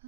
Hi,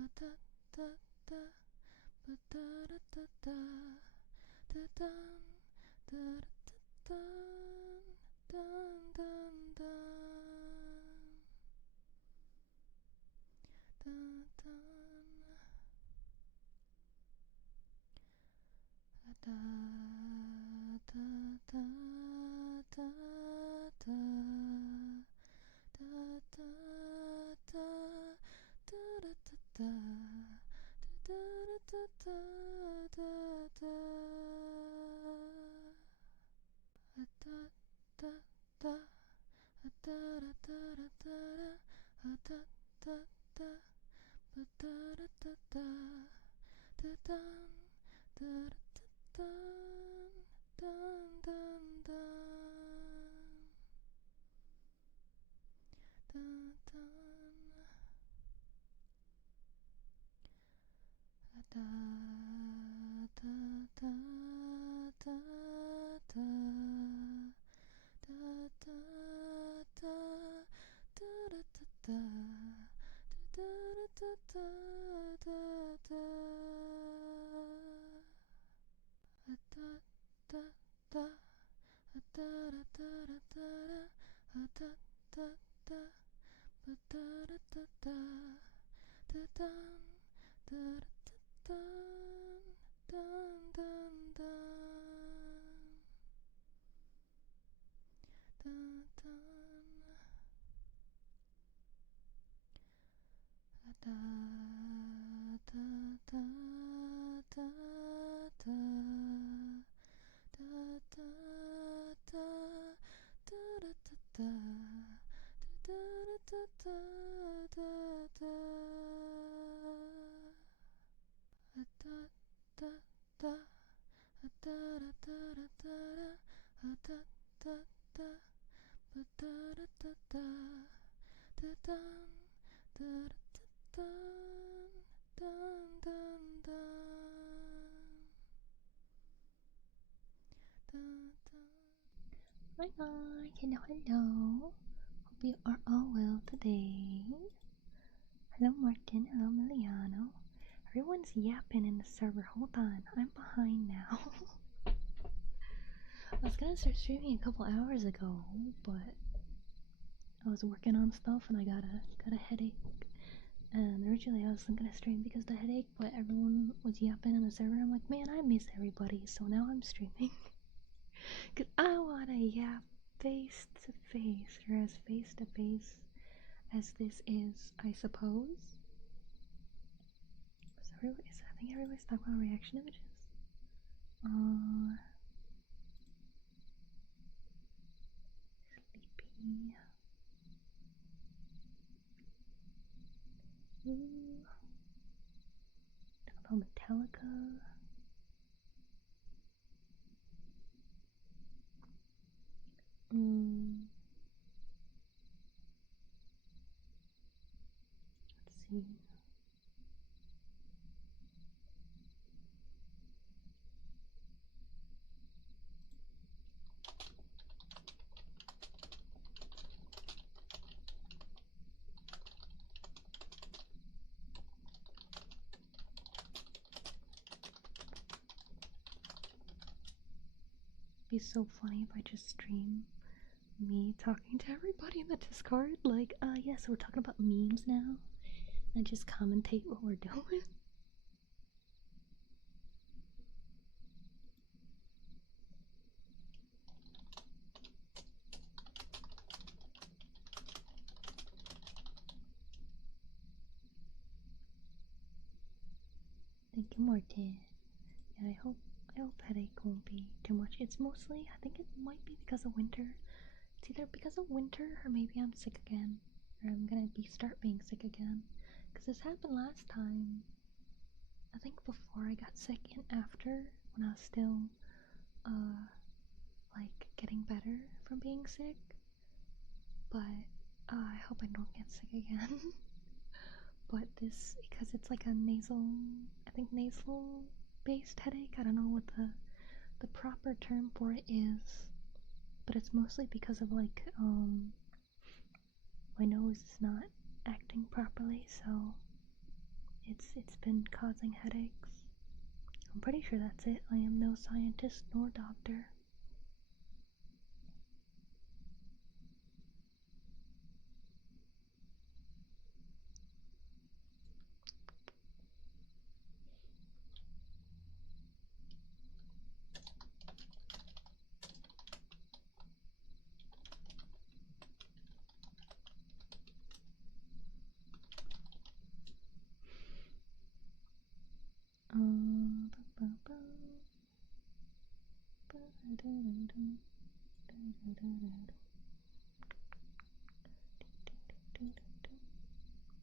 hello. Hope you are all well today. Hello, Martin. Hello, Miliano. Everyone's yapping in the server. Hold on, I'm behind now. I was gonna start streaming a couple hours ago, but I was working on stuff and I got a headache. And originally I wasn't gonna stream because of the headache, but everyone was yapping in the server. I'm like, man, I miss everybody, so now I'm streaming. Cause I wanna yap face to face, or as face to face as this is, I suppose. So I think everybody's talking about reaction images. Sleepy. Ooh. Talk about Metallica. Let's see. It'd be so funny if I just stream me talking to everybody in the Discord. Like, yeah, so we're talking about memes now. And just commentate what we're doing. Thank you, Martin. Yeah, I hope headache won't be too much. It's mostly, I think it might be because of winter. It's either because of winter or maybe I'm sick again, or I'm gonna start being sick again. Because this happened last time. I think before I got sick and after, when I was still, like getting better from being sick. But I hope I don't get sick again. But this, because it's like a nasal, I think nasal based headache. I don't know what the proper term for it is, but it's mostly because of like my nose is not acting properly, so it's been causing headaches. I'm pretty sure that's it. I am no scientist nor doctor.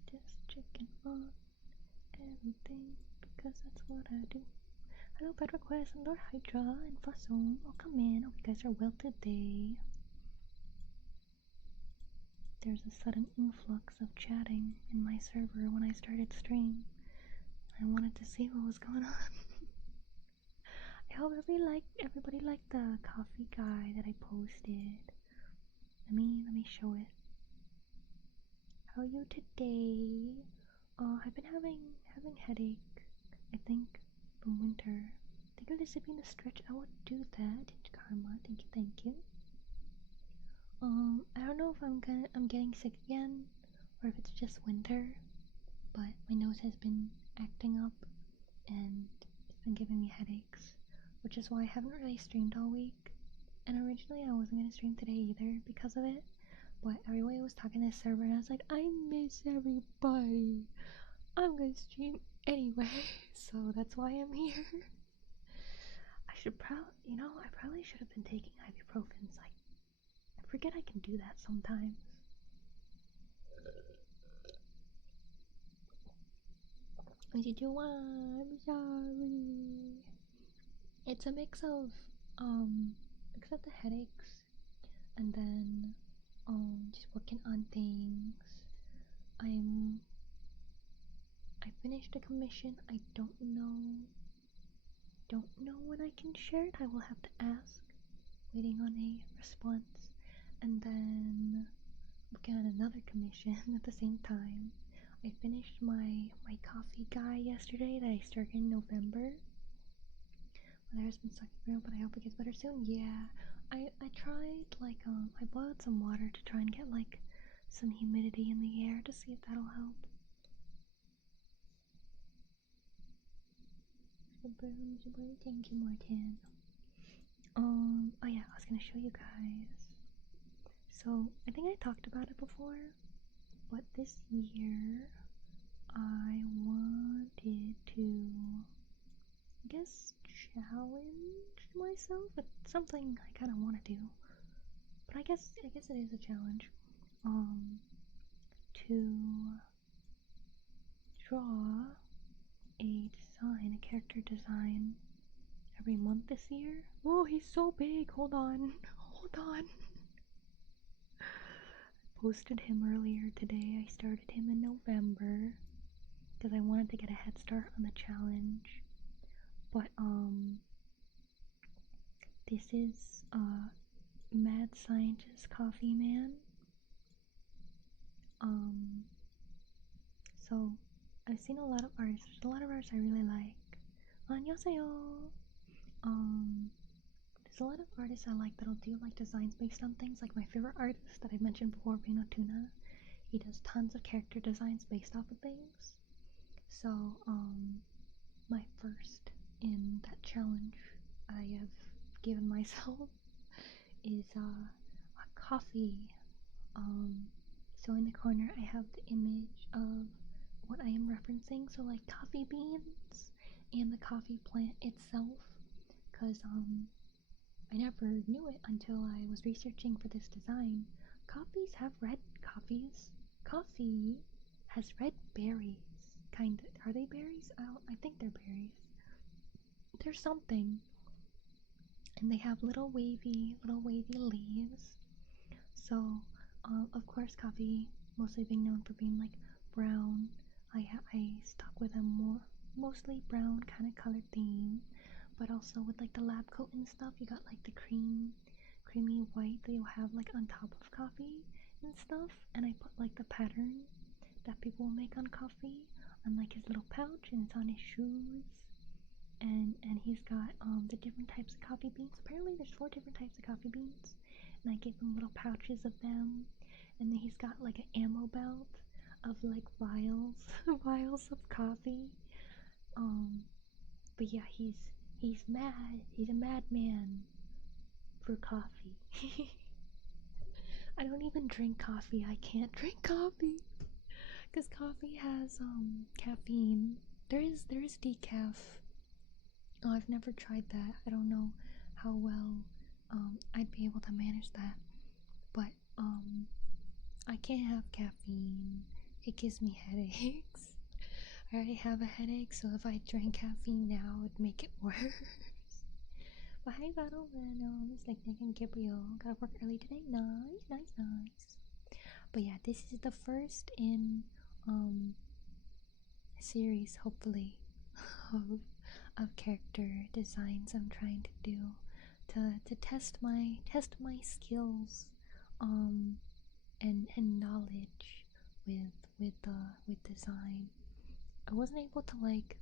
Just checking on everything because that's what I do. Hello, bed request, Lord Hydra and Fassum. Oh, come in. Hope you guys are well today. There's a sudden influx of chatting in my server when I started stream. I wanted to see what was going on. I hope everybody liked the coffee guy that I posted. Let me show it. How are you today? I've been having headache, I think, from winter. Thank you for sipping the stretch. I would do that. Karma, thank you. I don't know if I'm getting sick again, or if it's just winter, but my nose has been acting up, and it's been giving me headaches, which is why I haven't really streamed all week. And originally I wasn't gonna stream today either because of it, but everybody was talking to the server, and I was like, I miss everybody. I'm gonna stream anyway, so that's why I'm here. I probably should have been taking ibuprofen. I forget I can do that sometimes. What did you want? I'm sorry. It's a mix of the headaches, and then just working on things. I finished a commission. I don't know when I can share it. I will have to ask. Waiting on a response, and then working on another commission at the same time. I finished my coffee guy yesterday that I started in November. My hair's been sucking around, but I hope it gets better soon. Yeah, I tried I boiled some water to try and get some humidity in the air to see if that'll help. Thank you, Martin. Oh yeah, I was gonna show you guys. So I think I talked about it before, but this year I wanted to, I guess, challenge myself. It's something I kind of want to do, but I guess it is a challenge. To draw a character design every month this year. Oh, he's so big. Hold on. Posted him earlier today. I started him in November because I wanted to get a head start on the challenge. But this is Mad Scientist Coffee Man. So I've seen a lot of artists. There's a lot of artists I really like. 안녕하세요. There's a lot of artists I like that'll do designs based on things. Like my favorite artist that I mentioned before, Reino Tuna. He does tons of character designs based off of things. So my first in that challenge I have given myself is a coffee. So in the corner I have the image of what I am referencing, so coffee beans and the coffee plant itself, because I never knew it until I was researching for this design. Coffee has red berries, kind of. Are they berries? I think they're berries. They're something, and they have little wavy leaves. So of course coffee mostly being known for being brown. I stuck with a mostly brown kind of color theme, but also with the lab coat and stuff. You got the creamy white that you'll have on top of coffee and stuff, and I put the pattern that people make on coffee on like his little pouch, and it's on his shoes. And he's got the different types of coffee beans. Apparently there's 4 different types of coffee beans, and I gave him little pouches of them. And then he's got like an ammo belt of like vials vials of coffee. But yeah, he's mad. He's a madman for coffee. I don't even drink coffee. I can't drink coffee because coffee has caffeine. There is decaf. Oh, I've never tried that. I don't know how well I'd be able to manage that. But I can't have caffeine. It gives me headaches. I already have a headache, so if I drank caffeine now, it'd make it worse. But hi, Battle, and it's like Nick and Gabriel. Gotta work early today. Nice. But yeah, this is the first in a series, hopefully, of character designs I'm trying to do to test my skills and knowledge with design. I wasn't able to like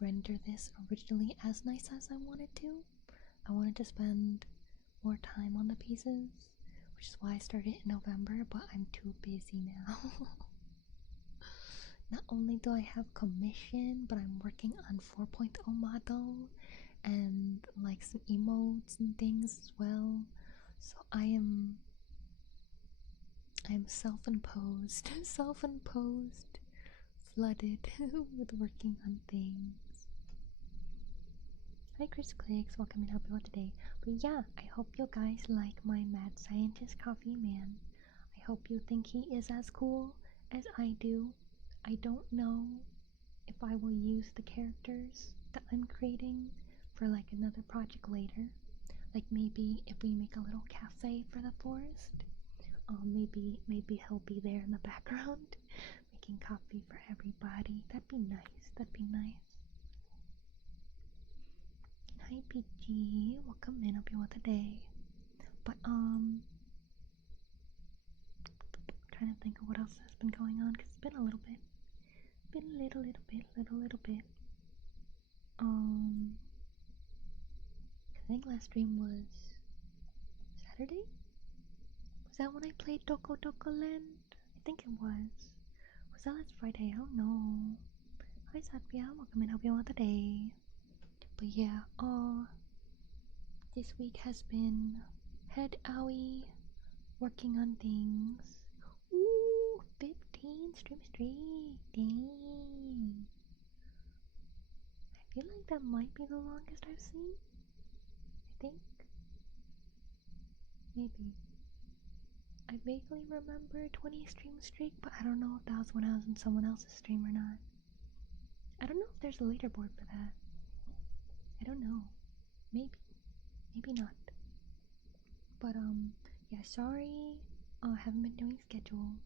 render this originally as nice as I wanted to. I wanted to spend more time on the pieces, which is why I started in November, but I'm too busy now. Not only do I have commission, but I'm working on 4.0 model and like some emotes and things as well. So I am self-imposed flooded with working on things. Hi Chris Clicks, welcome and help you out today. But yeah, I hope you guys like my mad scientist coffee man. I hope you think he is as cool as I do. I don't know if I will use the characters that I'm creating for like another project later. Like maybe if we make a little cafe for the forest, maybe he'll be there in the background making coffee for everybody. That'd be nice. Hi PG, welcome in, hope you want today. But trying to think of what else has been going on, because it's been a little bit. I think last stream was Saturday? Was that when I played Doko Doko Land? I think it was. Was that last Friday? I don't know. Hi Satvia, welcome in, hope you want today. But yeah, this week has been head owie, working on things. Ooh, 15 stream streak, dang. I feel like that might be the longest I've seen. I think. Maybe. I vaguely remember 20 stream streak, but I don't know if that was when I was in someone else's stream or not. I don't know if there's a leaderboard for that. I don't know. Maybe. Maybe not. But yeah, sorry. I haven't been doing schedule.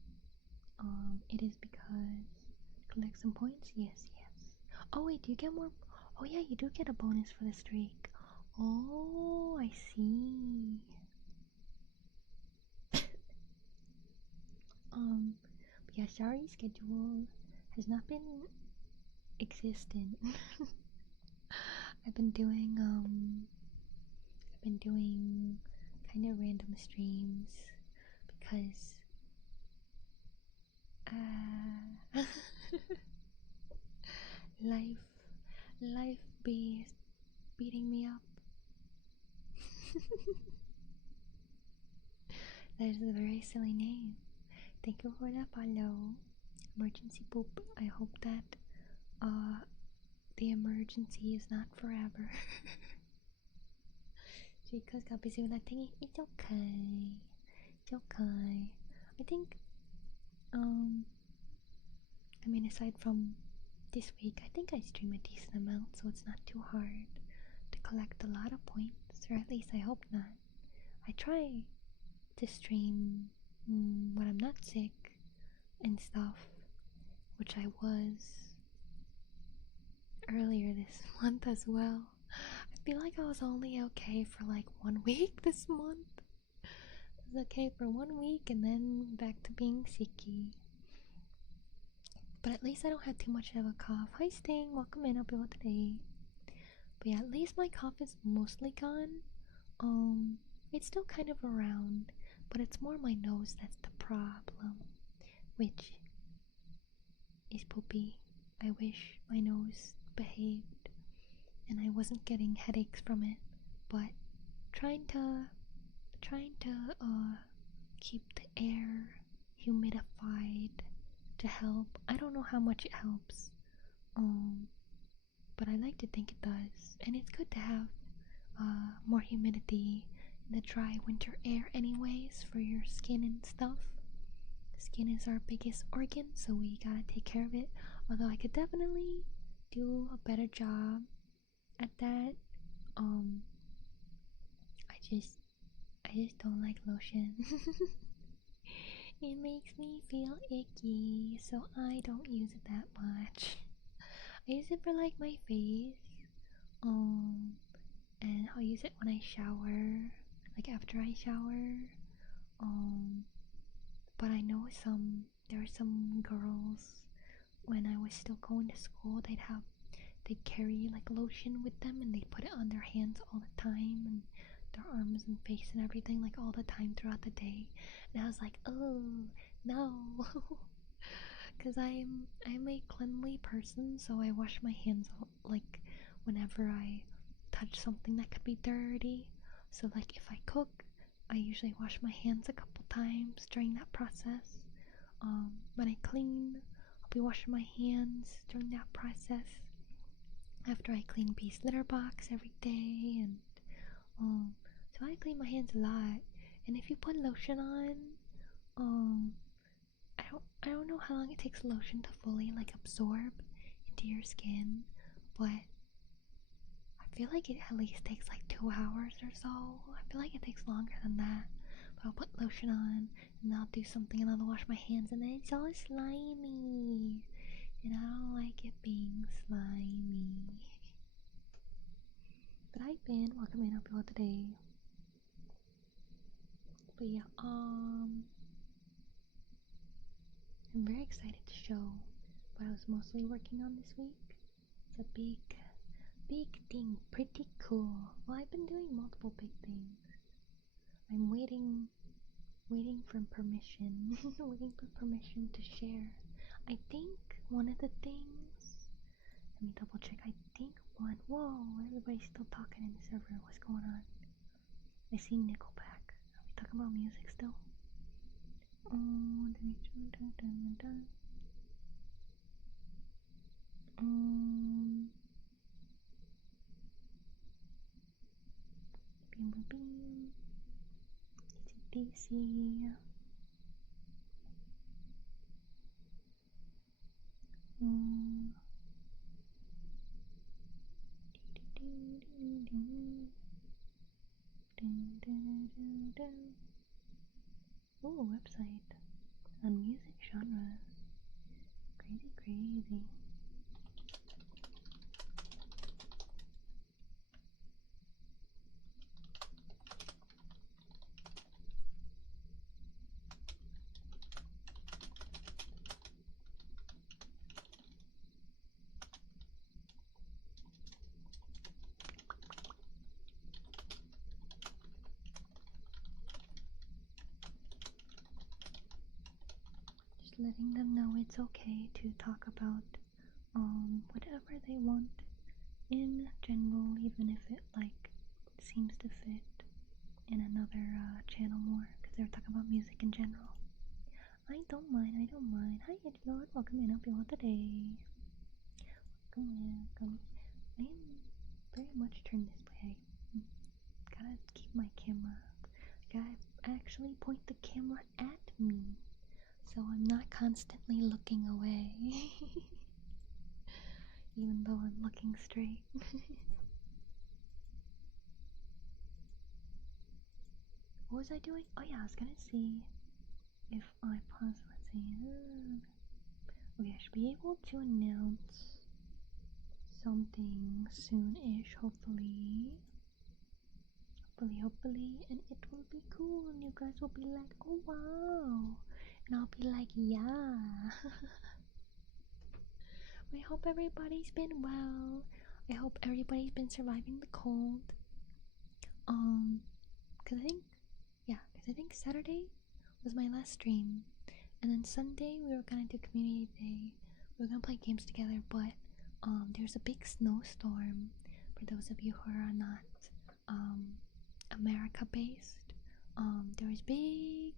It is because collect some points. Yes. Oh wait, do you get more? Oh yeah, you do get a bonus for the streak. Oh, I see. But yeah, sorry, schedule has not been existent. I've been doing kind of random streams because life be beating me up. That is a very silly name. Thank you for the follow. Emergency poop. I hope that the emergency is not forever. Because I'll be doing that thingy. It's okay. I think I mean, aside from this week, I think I stream a decent amount, so it's not too hard to collect a lot of points, or at least I hope not. I try to stream when I'm not sick and stuff, which I was earlier this month as well. I feel like I was only okay for like 1 week this month. I was okay for 1 week and then back to being sicky. But at least I don't have too much of a cough. Hi Sting, welcome in, hope you're well today. But yeah, at least my cough is mostly gone. It's still kind of around, but it's more my nose that's the problem, which is poopy. I wish my nose behaved and I wasn't getting headaches from it, but trying to keep the air humidified to help. I don't know how much it helps, but I like to think it does, and it's good to have more humidity in the dry winter air anyways for your skin and stuff. Skin is our biggest organ, so we gotta take care of it, although I could definitely do a better job at that. I just don't like lotion. It makes me feel icky, so I don't use it that much. I use it for like my face, and I'll use it when I shower, like after I shower. But I know there are some girls, when I was still going to school, they'd carry like lotion with them and they'd put it on their hands all the time and their arms and face and everything, like all the time throughout the day. And I was like, oh no. Because I'm a cleanly person, so I wash my hands like whenever I touch something that could be dirty. So like if I cook, I usually wash my hands a couple times during that process. When I clean, I'll be washing my hands during that process. After I clean Beast litter box every day, and so I clean my hands a lot. And if you put lotion on, I don't know how long it takes lotion to fully like absorb into your skin, but I feel like it at least takes like 2 hours or so. I feel like it takes longer than that. But I'll put lotion on and I'll do something and I'll wash my hands and then it's all slimy. And I don't like it being slimy. But I've been welcome in up today. But yeah, I'm very excited to show what I was mostly working on this week. It's a big thing, pretty cool. Well, I've been doing multiple big things. I'm waiting for permission, waiting for permission to share. I think one of the things, let me double check, whoa, everybody's still talking in the server, what's going on? I see Nickelback. Are we talking about music still? Beam. DC. Oh, website on music genres. Crazy. Letting them know it's okay to talk about whatever they want in general, even if it like seems to fit in another channel more, because they're talking about music in general. I don't mind. Hi Edgelord, welcome in, hope you well today. Welcome. I am very much turned this way. Gotta keep my camera, gotta actually point the camera at me, so I'm not constantly looking away, even though I'm looking straight. What was I doing? Oh yeah, I was gonna see if I pause. Let's see. Okay, I should be able to announce something soon-ish, hopefully, and it will be cool, and you guys will be like, oh wow, and I'll be like, yeah. I hope everybody's been well. I hope everybody's been surviving the cold. Cause I think Saturday was my last stream, and then Sunday we were gonna do community day. We were gonna play games together, but there's a big snowstorm. For those of you who are not America based, there was big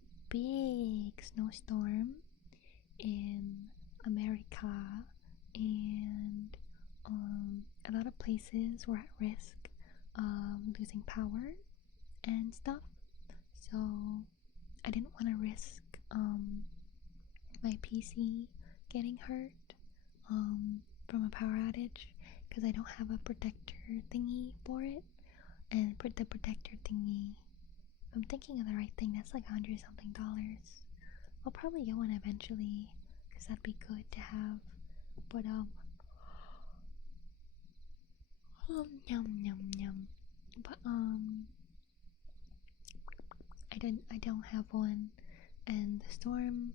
snowstorm in America, and a lot of places were at risk of losing power and stuff. So I didn't want to risk my PC getting hurt from a power outage because I don't have a protector thingy for it. And for the protector thingy, if I'm thinking of the right thing, that's like $100 something. I'll probably get one eventually because that'd be good to have. But yum yum yum. But I don't have one, and the storm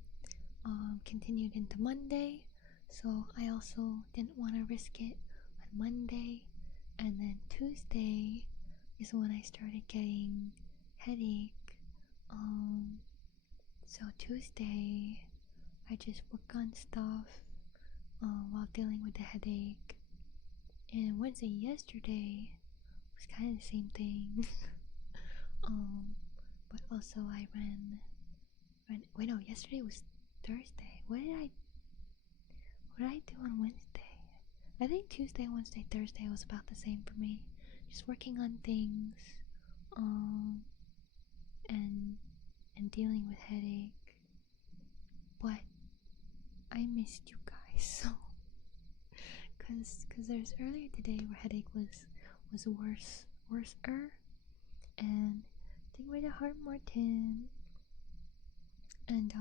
continued into Monday, so I also didn't want to risk it on Monday. And then Tuesday is when I started getting headache. So Tuesday I just work on stuff while dealing with the headache. And Wednesday, yesterday, was kind of the same thing. But also I ran. Wait, no, yesterday was Thursday. What did I do on Wednesday? I think Tuesday, Wednesday, Thursday was about the same for me. Just working on things, and dealing with headache. But I missed you guys so. Cause there's earlier today where headache was worser, and I think with a heart Martin, and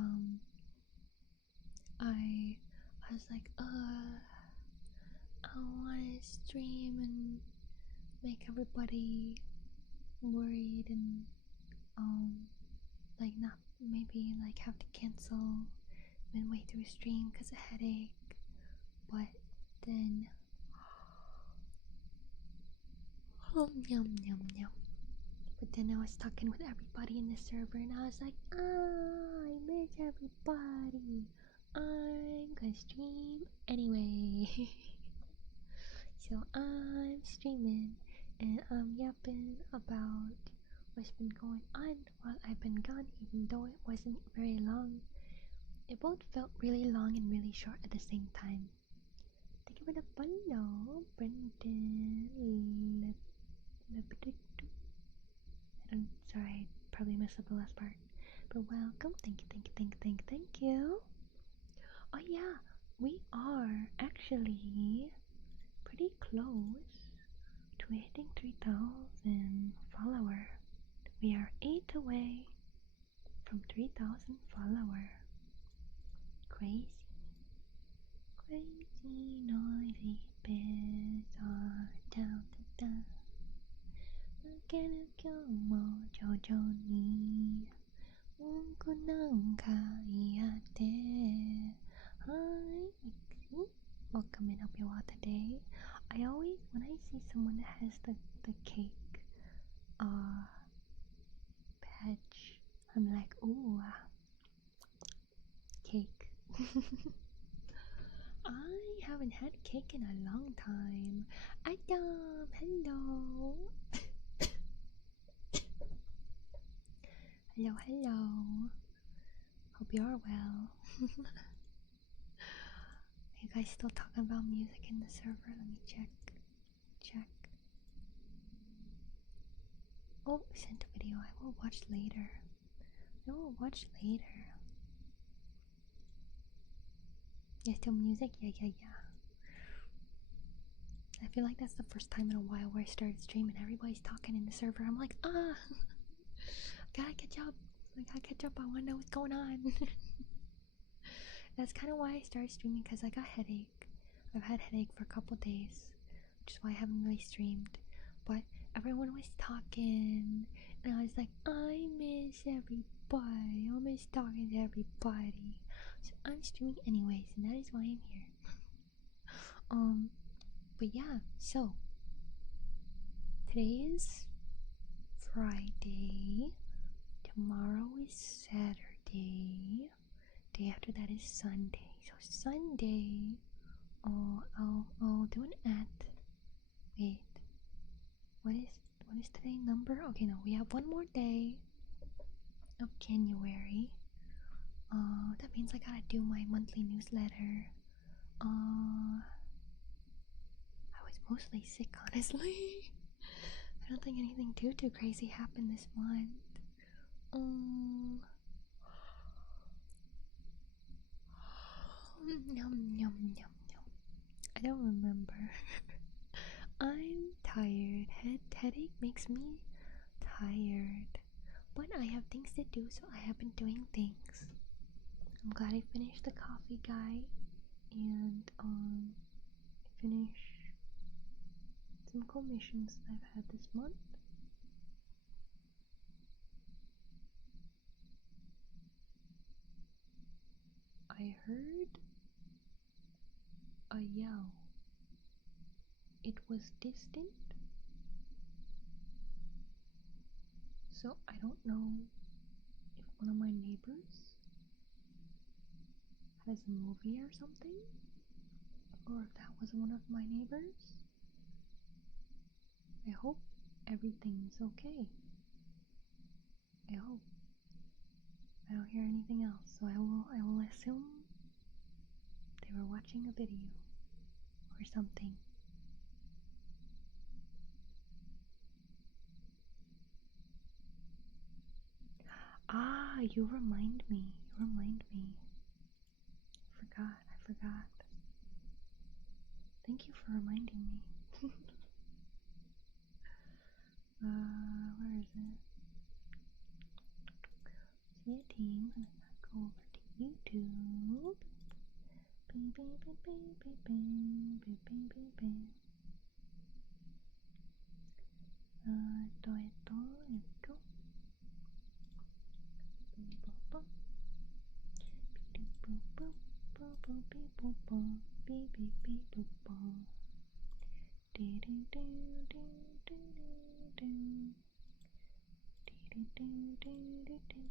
I was like, I wanna stream and make everybody worried and like not maybe like have to cancel midway through stream because of headache. But then yum yum yum. But then I was talking with everybody in the server and I was like, I miss everybody. I'm gonna stream anyway. So I'm streaming and I'm yapping about what's been going on while I've been gone, even though it wasn't very long. It both felt really long and really short at the same time. Thank you for the follow, Brendan. Sorry, I probably messed up the last part. But welcome, thank you. Oh yeah, we are actually pretty close to hitting 3,000 followers. We are 8 away from 3,000 followers. Crazy noisy bears are down the down. Hi, welcome and hope you're well today. I always, when I see someone that has the cake badge, I'm like, ooh, cake. I haven't had cake in a long time. Adam, hello. Hello. Hope you are well. You guys still talking about music in the server? Let me check. Oh, sent a video. I will watch later. Yeah, still music? Yeah. I feel like that's the first time in a while where I started streaming. Everybody's talking in the server. I'm like, gotta catch up. I wanna know what's going on. That's kind of why I started streaming, because I got headache. I've had headache for a couple days, which is why I haven't really streamed. But everyone was talking, and I was like, I miss everybody. I miss talking to everybody. So I'm streaming anyways, and that is why I'm here. But yeah, so today is Friday, tomorrow is Saturday, day after that is Sunday. So Sunday, I'll do an at. Wait, what is today number? Okay, no, we have one more day of January. That means I gotta do my monthly newsletter. I was mostly sick, honestly. I don't think anything too crazy happened this month. Yum, yum, yum, yum. I don't remember. I'm tired. Headache makes me tired. But I have things to do, so I have been doing things. I'm glad I finished the coffee guy and finish some commissions I've had this month. I heard a yell. It was distant, so I don't know if one of my neighbors has a movie or something, or if that was one of my neighbors. I hope everything's okay. I hope. I don't hear anything else, so I will assume they were watching a video or something. Ah, you remind me. I forgot. Thank you for reminding me. Where is it? Settings. I'm gonna go over to YouTube. There we go.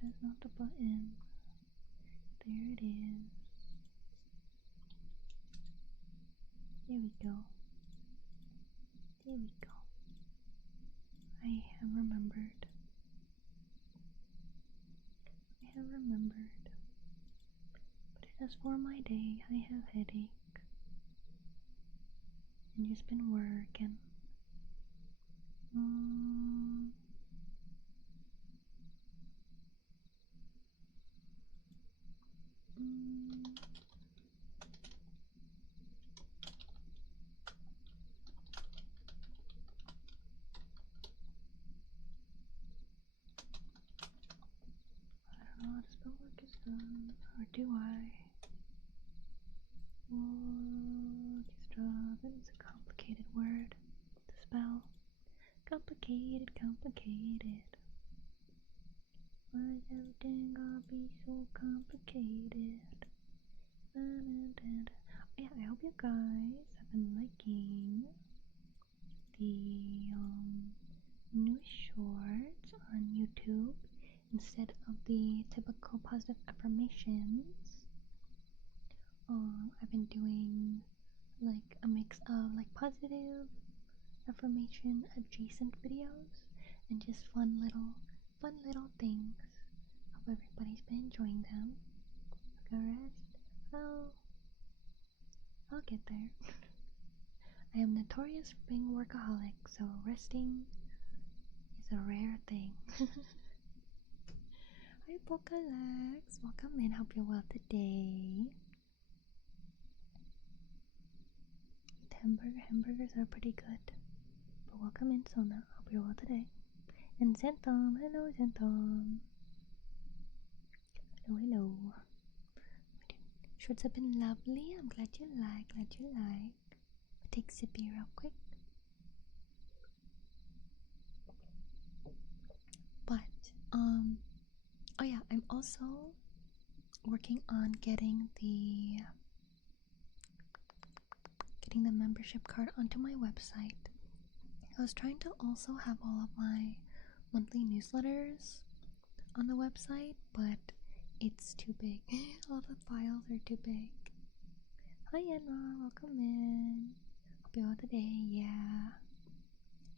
That's not the button. There it is. There we go. I have remembered. But as for my day, I have headache. And just been working. I don't know how to spell work is done. Or do I? Orchestra. That is a complicated word to spell. Complicated. Why is everything gonna be so complicated? Yeah, I hope you guys have been liking the new shorts on YouTube instead of the typical positive affirmations. I've been doing like a mix of like positive affirmation adjacent videos and just fun little things. Hope everybody's been enjoying them. Go rest. I'll get there. I am notorious for being a workaholic, so resting is a rare thing. Hi Pokalex, welcome in, hope you're well today. Hamburgers are pretty good. But welcome in Sona, hope you're well today. And Zentom, hello Zentom. Hello. Shorts have been lovely, I'm glad you like. I'll take sippy real quick. But, oh yeah, I'm also working on getting getting the membership card onto my website. I was trying to also have all of my monthly newsletters on the website, but it's too big. All the files are too big. Hi Enra, welcome in. Hope you're all today. Yeah,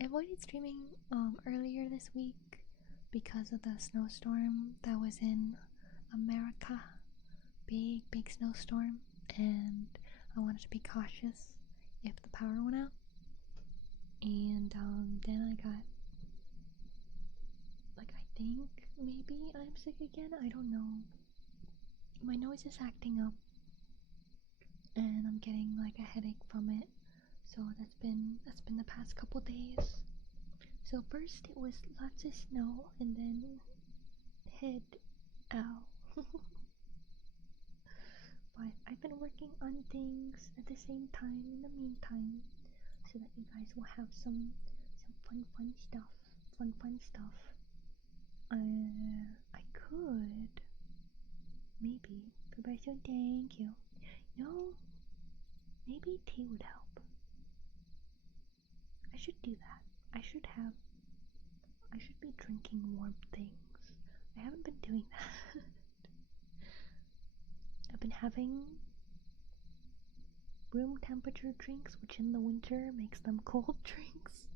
I avoided streaming earlier this week because of the snowstorm that was in America. Big snowstorm, and I wanted to be cautious if the power went out. And then I got, like, I think maybe I'm sick again. I don't know. My nose is acting up, and I'm getting like a headache from it. So that's been the past couple days. So first it was lots of snow, and then head ow. But I've been working on things at the same time in the meantime, so that you guys will have some fun stuff. Fun stuff. I could maybe goodbye soon. Thank you. No, maybe tea would help. I should do that. I should be drinking warm things. I haven't been doing that. I've been having room temperature drinks, which in the winter makes them cold drinks.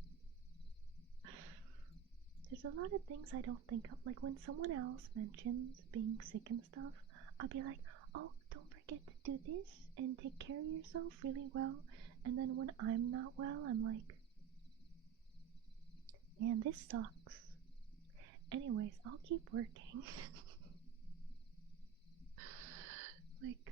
There's a lot of things I don't think of. Like when someone else mentions being sick and stuff, I'll be like, oh, don't forget to do this and take care of yourself really well. And then when I'm not well, I'm like, man, this sucks. Anyways, I'll keep working. Like,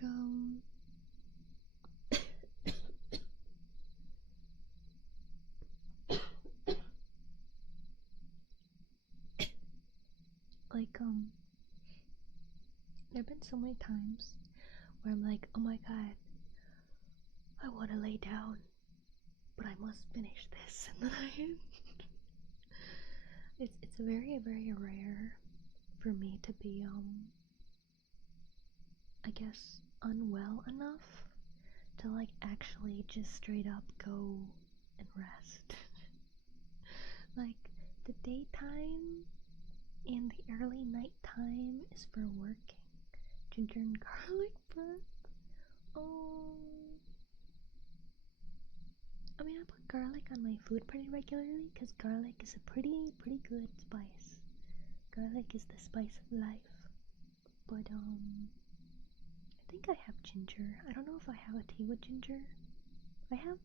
there have been so many times where I'm like, oh my god, I want to lay down, but I must finish this, and then I it's very rare for me to be I guess unwell enough to like actually just straight up go and rest. Like the daytime and the early nighttime is for working. Ginger and garlic breath. Oh, I mean, I put garlic on my food pretty regularly because garlic is a pretty good spice. Garlic is the spice of life. But I think I have ginger. I don't know if I have a tea with ginger. I have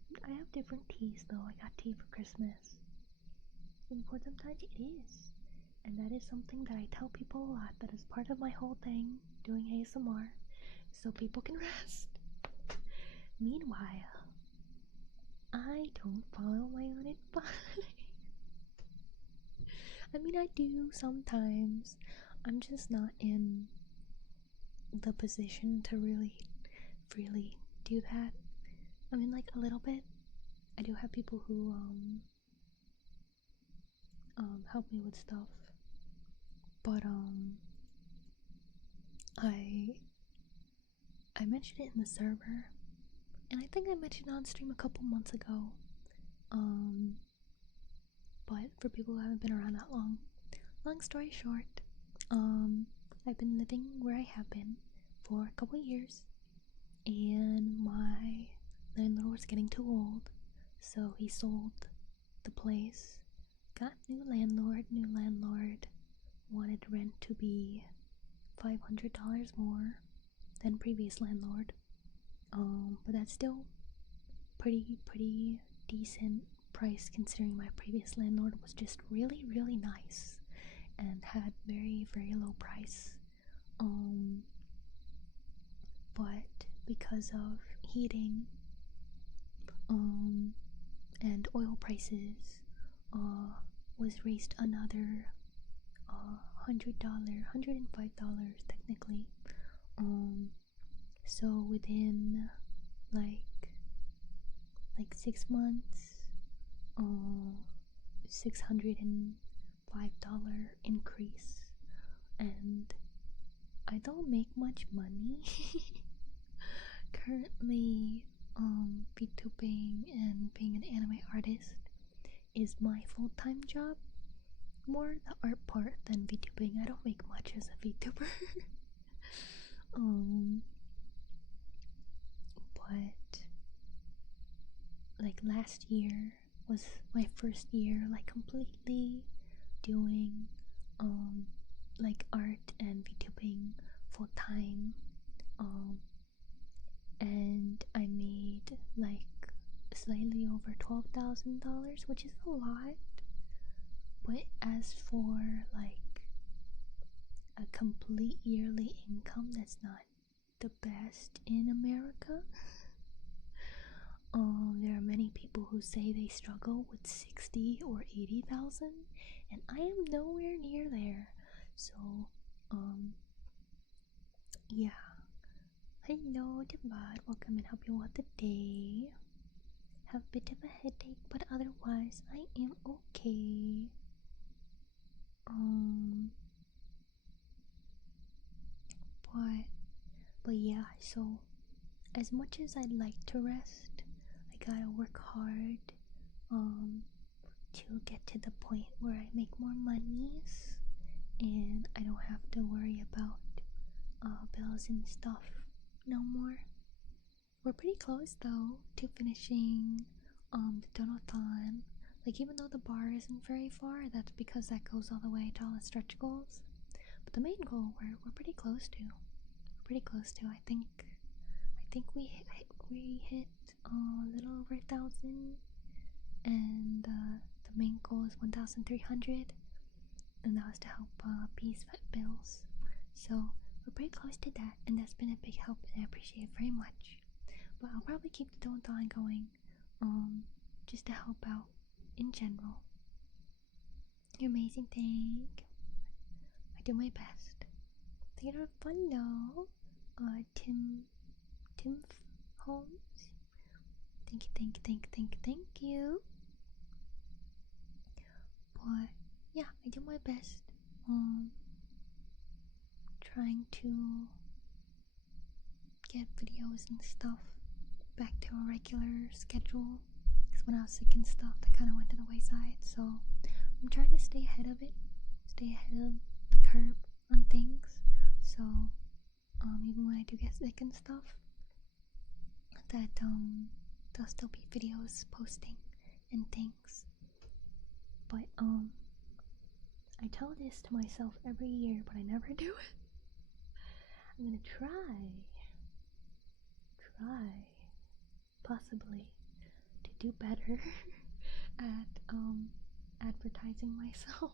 different teas though. I got tea for Christmas. And for sometimes it is. And that is something that I tell people a lot. That is part of my whole thing doing ASMR, so people can rest. Meanwhile, I don't follow my own advice. I mean, I do sometimes. I'm just not in the position to really freely do that. I mean, like a little bit. I do have people who help me with stuff, but I mentioned it in the server, and I think I mentioned it on stream a couple months ago. But for people who haven't been around that long story short, I've been living where I have been for a couple years, and my landlord was getting too old, so he sold the place, got new landlord, wanted rent to be $500 more than previous landlord, but that's still pretty decent price considering my previous landlord was just really nice and had very low price. But because of heating and oil prices was raised another $105 technically. So within like 6 months, $605 increase, and I don't make much money currently, VTubing and being an anime artist is my full-time job. More the art part than VTubing. I don't make much as a VTuber. But like last year was my first year like completely doing like art and VTubing full time. And I made like slightly over $12,000, which is a lot. But as for like a complete yearly income, that's not the best in America. There are many people who say they struggle with 60 or 80,000, and I am nowhere near there. So, yeah. Hello, Debad. Welcome and hope you want the day. Have a bit of a headache, but otherwise I am okay. But yeah, so as much as I'd like to rest, I gotta work hard to get to the point where I make more monies and I don't have to worry about bills and stuff no more. We're pretty close though to finishing the donothon. Like, even though the bar isn't very far, that's because that goes all the way to all the stretch goals. But the main goal we're pretty close to. I think we hit a little over 1,000, and the main goal is 1,300, and that was to help B's vet bills. So we're pretty close to that, and that's been a big help, and I appreciate it very much. But I'll probably keep the donathon going, just to help out in general. You're amazing, thank. I do my best. Thank you for follow, Tim Holmes. Thank you. But yeah, I do my best. Trying to get videos and stuff back to a regular schedule. Because when I was sick and stuff, that kind of went to the wayside. So I'm trying to stay ahead of it, stay ahead of the curve on things. So even when I do get sick and stuff, that there'll still be videos posting and things. But I tell this to myself every year, but I never do it. I'm gonna try possibly to do better at advertising myself.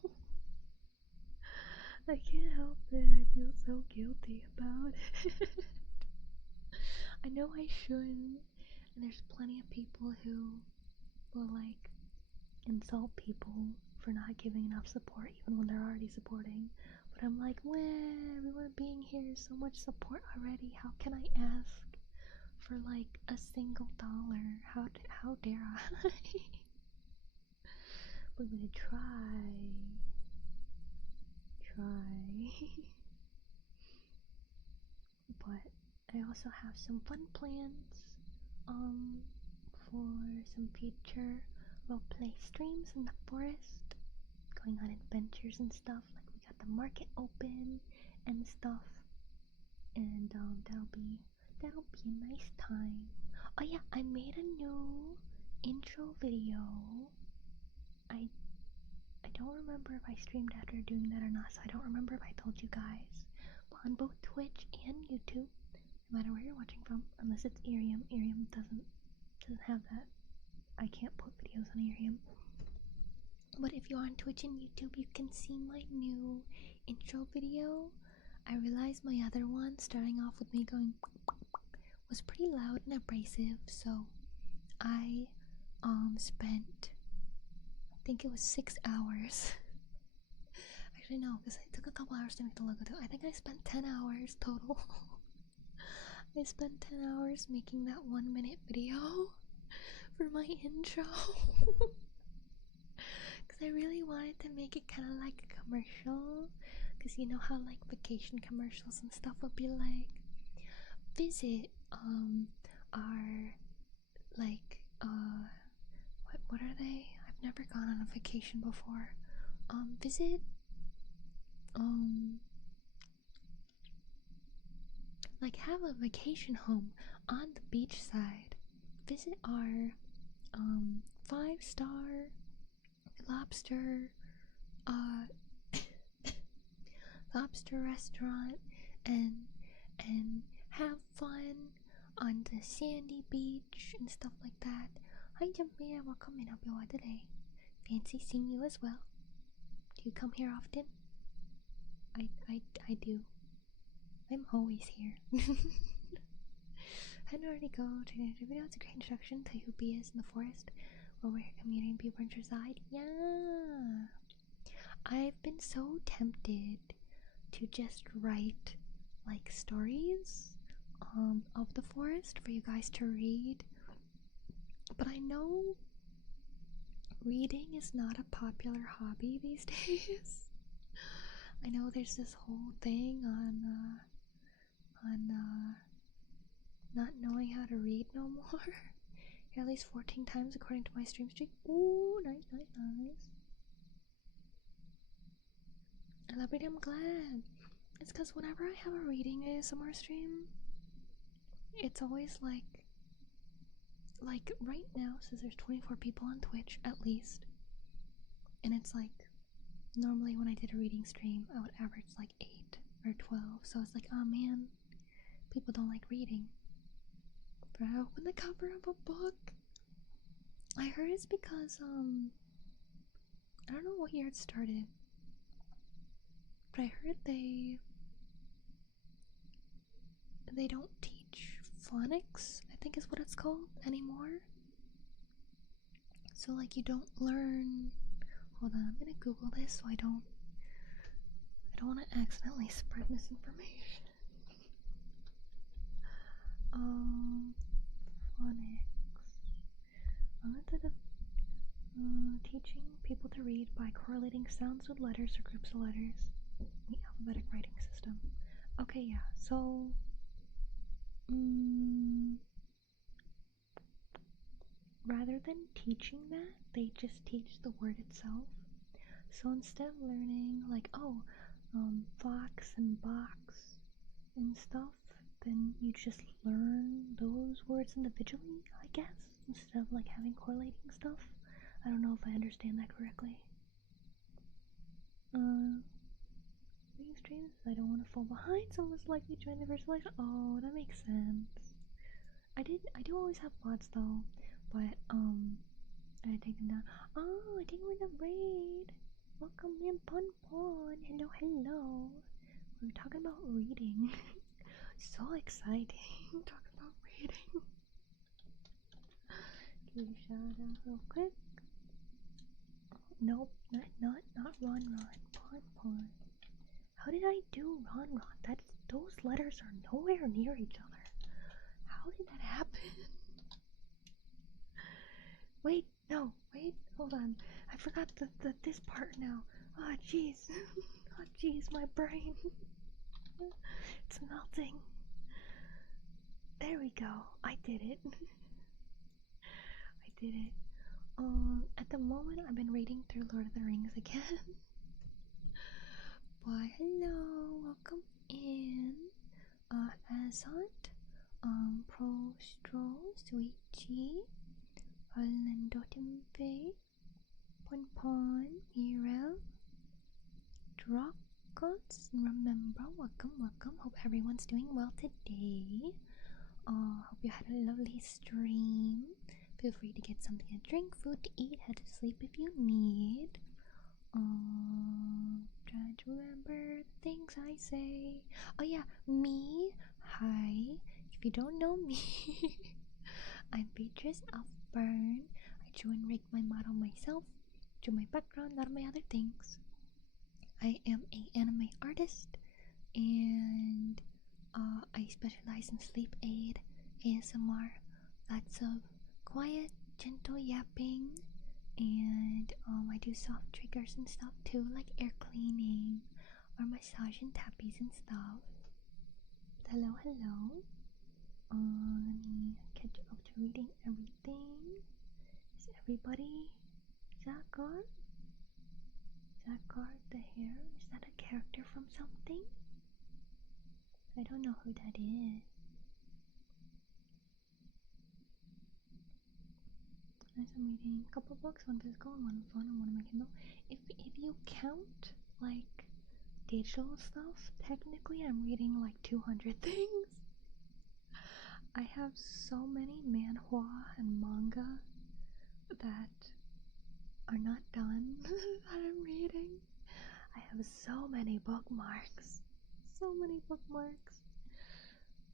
I can't help it, I feel so guilty about it. I know I shouldn't, and there's plenty of people who will like insult people for not giving enough support even when they're already supporting. But I'm like, well, everyone being here is so much support already. How can I ask for like a single dollar? How dare I? We're gonna try. But I also have some fun plans for some future roleplay streams in the forest, going on adventures and stuff. Like, we got the market open and stuff, and that'll be a nice time. Oh yeah, I made a new intro video. I don't remember if I streamed after doing that or not, so I don't remember if I told you guys. But on both Twitch and YouTube, no matter where you're watching from, unless it's Irium doesn't have that. I can't put videos on Irium. But if you're on Twitch and YouTube, you can see my new intro video. I realized my other one, starting off with me going, was pretty loud and abrasive, so I spent, I think it was 6 hours. Actually no, because it took a couple hours to make the logo too. I think I spent 10 hours total. I spent 10 hours making that 1 minute video for my intro. Because I really wanted to make it kind of like a commercial. Because you know how like vacation commercials and stuff would be like, visit our like never gone on a vacation before. Visit, like, have a vacation home on the beach side. Visit our, 5-star lobster, uh, lobster restaurant, and have fun on the sandy beach and stuff like that. Hi, Jumpman, welcome in. Hope you're well today. Fancy seeing you as well. Do you come here often? I do. I'm always here. I didn't already go to the video. It's a great introduction to who B is in the forest, or where your community and Beaberns reside. Yeah. I've been so tempted to just write like stories of the forest for you guys to read, but I know reading is not a popular hobby these days. I know there's this whole thing on not knowing how to read no more. At least 14 times according to my stream streak. Ooh, nice. I love reading, I'm glad. It's because whenever I have a reading ASMR stream, it's always like right now, since there's 24 people on Twitch at least, and it's like normally when I did a reading stream I would average like 8 or 12, so it's like, oh man, people don't like reading. But I opened the cover of a book. I heard it's because I don't know what year it started, but I heard they don't teach phonics, I think is what it's called, anymore. So like you don't learn. Hold on, I'm gonna Google this so I don't want to accidentally spread misinformation. Phonics. Method of teaching people to read by correlating sounds with letters or groups of letters in the alphabetic writing system. Okay, yeah, so rather than teaching that, they just teach the word itself. So instead of learning like, fox and box and stuff, then you just learn those words individually, I guess, instead of like having correlating stuff. I don't know if I understand that correctly. Reading streams, I don't want to fall behind, so most likely join the virtualization. Oh, that makes sense. I do always have bots though, but I take them down. Oh, I think we're in a raid. Welcome in, Pon. Hello. We were talking about reading. So exciting. Talking about reading. Give a shout out real quick. Nope, not Ron. Pon. How did I do Ron? Those letters are nowhere near each other. How did that happen? Wait, hold on. I forgot this part now. Ah, jeez. Oh, jeez, my brain. It's melting. There we go. I did it. At the moment, I've been reading through Lord of the Rings again. But hello, welcome in. Azant, Prostro, Sweetie, Orlando Timfe, Pon, Mirel, Drocos, remember, welcome. Hope everyone's doing well today. Hope you had a lovely stream. Feel free to get something to drink, food to eat, head to sleep if you need. Try to remember the things I say. Oh yeah, me. Hi. If you don't know me, I'm Beatrice Alfbern. I drew and rigged my model myself. Drew my background, not my other things. I am an anime artist, and I specialize in sleep aid, ASMR, lots of quiet, gentle yapping, and I do soft triggers and stuff too, like air cleaning or massage and tappies and stuff. Hello. Let me catch up to reading everything. Is everybody Is that Guard? Is that Guard the hair? Is that a character from something? I don't know who that is. As I'm reading a couple books, one physical and one on phone and one on my Kindle. If you count like digital stuff, technically I'm reading like 200 things. I have so many manhwa and manga that are not done that I'm reading. I have so many bookmarks. So many bookmarks.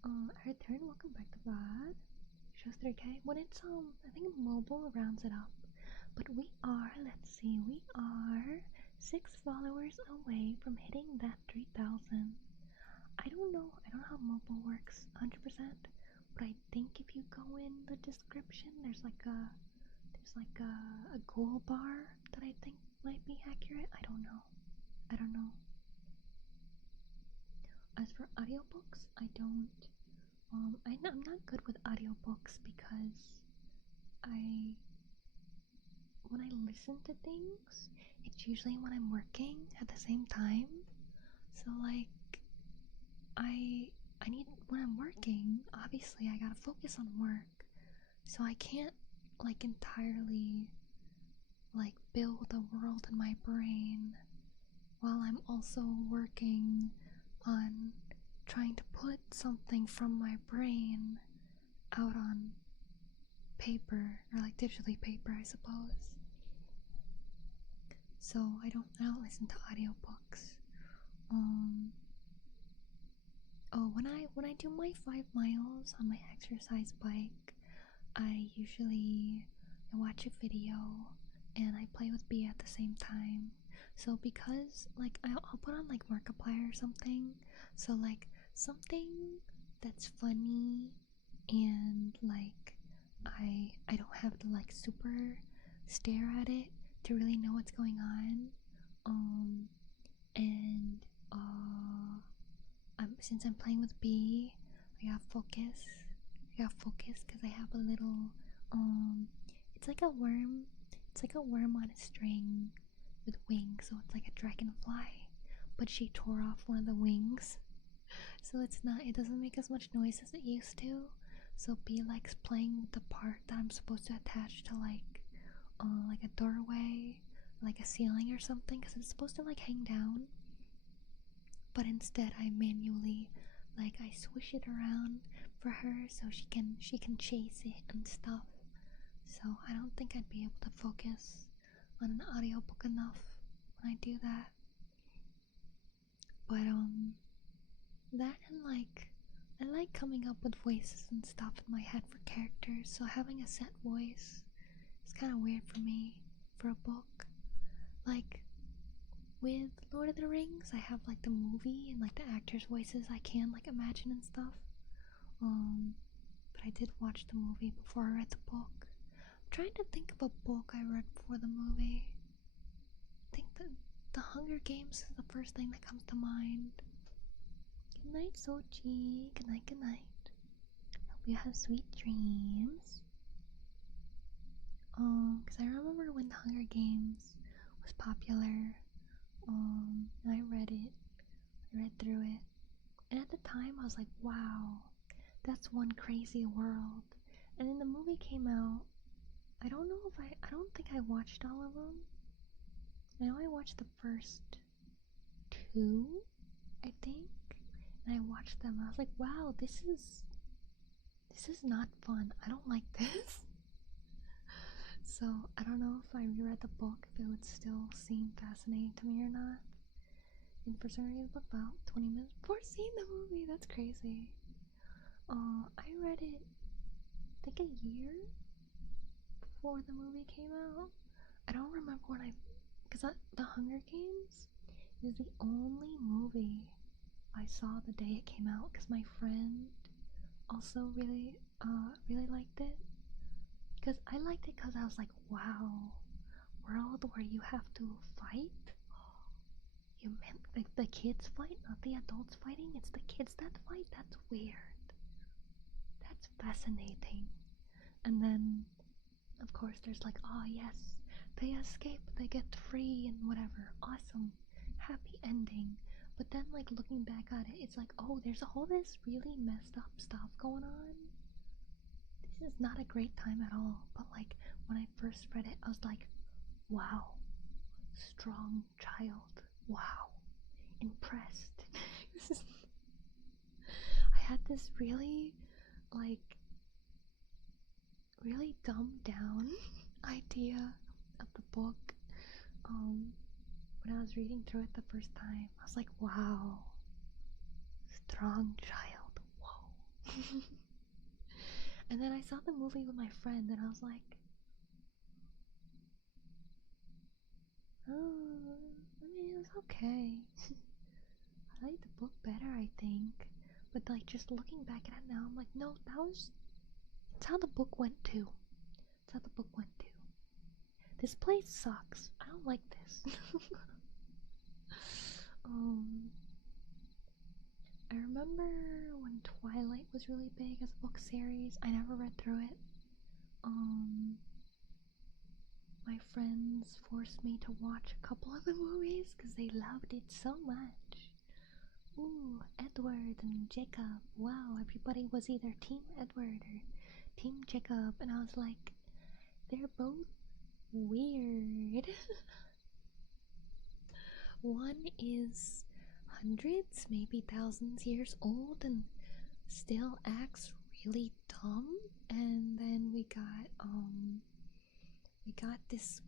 I return. Welcome back to Bad. Shows 3K. When it's I think mobile rounds it up. But we are, let's see, we are 6 followers away from hitting that 3,000. I don't know how mobile works 100%, but I think if you go in the description, there's like a goal bar that I think might be accurate. I don't know. As for audiobooks, I'm not good with audiobooks because when I listen to things, it's usually when I'm working at the same time. So like I need, when I'm working, obviously I gotta focus on work. So I can't like entirely like build a world in my brain while I'm also working on trying to put something from my brain out on paper, or like digitally paper, I suppose. So I don't listen to audiobooks. When I do my 5 miles on my exercise bike, I usually watch a video and I play with Bea at the same time. So because like I'll put on like Markiplier or something, so like something that's funny and like I don't have to like super stare at it to really know what's going on. And since I'm playing with B, I got focus because I have a little it's like a worm on a string with wings, so it's like a dragonfly, but she tore off one of the wings, so it doesn't make as much noise as it used to. So B likes playing with the part that I'm supposed to attach to like a doorway, like a ceiling or something, because it's supposed to like hang down, but instead I manually like I swish it around for her so she can chase it and stuff. So I don't think I'd be able to focus on an audiobook enough when I do that. But that and like I like coming up with voices and stuff in my head for characters, so having a set voice is kind of weird for me for a book. Like with Lord of the Rings, I have like the movie and like the actors' voices I can like imagine and stuff. But I did watch the movie before I read the book. I'm trying to think of a book I read before the movie. I think the Hunger Games is the first thing that comes to mind. Good night, Sochi. Good night, good night. Hope you have sweet dreams. Because I remember when the Hunger Games was popular. I read it. I read through it. And at the time, I was like, wow, that's one crazy world. And then the movie came out. I don't think I watched all of them. I know I watched the first 2, I think. And I watched them. I was like, wow, this is not fun. I don't like this. So I don't know if I reread the book, if it would still seem fascinating to me or not. And for some reason, about 20 minutes before seeing the movie. That's crazy. I read it, I think a year before the movie came out. I don't remember when because The Hunger Games is the only movie I saw the day it came out, because my friend also really liked it. Because I liked it because I was like, wow, world where you have to fight? You meant like the kids fight, not the adults fighting? It's the kids that fight? That's weird. That's fascinating. And then, of course, there's like, oh yes, they escape, they get free and whatever. Awesome. Happy ending. But then, like, looking back at it, it's like, oh, there's all this really messed up stuff going on. This is not a great time at all. But, like, when I first read it, I was like, wow. Strong child. Wow. Impressed. I had this really, like, really dumbed down idea of the book when I was reading through it the first time. I was like, wow, strong child, whoa. And then I saw the movie with my friend and I was like, oh, I mean, it was okay. I liked the book better, I think. But like, just looking back at it now, I'm like, no, that's how the book went too. That's how the book went too. This place sucks. I don't like this. I remember when Twilight was really big as a book series. I never read through it. My friends forced me to watch a couple of the movies because they loved it so much. Ooh, Edward and Jacob. Wow, everybody was either Team Edward or Team Jacob, and I was like, they're both weird. One is hundreds, maybe thousands years old and still acts really dumb, and then we got this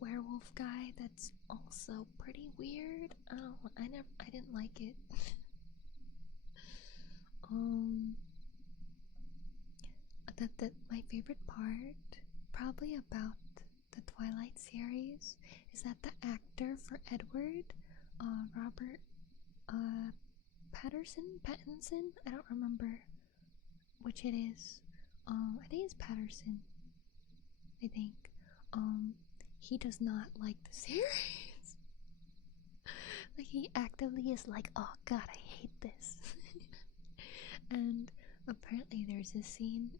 werewolf guy that's also pretty weird. Oh, I didn't like it. That my favorite part probably about the Twilight series is that the actor for Edward, Robert Pattinson, I don't remember which it is. I think it's Patterson. I think. He does not like the series. Like, he actively is like, oh god, I hate this. And apparently there's a scene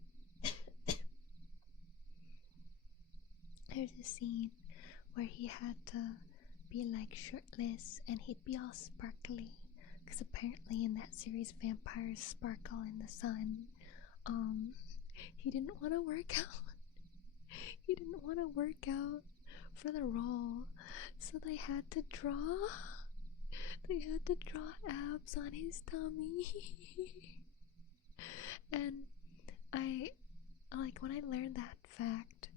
where he had to be like shirtless and he'd be all sparkly, because apparently in that series vampires sparkle in the sun. He didn't want to work out. He didn't want to work out for the role, so they had to draw abs on his tummy. And I, like, when I learned that fact,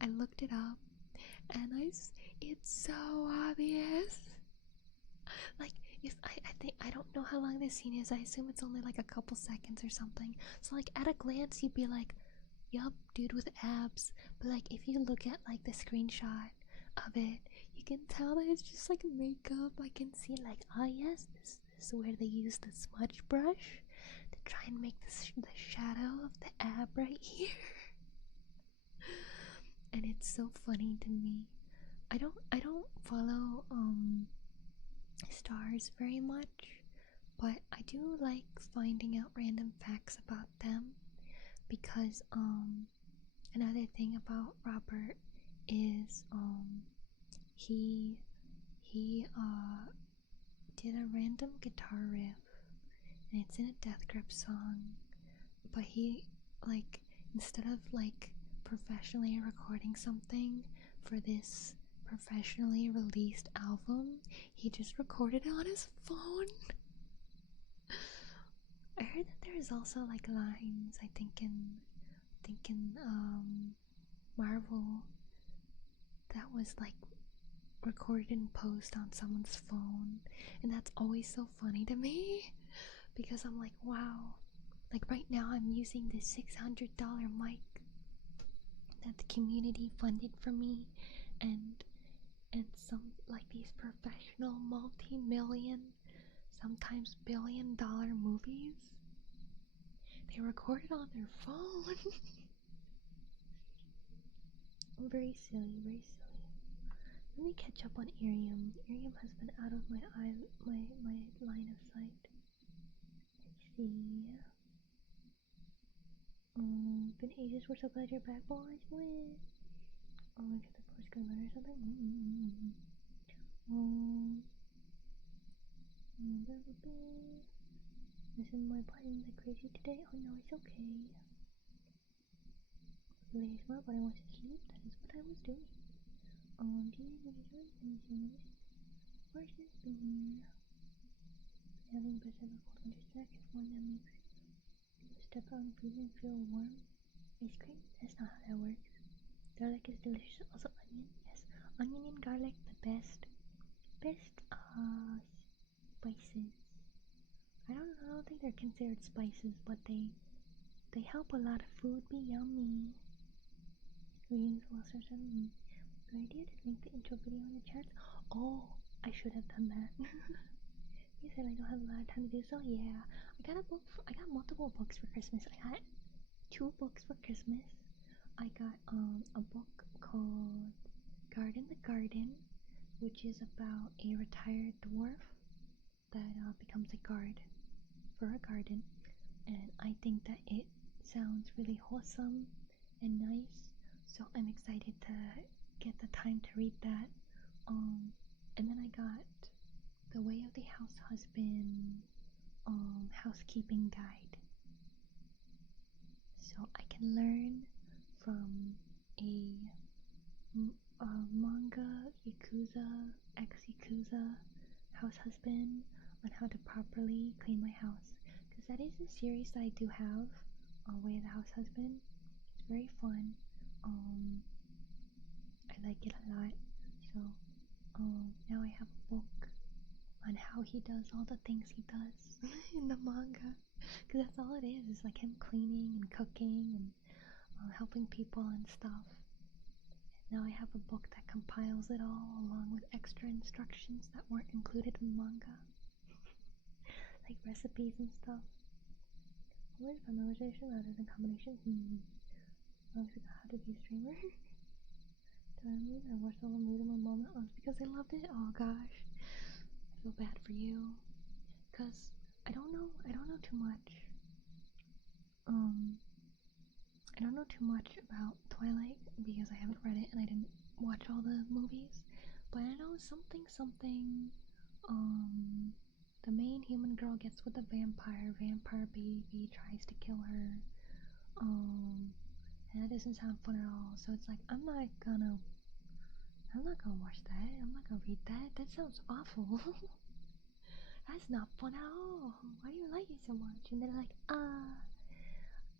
I looked it up, and it's so obvious. Like, I don't know how long this scene is. I assume it's only like a couple seconds or something. So like, at a glance you'd be like, yup, dude with abs. But like, if you look at like the screenshot of it, you can tell that it's just like makeup. I can see like, oh yes, this is where they use the smudge brush to try and make the shadow of the ab right here. And it's so funny to me. I don't follow stars very much, but I do like finding out random facts about them, because another thing about Robert is he did a random guitar riff, and it's in a Death Grip song, but he, like, instead of like professionally recording something for this professionally released album, he just recorded it on his phone. I heard that there is also like lines, I think in Marvel, that was like recorded in post on someone's phone, and that's always so funny to me, because I'm like, wow, like right now I'm using this $600 mic that the community funded for me, and some, like, these professional multi-million, sometimes billion-dollar movies, they record it on their phone. Very silly, very silly. Let me catch up on Irium. Irium has been out of my line of sight. Let's see. Been ages. We're so glad you're back, boys. Oh, look at the Horse could run or something? That would be... Missing my buttons like crazy today? Oh no, it's okay. Really smart, but I want to sleep. That is what I was doing. Where's this been here? Having best ever cold winter snack is one that makes you step out and freeze and feel warm. Ice cream? That's not how that works. Garlic is delicious. Also onion. Yes, onion and garlic, the best spices. I don't think they're considered spices, but they help a lot of food be yummy. Greens, Gloucester, good idea to link the intro video in the chat. Oh, I should have done that. You said I don't have a lot of time to do so. Yeah, I got multiple books for Christmas. I got 2 books for Christmas. I got a book called Garden the Garden, which is about a retired dwarf that becomes a guard for a garden, and I think that it sounds really wholesome and nice, so I'm excited to get the time to read that. And then I got The Way of the House Husband housekeeping guide, so I can learn from a manga ex-yakuza house husband on how to properly clean my house, because that is a series that I do have, Way of the House Husband. It's very fun. I like it a lot. So now I have a book on how he does all the things he does in the manga, because that's all it is. It's like him cleaning and cooking and helping people and stuff. Now I have a book that compiles it all along with extra instructions that weren't included in manga. Like recipes and stuff. Always by memorization rather than combination. I forgot how to be a streamer. I watched all the movies in my mom because I loved it. Oh gosh. I feel bad for you. Cause I don't know too much. I don't know too much about Twilight because I haven't read it and I didn't watch all the movies. But I know something. The main human girl gets with a vampire baby tries to kill her. And that doesn't sound fun at all. So it's like I'm not gonna watch that. I'm not gonna read that. That sounds awful. That's not fun at all. Why do you like it so much? And they're like,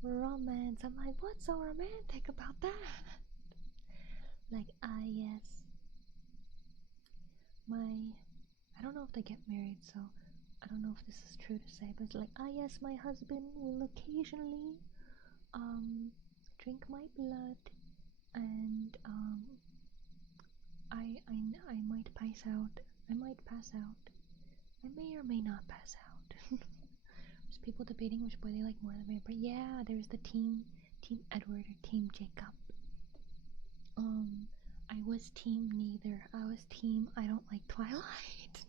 romance. I'm like, what's so romantic about that? Like, yes. I don't know if they get married, so I don't know if this is true to say, but it's like, yes, my husband will occasionally, drink my blood, and, I might pass out. I may or may not pass out. There's people debating which boy they like more than vampire. Yeah, there's the team Edward or team Jacob. I was team neither. I was team I don't like Twilight.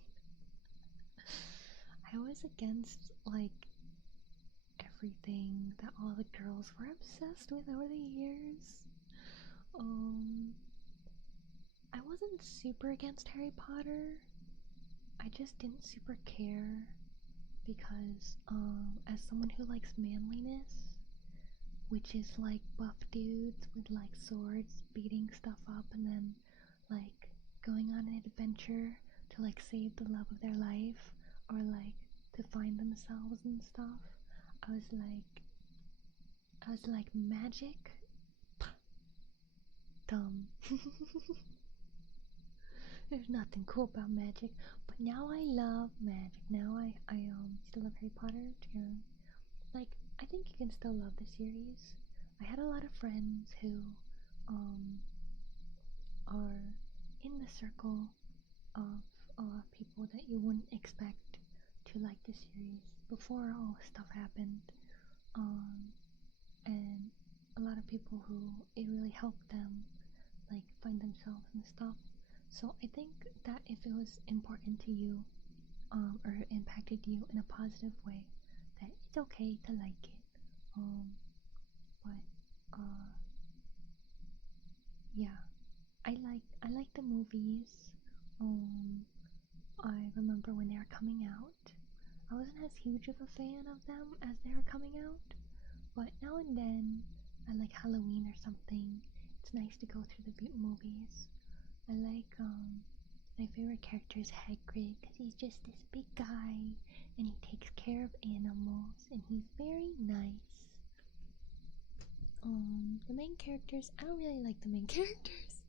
I was against like everything that all the girls were obsessed with over the years. I wasn't super against Harry Potter. I just didn't super care because as someone who likes manliness, which is like buff dudes with like swords beating stuff up and then like going on an adventure to like save the love of their life or like to find themselves and stuff, I was like magic? Dumb. There's nothing cool about magic, but now I love magic. Now I still love Harry Potter too. Like, I think you can still love the series. I had a lot of friends who are in the circle of people that you wouldn't expect to like the series before all stuff happened, and a lot of people who it really helped them like find themselves and stuff. So I think that if it was important to you or impacted you in a positive way, that it's okay to like it. But yeah, I like the movies. I remember when they were coming out. I wasn't as huge of a fan of them as they were coming out, but now and then, at like Halloween or something, it's nice to go through the movies. I like my favorite character is Hagrid because he's just this big guy and he takes care of animals and he's very nice. The main characters, I don't really like the main characters.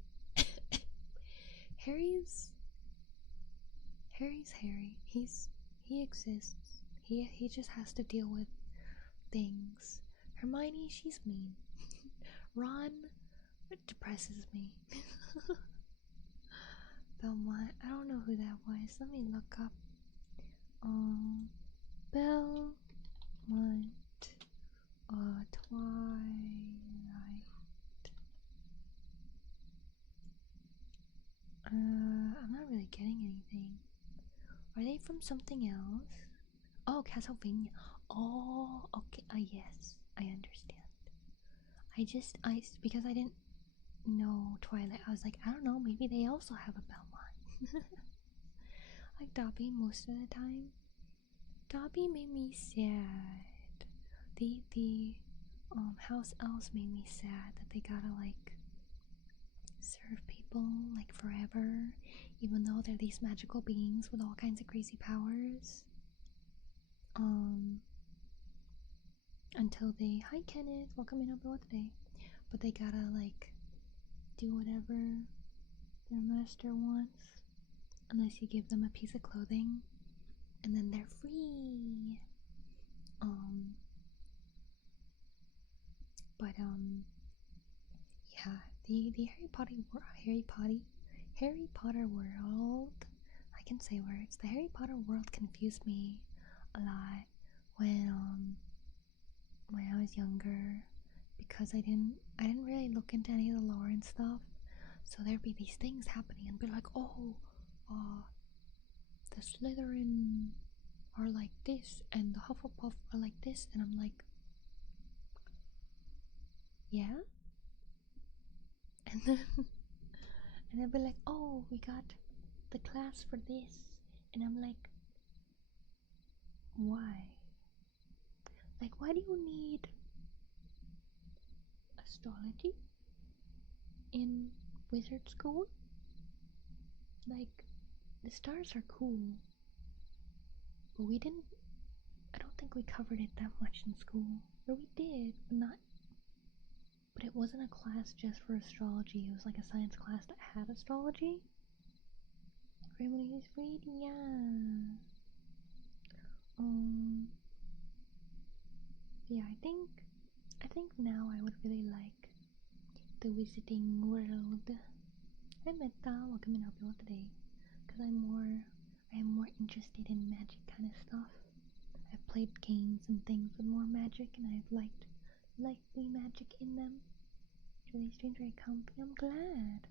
Harry's Harry. He exists. He just has to deal with things. Hermione, she's mean. Ron depresses me. Belmont, I don't know who that was. Let me look up. Belmont, Twilight. I'm not really getting anything. Are they from something else? Oh, Castlevania. Oh, okay. Yes, I understand. Because I didn't know Twilight, I was like, I don't know, maybe they also have a Belmont. Like Dobby most of the time. Dobby made me sad. The house elves made me sad that they gotta like serve people like forever, even though they're these magical beings with all kinds of crazy powers. Until they, hi Kenneth, welcome in up today. But they gotta like do whatever their master wants, unless you give them a piece of clothing, and then they're free. Yeah, the Harry Potter world. I can say words. The Harry Potter world confused me a lot when I was younger, because I didn't really look into any of the lore and stuff. So there'd be these things happening and be like, oh, the Slytherin are like this and the Hufflepuff are like this, and I'm like, yeah. And then and they'd be like, oh, we got the class for this, and I'm like, why? Like, why do you need astrology in wizard school? Like, the stars are cool, but I don't think we covered it that much in school. Or we did, but it wasn't a class just for astrology. It was like a science class that had astrology. Everybody is free, yeah. Yeah, I think now I would really like the Wizarding World. Hi Meta, welcome in up today. Because I am more interested in magic kind of stuff. I've played games and things with more magic, and I've liked the magic in them. Really strange, very comfy. I'm glad.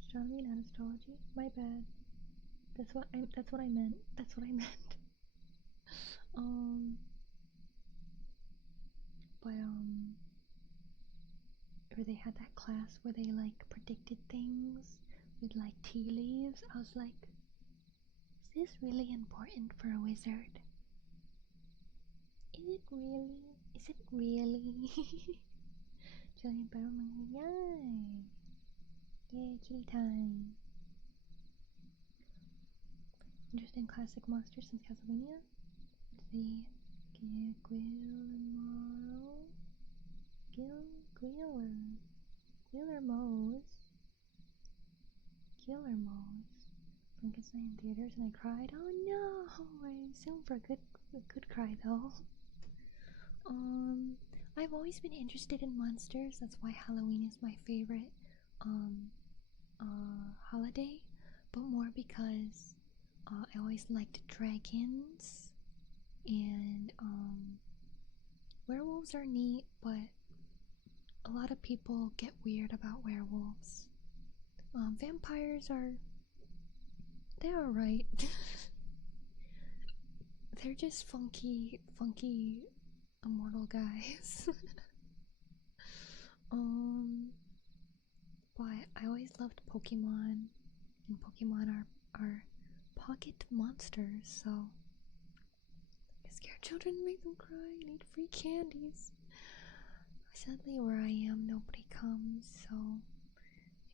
Astronomy, not astrology. My bad. That's what I meant. That's what I meant. Or they had that class where they like predicted things with like tea leaves. I was like, is this really important for a wizard? Is it really? Is it really? Jillian Barrowman, yay! Yay, kitty time. Interesting classic monsters since Castlevania. Let's see. Guillermo's Frankenstein in theaters, and I cried. Oh no! I assume for a good cry though. I've always been interested in monsters. That's why Halloween is my favorite holiday, but more because I always liked dragons, and werewolves are neat, but a lot of people get weird about werewolves. Vampires they're alright. They're just funky immortal guys. loved Pokemon, and Pokemon are pocket monsters, so scare children and make them cry and eat free candies. Sadly, where I am, nobody comes, so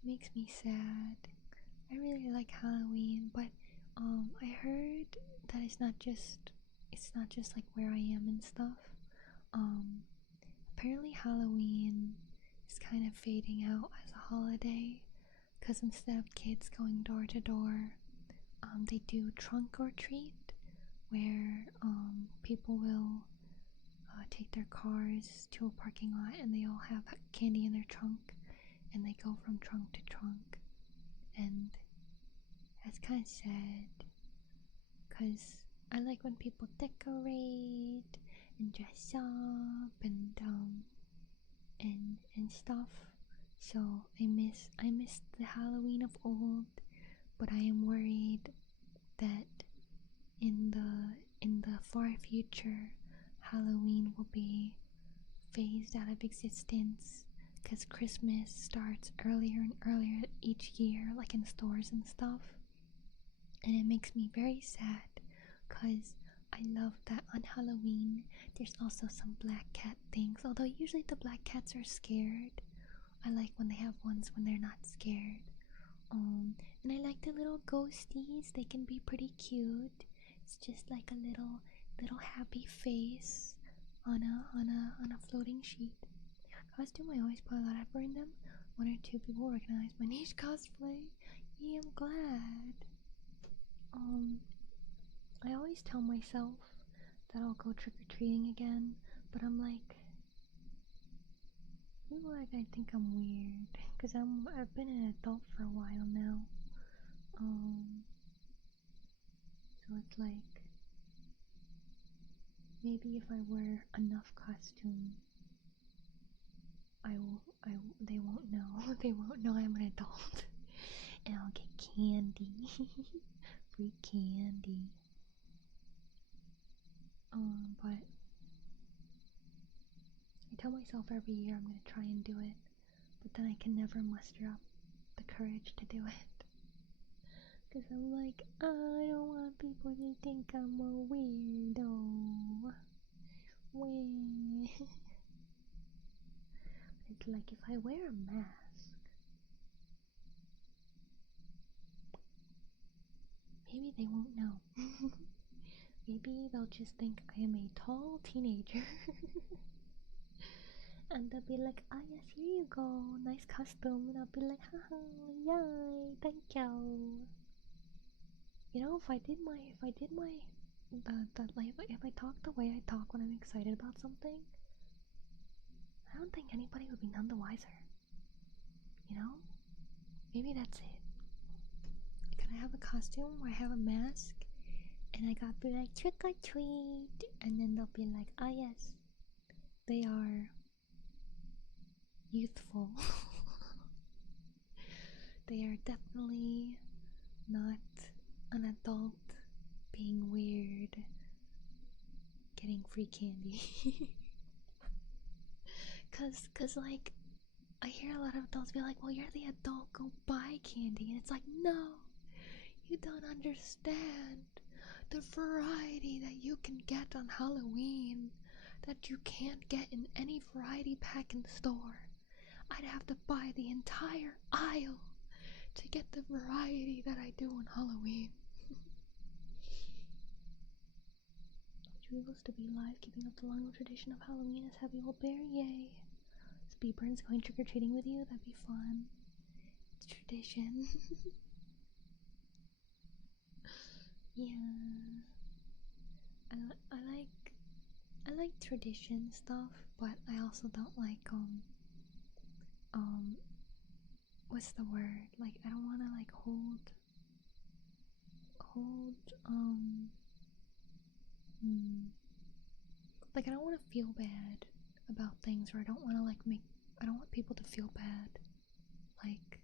it makes me sad. I really like Halloween, but I heard that it's not just like where I am and stuff. Apparently Halloween is kind of fading out as a holiday, because instead of kids going door to door, they do trunk or treat, where people will take their cars to a parking lot and they all have candy in their trunk and they go from trunk to trunk. And that's kind of sad, because I like when people decorate and dress up and stuff. So I miss the Halloween of old, but I am worried that in the far future, Halloween will be phased out of existence, because Christmas starts earlier and earlier each year, like in stores and stuff. And it makes me very sad, because I love that on Halloween there's also some black cat things, although usually the black cats are scared. I like when they have ones when they're not scared. And I like the little ghosties, they can be pretty cute. It's just like a little happy face on a floating sheet. Costume, I always put a lot of effort in them. One or two people recognize my niche cosplay. Yeah, I'm glad. I always tell myself that I'll go trick-or-treating again, but I'm like, people I think I'm weird, because I've been an adult for a while now. So it's like, maybe if I wear enough costume, they won't know. They won't know I'm an adult. And I'll get candy. Free candy. But I tell myself every year I'm gonna try and do it, but then I can never muster up the courage to do it. Because I'm like, I don't want people to think I'm a weirdo. It's like, if I wear a mask, maybe they won't know. Maybe they'll just think I am a tall teenager. And they'll be like, ah, yes, here you go, nice costume. And I'll be like, haha, yay, thank you. You know, if I did my, like, if I talk the way I talk when I'm excited about something, I don't think anybody would be none the wiser. You know? Maybe that's it. Can I have a costume where I have a mask, and I gotta be like, trick or treat, and then they'll be like, ah, yes, they are youthful. They are definitely not an adult being weird, getting free candy. Cause like, I hear a lot of adults be like, well, you're the adult, go buy candy. And it's like, no, you don't understand the variety that you can get on Halloween that you can't get in any variety pack in the store. I'd have to buy the entire aisle to get the variety that I do on Halloween. Jewels to be alive, keeping up the long tradition of Halloween as Happy Old Bear, yay. Is Beaberns going trick-or-treating with you? That'd be fun. It's tradition. Yeah. I like tradition stuff, but I also don't like what's the word? Like, I don't wanna like hold like, I don't wanna feel bad about things, or I don't wanna I don't want people to feel bad. Like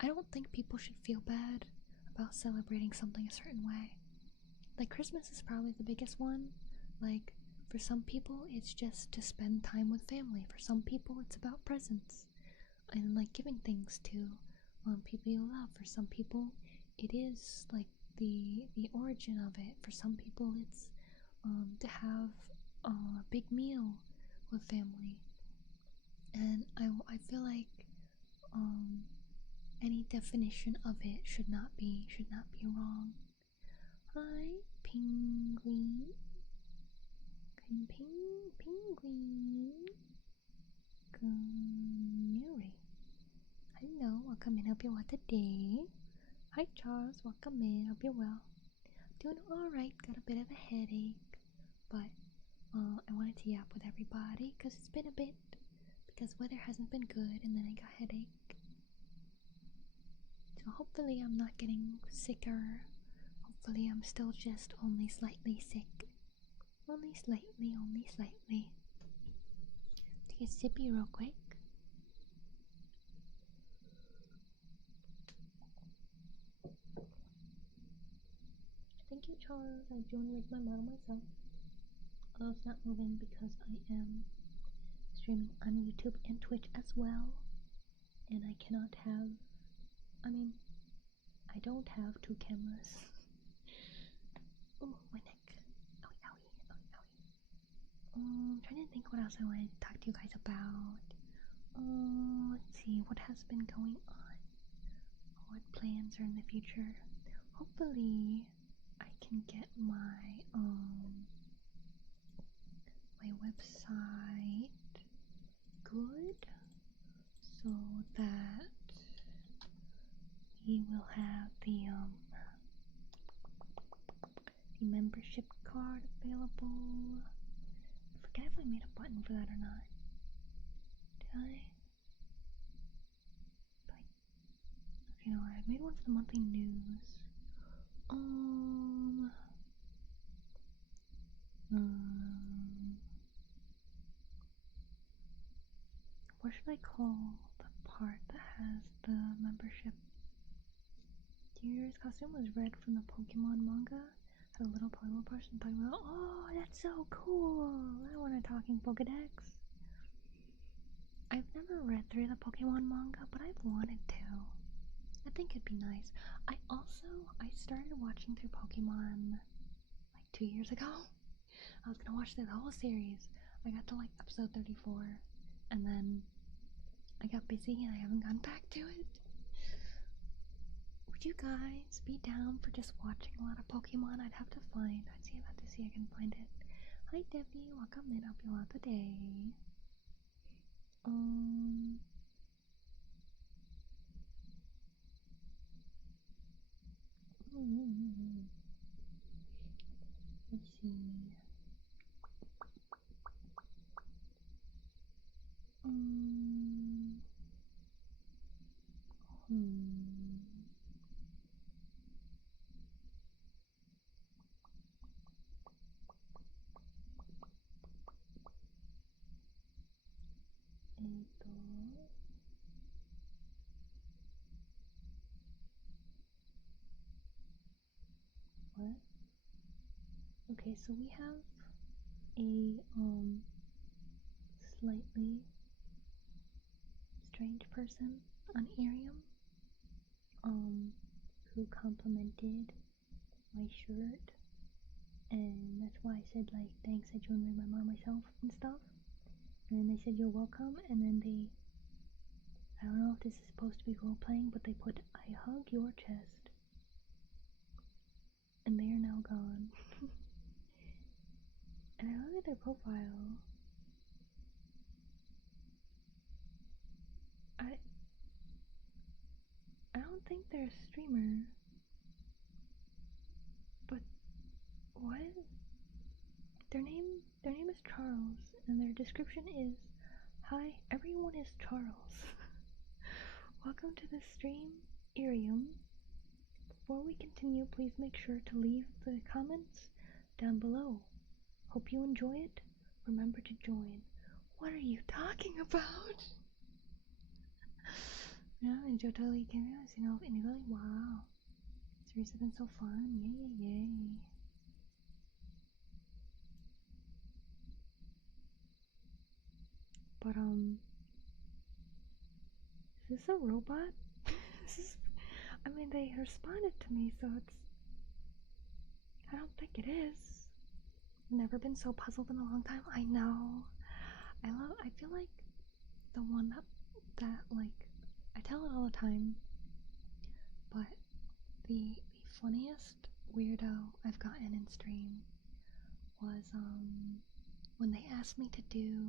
I don't think people should feel bad about celebrating something a certain way. Like, Christmas is probably the biggest one. Like, for some people it's just to spend time with family. For some people it's about presents and like giving things to people you love. For some people, it is like the origin of it. For some people, it's to have a big meal with family. And I feel like any definition of it should not be wrong. Hi, penguin. Penguin. Canary. Hello, welcome in. Hope you're well today. Hi, Charles. Welcome in. Hope you're well. Doing alright. Got a bit of a headache, but I wanted to yap with everybody because it's been a bit. Because weather hasn't been good, and then I got a headache. So hopefully I'm not getting sicker. Hopefully I'm still just only slightly sick. Only slightly, only slightly. Take a sippy real quick. Thank you, Charles. I joined with my model myself. Although it's not moving because I am streaming on YouTube and Twitch as well. And I cannot have... I don't have two cameras. Oh, my neck. Owie, owie, owie, owie. I'm trying to think what else I wanted to talk to you guys about. Let's see, what has been going on? What plans are in the future? Hopefully, I can get my website good so that we will have the membership card available. I forget if I made a button for that or not. Did I? You know, I made one for the monthly news. What should I call the part that has the membership? Deer's costume was red from the Pokemon manga. Had a little Pokemon person talking about, oh, that's so cool! I want a talking Pokedex. I've never read through the Pokemon manga, but I've wanted to. I think it'd be nice. I started watching through Pokemon like 2 years ago. I was gonna watch through the whole series. I got to like episode 34, and then I got busy and I haven't gone back to it. Would you guys be down for just watching a lot of Pokemon? I'd have to find. I'd see if I can find it. Hi Debbie, welcome in. Hope you're well today. Let's see. What? Okay, so we have a slightly strange person on Arium who complimented my shirt, and that's why I said like thanks, I joined with my mom myself and stuff, and then they said you're welcome, and then I don't know if this is supposed to be role playing, but they put I hug your chest, and they are now gone. And I look at their profile. I don't think they're a streamer. But what? Their name is Charles, and their description is, hi, everyone is Charles. Welcome to the stream, Arium. Before we continue, please make sure to leave the comments down below. Hope you enjoy it. Remember to join. What are you talking about? Yeah, and Joe totally came out, you know, and really, wow. Series has been so fun. Yay. But, is this a robot I mean, they responded to me, so it's. I don't think it is. Never been so puzzled in a long time. I know. I feel like the one that like, I tell it all the time, but the funniest weirdo I've gotten in stream was, when they asked me to do,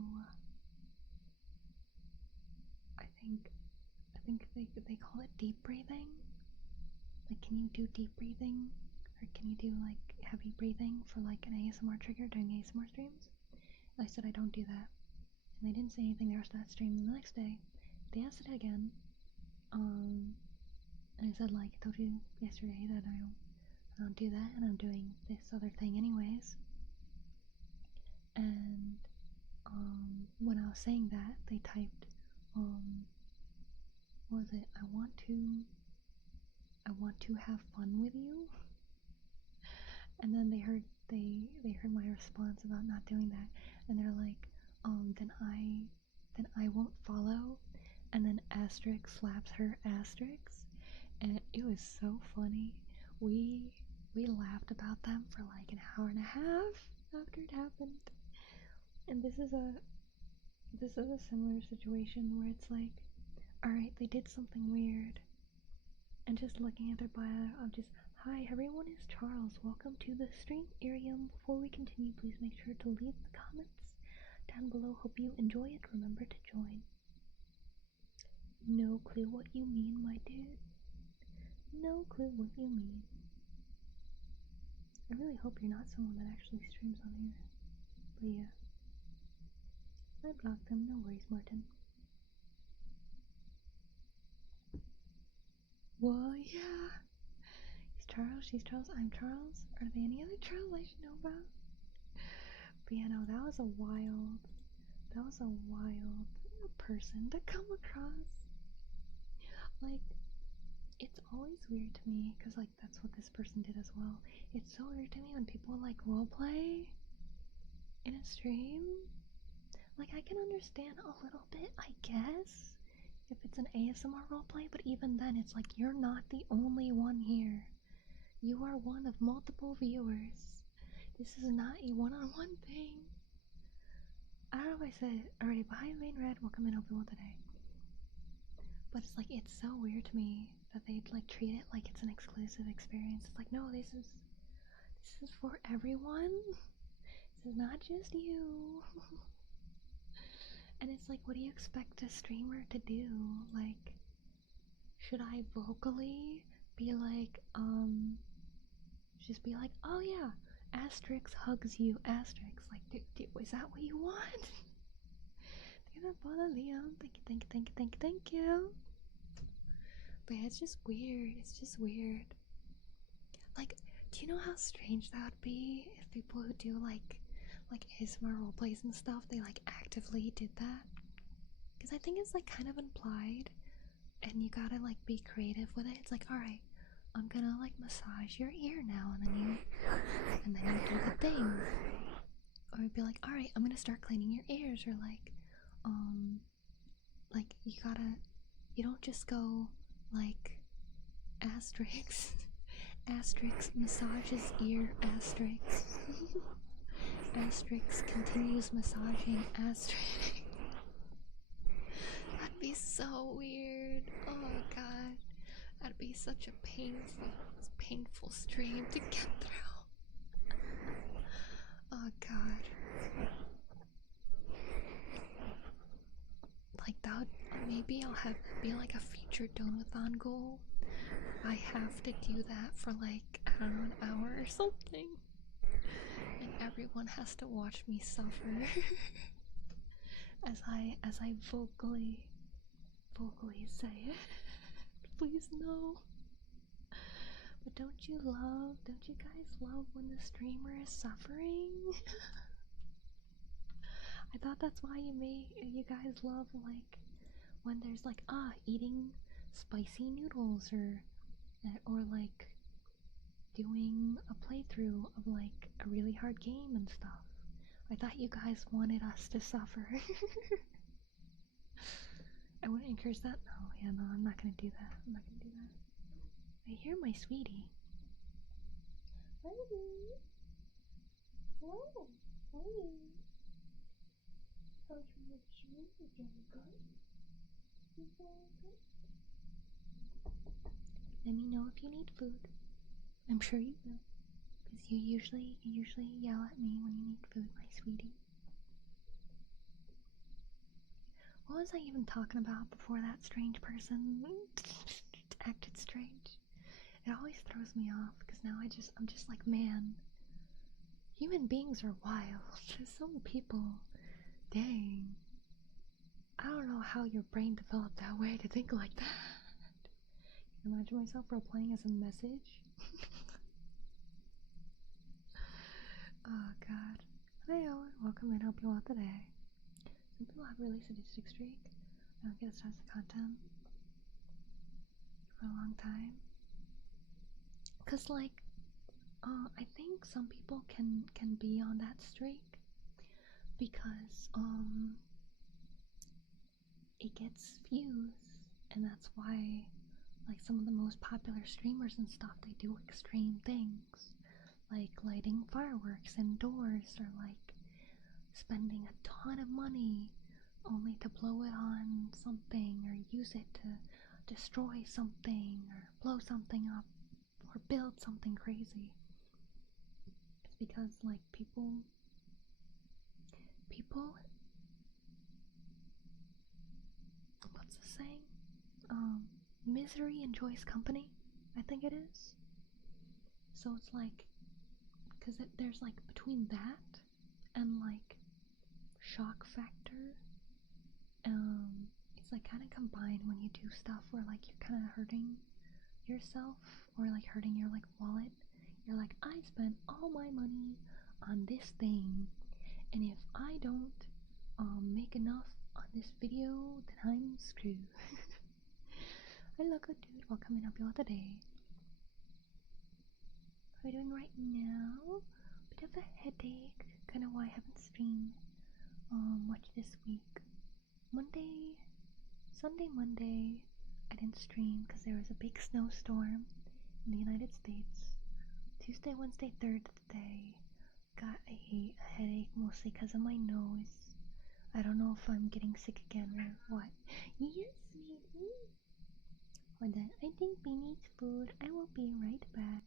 I think they call it deep breathing. Like, can you do deep breathing? Or can you do, like, heavy breathing for, like, an ASMR trigger during ASMR streams? And I said I don't do that. And they didn't say anything the rest of that stream. And the next day, they asked it again. And I said, like, I told you yesterday that I don't do that, and I'm doing this other thing anyways. And, when I was saying that, they typed, what was it? I want to have fun with you. And then they heard my response about not doing that, and they're like, then I won't follow. And then asterisk slaps her asterisk, and it was so funny. We laughed about them for like an hour and a half after it happened. And this is a similar situation where it's like, alright, they did something weird, and just looking at their bio of just, hi everyone, is Charles, welcome to the stream area. Before we continue, please make sure to leave the comments down below. Hope you enjoy it. Remember to join. No clue what you mean, my dude. No clue what you mean. I really hope you're not someone that actually streams on here. But yeah. I blocked them, no worries, Martin. Well, yeah. He's Charles, she's Charles, I'm Charles. Are there any other Charles I should know about? But yeah, no, that was a wild person to come across. Like, it's always weird to me, because, like, that's what this person did as well. It's so weird to me when people, like, roleplay in a stream. Like, I can understand a little bit, I guess, if it's an ASMR roleplay, but even then, it's like, you're not the only one here. You are one of multiple viewers. This is not a one-on-one thing. I don't know if I said it already, but hi, Main Red, welcome in, hope you're well today. But it's like, it's so weird to me that they'd like treat it like it's an exclusive experience. It's like, no, this is for everyone. This is not just you. And it's like, what do you expect a streamer to do? Like, should I vocally be like, just be like, oh yeah, asterisk hugs you, asterisk. Like, is that what you want? Thank you for following, Liam. Thank you. But yeah, it's just weird. It's just weird. Like, do you know how strange that would be if people who do like ASMR roleplays and stuff, they like actively did that? Because I think it's like kind of implied, and you gotta like be creative with it. It's like, alright, I'm gonna like massage your ear now, and then you do the thing. Or it'd be like, alright, I'm gonna start cleaning your ears, or like you don't just go like asterisk massages ear asterisk asterisk continues massaging asterisk. That'd be so weird. Oh god, that'd be such a painful stream to get through. Oh god. Like that, maybe I'll have be like a future donathon goal. I have to do that for like, I don't know, an hour or something, and everyone has to watch me suffer as I vocally say it. Please no. But don't you guys love when the streamer is suffering? I thought that's why you guys love like when there's like eating spicy noodles or like doing a playthrough of like a really hard game and stuff. I thought you guys wanted us to suffer. I wouldn't encourage that. No, yeah, no, I'm not gonna do that. I'm not gonna do that. I hear my sweetie. Honey. Hello. Honey. How's your shoes? You doing good? You doing good? Let me know if you need food. I'm sure you will, because you usually yell at me when you need food, my sweetie. What was I even talking about before that strange person acted strange? It always throws me off because now I'm just like, man, human beings are wild. Some people, dang, I don't know how your brain developed that way to think like that. Imagine myself role playing as a message. Oh god. Hi Owen, welcome in, hope you well today. Some people have really sadistic streak. I don't get a sense of content for a long time. Cause like, I think some people can be on that streak because it gets views, and that's why like some of the most popular streamers and stuff, they do extreme things like lighting fireworks indoors, or like spending a ton of money only to blow it on something or use it to destroy something or blow something up or build something crazy. It's because like people what's the saying? Misery enjoys company, I think it is. So it's like, because there's like between that and like shock factor, it's like kind of combined when you do stuff where like you're kind of hurting yourself or like hurting your like wallet. You're like, I spent all my money on this thing, and if I don't make enough on this video, then I'm screwed. Hello, good dude. Welcome in, hope you all today. How are you doing right now? Bit of a headache, kind of why I haven't streamed much this week. Monday, I didn't stream because there was a big snowstorm in the United States. Tuesday, Wednesday, Thursday, got a headache mostly because of my nose. I don't know if I'm getting sick again or what. Yes, sweetie. Hold on, I think we need food. I will be right back.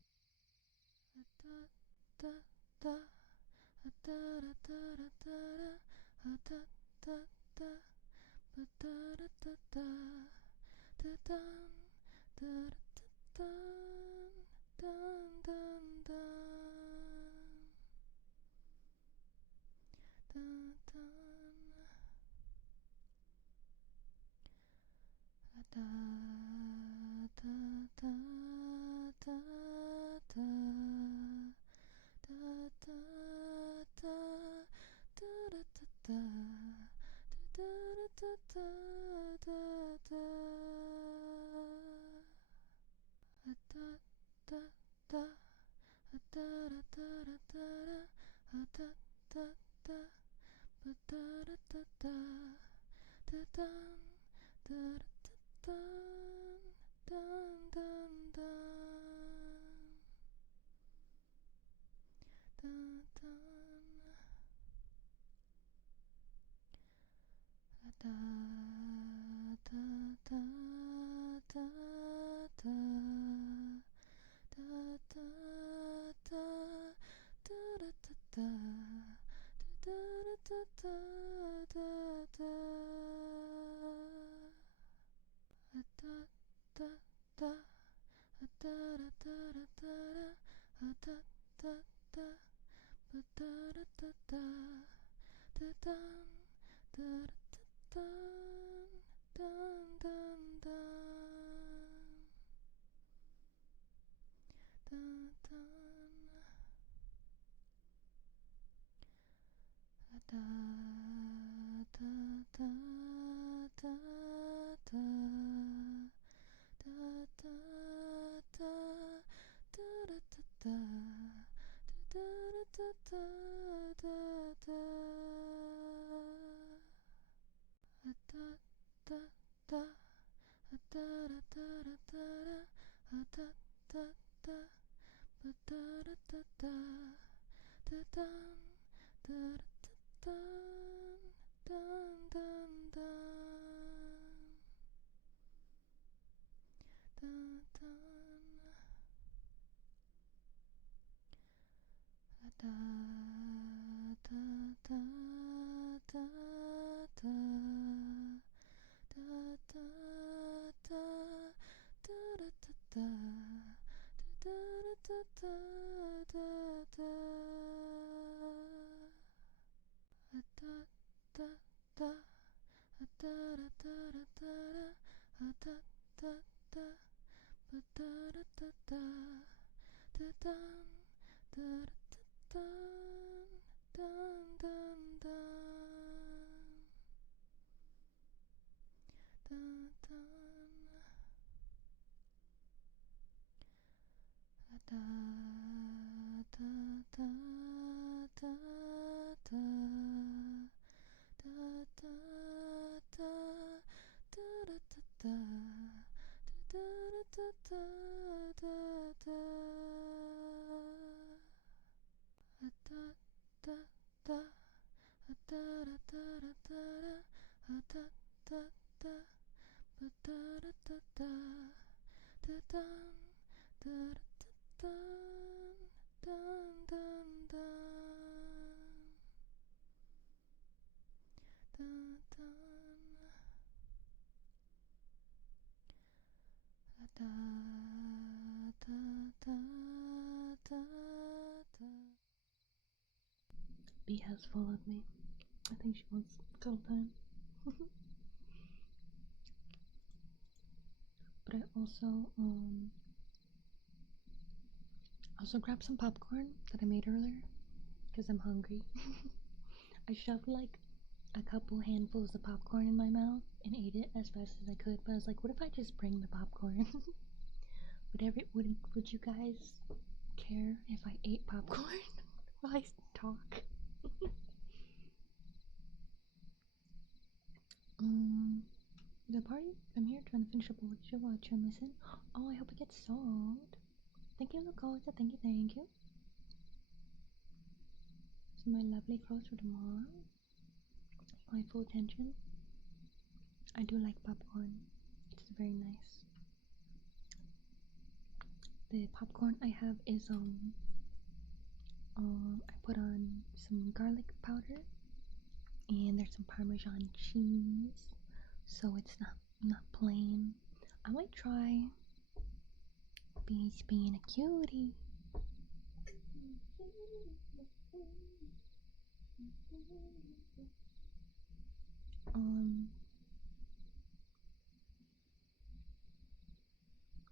B has followed me. I think she wants cuddle time. But I also grabbed some popcorn that I made earlier because I'm hungry. I shoved like a couple handfuls of popcorn in my mouth and ate it as fast as I could. But I was like, what if I just bring the popcorn? Would you guys care if I ate popcorn while I talk? The party? I'm here trying to finish up what you watch and listen. Oh, I hope it gets solved. Thank you, Lakota. Thank you. So my lovely clothes for tomorrow. My full attention. I do like popcorn. It's very nice. The popcorn I have is I put on some garlic powder and there's some Parmesan cheese, so it's not plain. I might try being a cutie.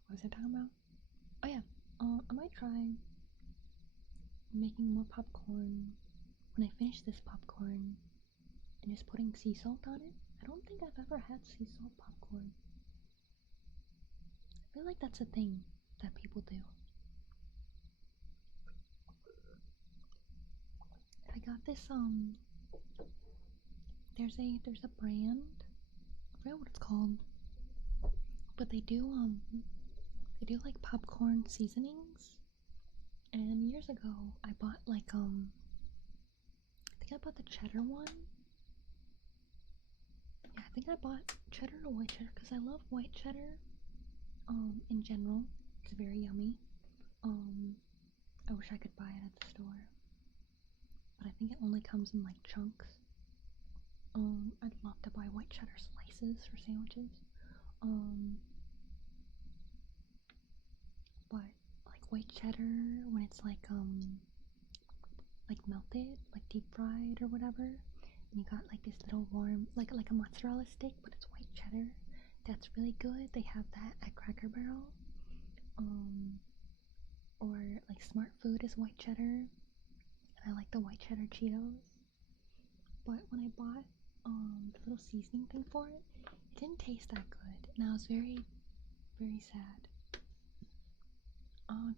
What was I talking about? Oh yeah, I might try making more popcorn when I finish this popcorn and just putting sea salt on it. I don't think I've ever had sea salt popcorn. I feel like that's a thing that people do. I got this there's a brand, I forget what it's called, but they do like popcorn seasonings. And years ago I bought like I think I bought the cheddar one. Yeah, I think I bought cheddar or white cheddar because I love white cheddar in general. It's very yummy. I wish I could buy it at the store, but I think it only comes in like chunks. I'd love to buy white cheddar slices for sandwiches. But like white cheddar when it's like melted, like deep fried or whatever, and you got like this little warm like a mozzarella stick, but it's white cheddar. That's really good. They have that at Cracker Barrel. Or like Smart Food is white cheddar. And I like the white cheddar Cheetos. But when I bought the little seasoning thing for it, it didn't taste that good. And I was very, very sad.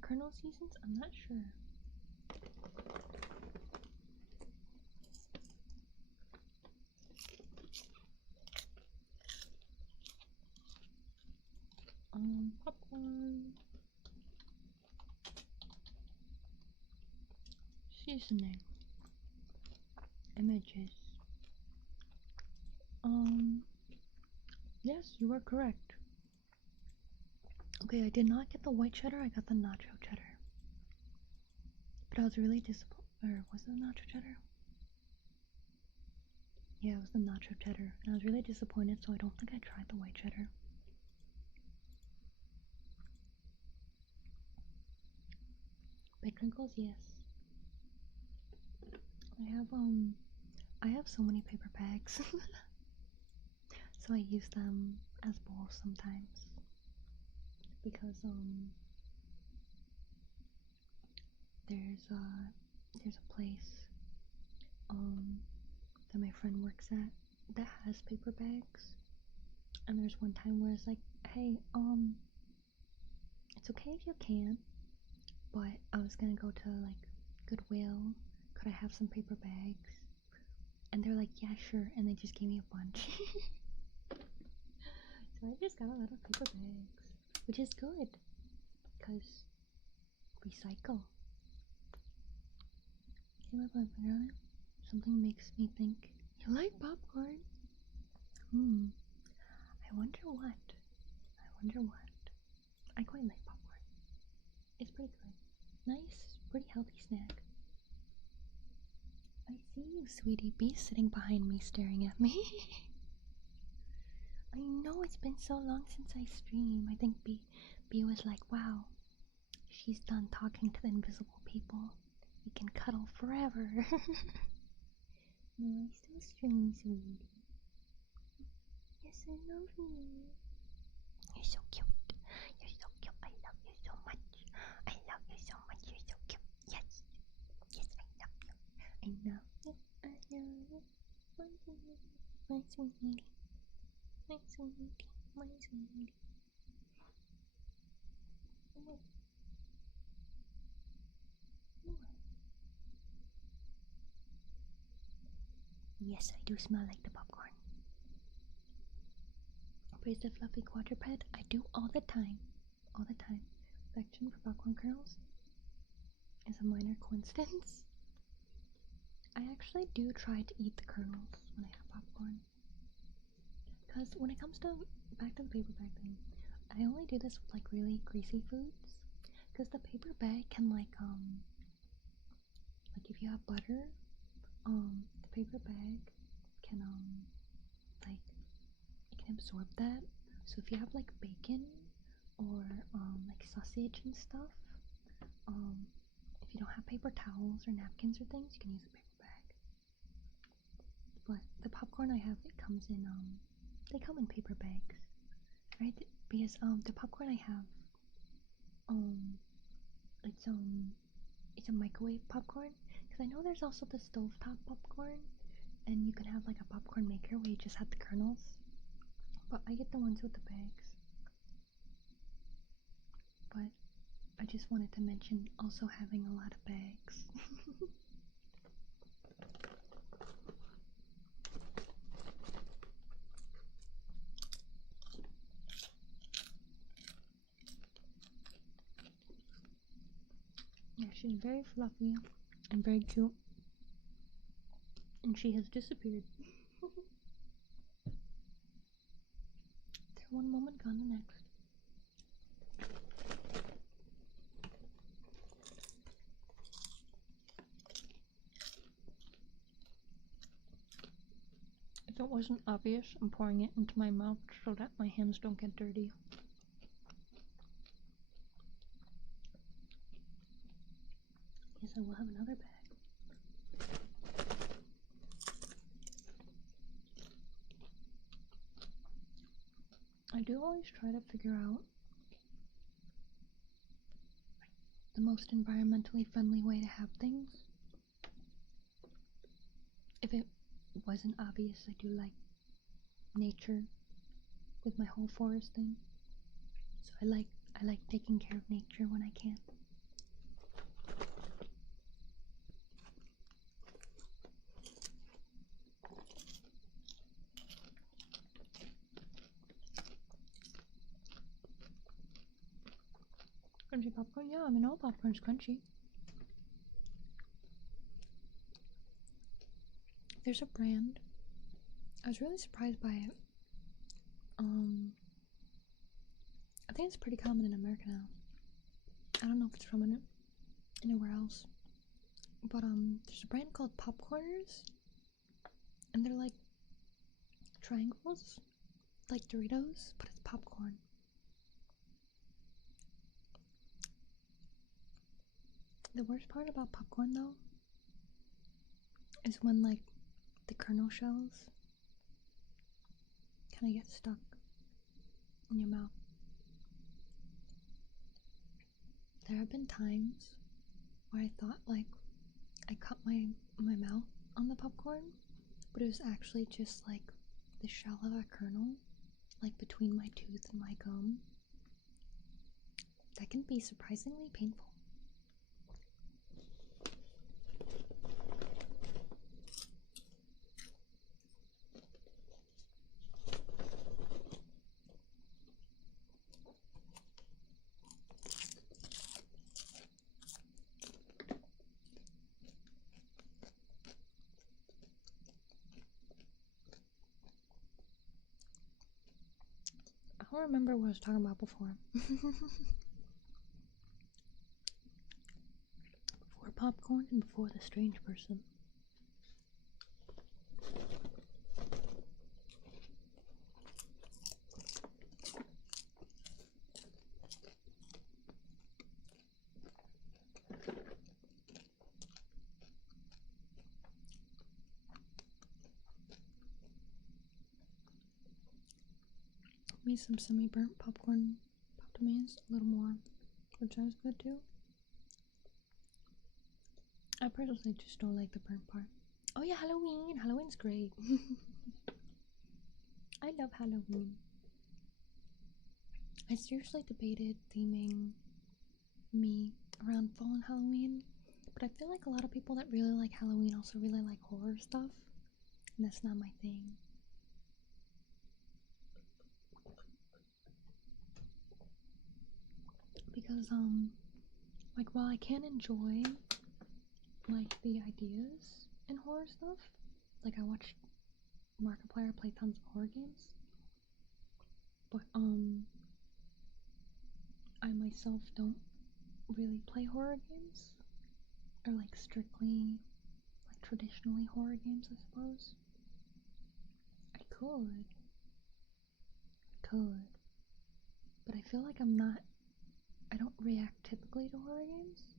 Kernel seasons? I'm not sure. Popcorn. Seasoning. Images. Yes, you are correct. Okay, I did not get the white cheddar, I got the nacho cheddar. But I was really disappointed. Or was it the nacho cheddar? Yeah, it was the nacho cheddar. And I was really disappointed, so I don't think I tried the white cheddar. Baked crinkles, yes. I have so many paper bags. So I use them as bowls sometimes. Because, there's a place, that my friend works at that has paper bags. And there's one time where it's like, hey, it's okay if you can, but I was gonna go to like Goodwill. Could I have some paper bags? And they're like, yeah, sure. And they just gave me a bunch. So I just got a lot of paper bags, which is good because recycle. See my blood pressure on it? Something makes me think you like popcorn. I wonder what. I quite like popcorn. It's pretty good. Nice, pretty healthy snack. I see you, sweetie. Bee's sitting behind me staring at me. I know it's been so long since I stream. I think B was like, wow, she's done talking to the invisible people. We can cuddle forever. No, I still stream, sweetie. Yes, I love you. You're so cute. You're so cute. I love you so much. I love you so much. You're so cute. Yes. Yes, I love you. I love you. I love you. My sweetie. My sweetie. My sweetie. My sweetie. What? Yes, I do smell like the popcorn. Praise the fluffy quadruped. I do all the time. All the time. Affection for popcorn kernels is a minor coincidence. I actually do try to eat the kernels when I have popcorn. Because when it comes to back to the paper bag thing, I only do this with like really greasy foods. Because the paper bag can like if you have butter, the paper bag can like it can absorb that. So if you have like bacon or like sausage and stuff, if you don't have paper towels or napkins or things, you can use a paper bag. But the popcorn I have, it comes in they come in paper bags, right? Because the popcorn I have, it's a microwave popcorn. Because I know there's also the stovetop popcorn, and you can have like a popcorn maker where you just have the kernels. But I get the ones with the bags. But I just wanted to mention also having a lot of bags. Yeah, she's very fluffy and very cute. And she has disappeared. There one moment, gone the next. If it wasn't obvious, I'm pouring it into my mouth so that my hands don't get dirty. Yes, I will have another bag. I do always try to figure out the most environmentally friendly way to have things. If it wasn't obvious, I do like nature with my whole forest thing. So I like taking care of nature when I can. Crunchy popcorn? Yeah, I mean all popcorn's crunchy. There's a brand. I was really surprised by it. I think it's pretty common in America now. I don't know if it's from anywhere else. But there's a brand called Popcorners, and they're like triangles, like Doritos, but it's popcorn. The worst part about popcorn though is when like the kernel shells kind of get stuck in your mouth. There have been times where I thought like I cut my mouth on the popcorn, but it was actually just like the shell of a kernel, like between my tooth and my gum. That can be surprisingly painful. I don't remember what I was talking about before. Before popcorn and before the strange person. Maybe some semi-burnt popcorn pop tomatoes, a little more, which sounds good too. I personally just don't like the burnt part. Oh yeah, Halloween! Halloween's great. I love Halloween. I seriously debated theming me around fall and Halloween, but I feel like a lot of people that really like Halloween also really like horror stuff, and that's not my thing. Because like while I can enjoy like the ideas in horror stuff, like I watch Markiplier play tons of horror games, but I myself don't really play horror games, or like strictly like traditionally horror games, I suppose. I could, but I feel like I don't react typically to horror games.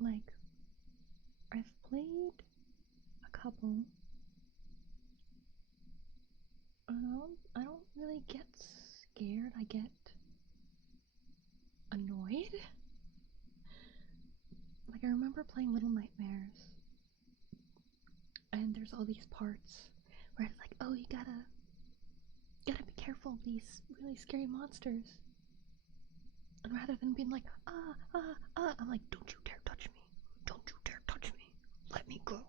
Like, I've played a couple. I don't really get scared, I get annoyed. Like, I remember playing Little Nightmares, and there's all these parts where it's like, oh, you gotta be careful of these really scary monsters. And rather than being like, I'm like, don't you dare touch me. Don't you dare touch me. Let me go.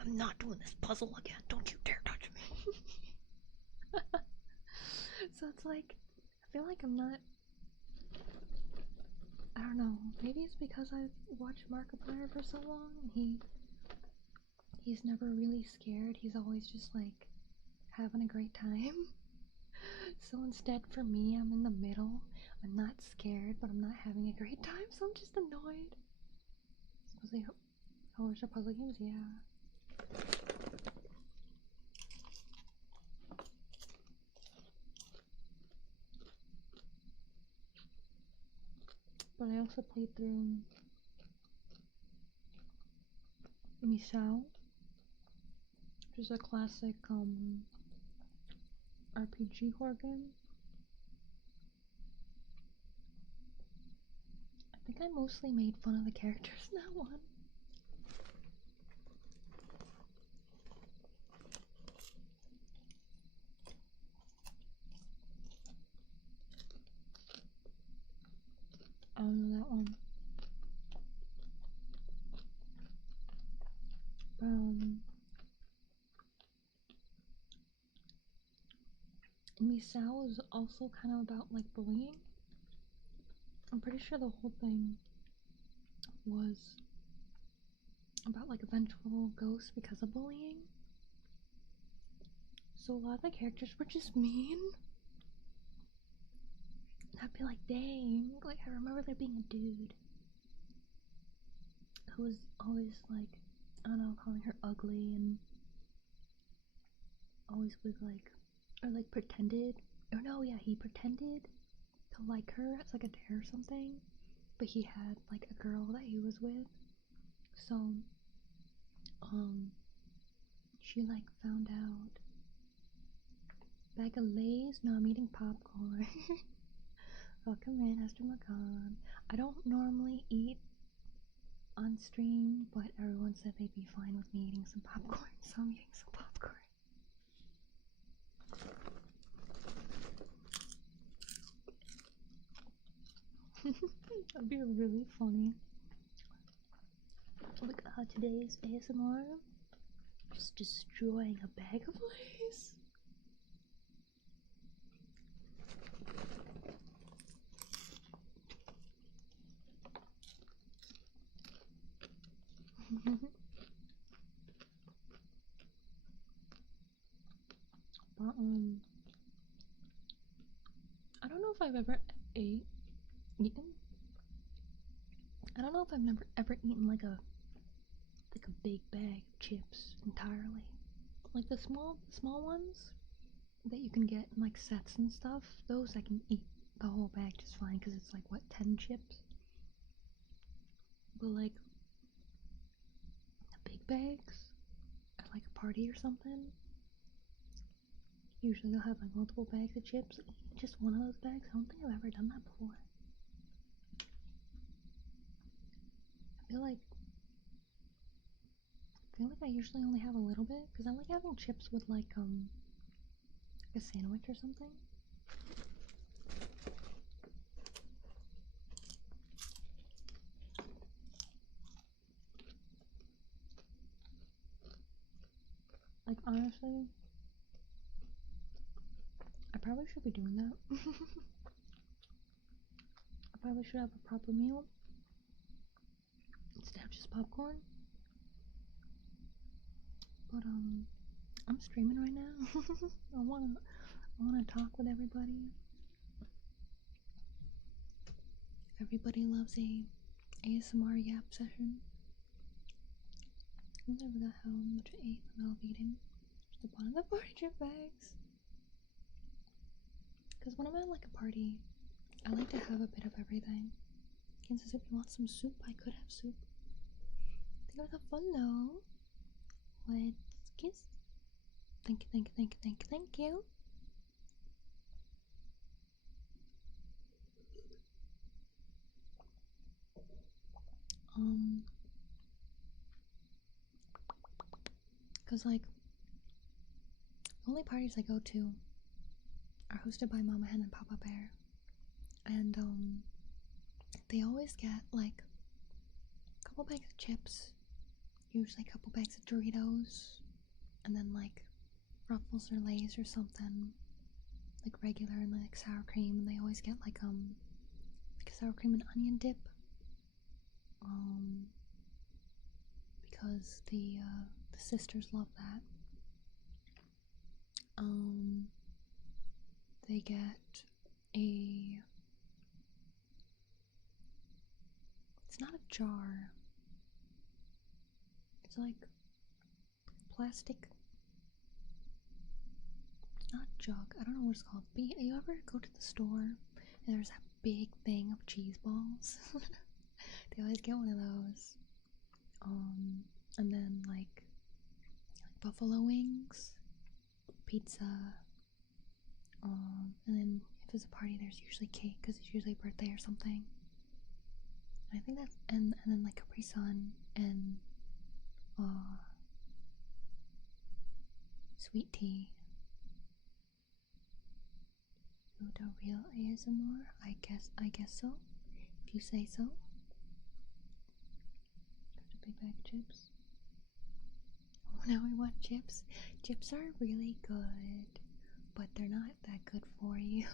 I'm not doing this puzzle again. Don't you dare touch me. So it's like, I feel like I'm not, I don't know, maybe it's because I've watched Markiplier for so long, and he's never really scared. He's always just like having a great time. So instead, for me, I'm in the middle. I'm not scared, but I'm not having a great time, so I'm just annoyed. Supposedly, horror or puzzle games, yeah. But I also played through Misao, which is a classic RPG horror game. I think I mostly made fun of the characters in that one. I don't know that one. Misao is also kind of about like bullying. I'm pretty sure the whole thing was about like eventual ghosts because of bullying. So a lot of the characters were just mean. I'd be like, dang, like I remember there being a dude who was always like, I don't know, calling her ugly and always with like, or like pretended, or no, yeah, he pretended to like her as like a dare or something, but he had like a girl that he was with. So, she like found out. Bag of Lay's? No, I'm eating popcorn. Welcome in, Esther McCon. I don't normally eat on stream, but everyone said they'd be fine with me eating some popcorn, so I'm eating some popcorn. That'd be really funny. Look at today's ASMR. Just destroying a bag of Lay's. But I don't know if I've ever eaten. I don't know if I've never ever eaten like a big bag of chips entirely. Like the small ones that you can get in like sets and stuff. Those I can eat the whole bag just fine because it's like what, 10 chips. But like the big bags at like a party or something. Usually they'll have like multiple bags of chips. Just one of those bags. I don't think I've ever done that before. I feel like I usually only have a little bit because I like having chips with like a sandwich or something. Like honestly, I probably should be doing that. I probably should have a proper meal instead of just popcorn. But I'm streaming right now. I wanna talk with everybody. Everybody loves a ASMR yap session. I never forgot how much I ate in the middle of eating. Just the bottom of the party chip bags. Because when I'm at like a party, I like to have a bit of everything. Kansas, if you want some soup, I could have soup. Thank you for the follow. Let's kiss. Thank you, thank you, thank you, thank you, thank you. Cause like the only parties I go to are hosted by Mama Hen and Papa Bear, and they always get like a couple bags of chips, usually a couple bags of Doritos, and then like Ruffles or Lay's or something, like regular and like sour cream. And they always get like a sour cream and onion dip, because the sisters love that. They get it's not a jar, it's like plastic, it's not a jug, I don't know what it's called, but you ever go to the store and there's that big thing of cheese balls? They always get one of those. And then like buffalo wings, pizza, and then if it's a party there's usually cake because it's usually a birthday or something. I think that's, and then like Capri Sun and sweet tea. The real ASMR? I guess so. If you say so. Got a big bag of chips. Oh, now I want chips. Chips are really good. but they're not that good for you.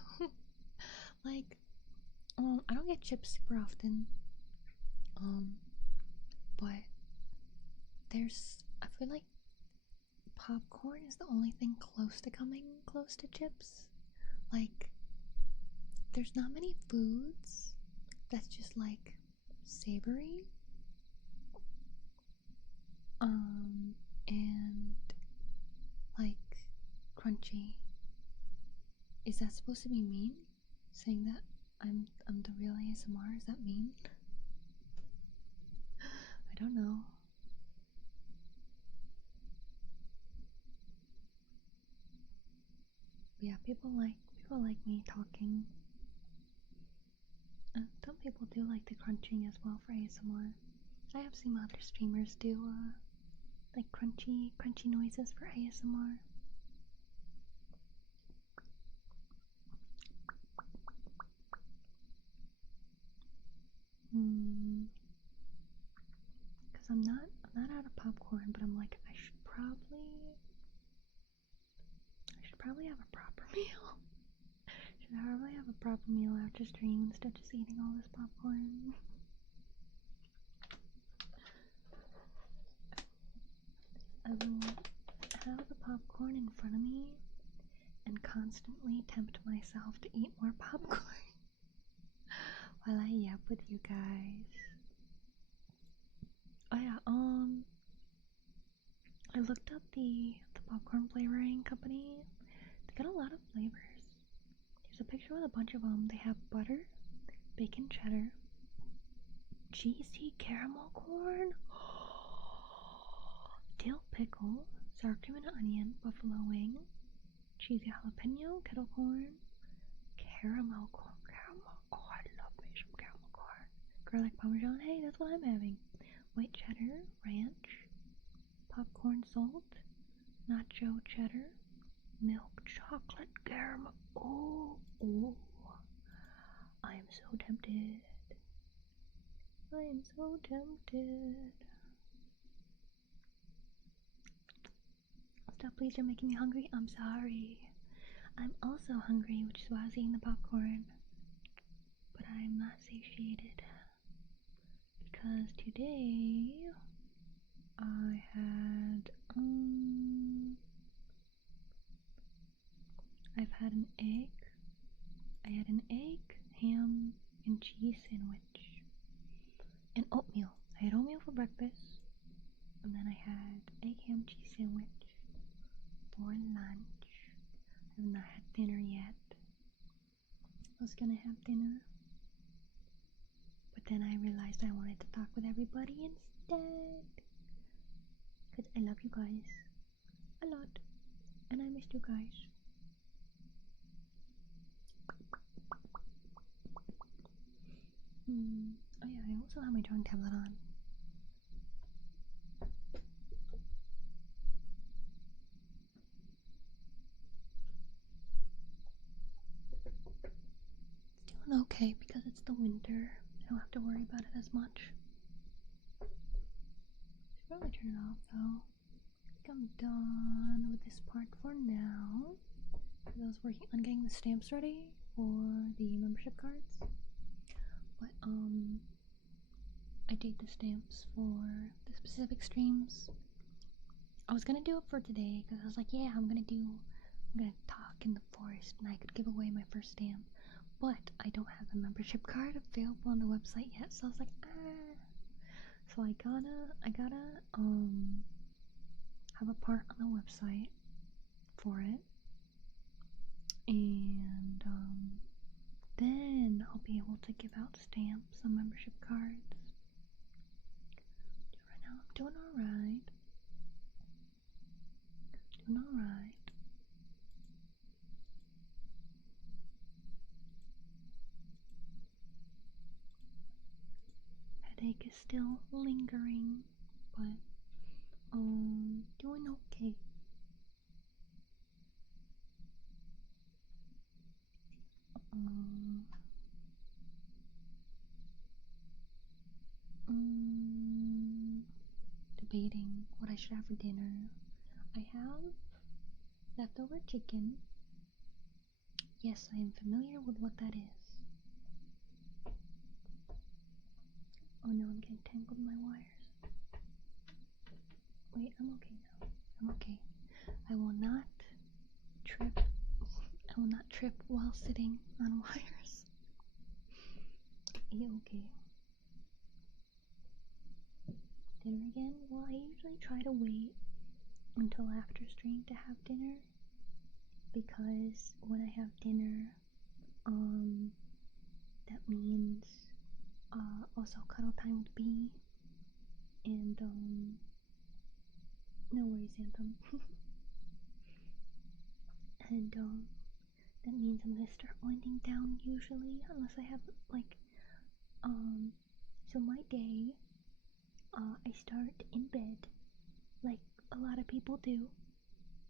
Like, I don't get chips super often. But I feel like popcorn is the only thing close to coming close to chips. Like, there's not many foods that's just like savory. And like crunchy. Is that supposed to be mean? Saying that I'm the real ASMR, is that mean? I don't know. Yeah, people like me talking. Some people do like the crunching as well for ASMR. I have seen other streamers do like crunchy noises for ASMR. Cause I'm not out of popcorn, but I'm like I should probably have a proper meal. Should I probably have a proper meal after stream instead of just eating all this popcorn? I will have the popcorn in front of me and constantly tempt myself to eat more popcorn while I yap with you guys. Oh yeah, I looked up the popcorn flavoring company. They got a lot of flavors. There's a picture with a bunch of them. They have butter, bacon cheddar, cheesy caramel corn, dill pickle, sour cream and onion, buffalo wing, cheesy jalapeno, kettle corn, caramel corn. Oh, I love me some caramel corn. Garlic parmesan. Hey, that's what I'm having. White cheddar, ranch, popcorn salt, nacho cheddar, milk chocolate caramel. Oh, I am so tempted. I am so tempted. Stop, please, you're making me hungry. I'm sorry. I'm also hungry, which is why I was eating the popcorn. But I'm not satiated. Because today I had I've had an egg. I had an egg, ham, and cheese sandwich, and oatmeal. I had oatmeal for breakfast, and then I had egg, ham, cheese sandwich for lunch. I have not had dinner yet. I was gonna have dinner, but then I realized I wanted to talk with everybody instead. Because I love you guys a lot, and I missed you guys. Oh yeah, I also have my drawing tablet on. It's doing okay because it's the winter. I don't have to worry about it as much. Should probably turn it off though. I think I'm done with this part for now. Because I was working on getting the stamps ready for the membership cards. But I did the stamps for the specific streams. I was gonna do it for today because I was like, yeah, I'm gonna talk in the forest and I could give away my first stamp. But I don't have the membership card available on the website yet, so I was like, So I gotta have a part on the website for it, and then I'll be able to give out stamps and membership cards. Right now I'm doing alright. Headache is still lingering, but doing okay. Debating what I should have for dinner. I have leftover chicken, Yes, I am familiar with what that is. Oh no, I'm getting tangled in my wires. Wait, I'm okay now. I'm okay. I will not trip. I will not trip while sitting on wires. Okay. Dinner again? Well, I usually try to wait until after stream to have dinner, because when I have dinner, that means also cuddle time with B, and no worries, Anthem. And that means I'm gonna start winding down usually, unless I have like so my day, I start in bed like a lot of people do.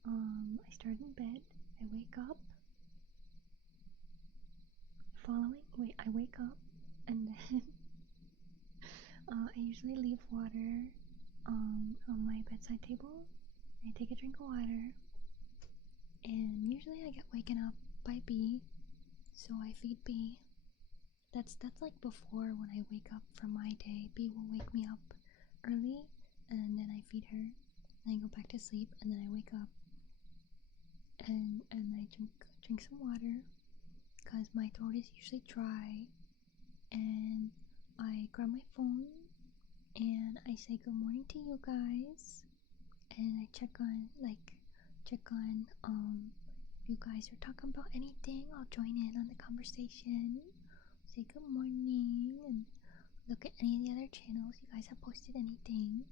I start in bed, I wake up, I wake up, and then I usually leave water on my bedside table. I take a drink of water, and usually I get waken up by B, so I feed B. That's like before when I wake up from my day. B will wake me up early, and then I feed her, and I go back to sleep, and then I wake up, and I drink some water, because my throat is usually dry, and I grab my phone, and I say good morning to you guys, and I check on if you guys are talking about anything, I'll join in on the conversation, say good morning, and look at any of the other channels you guys have posted anything,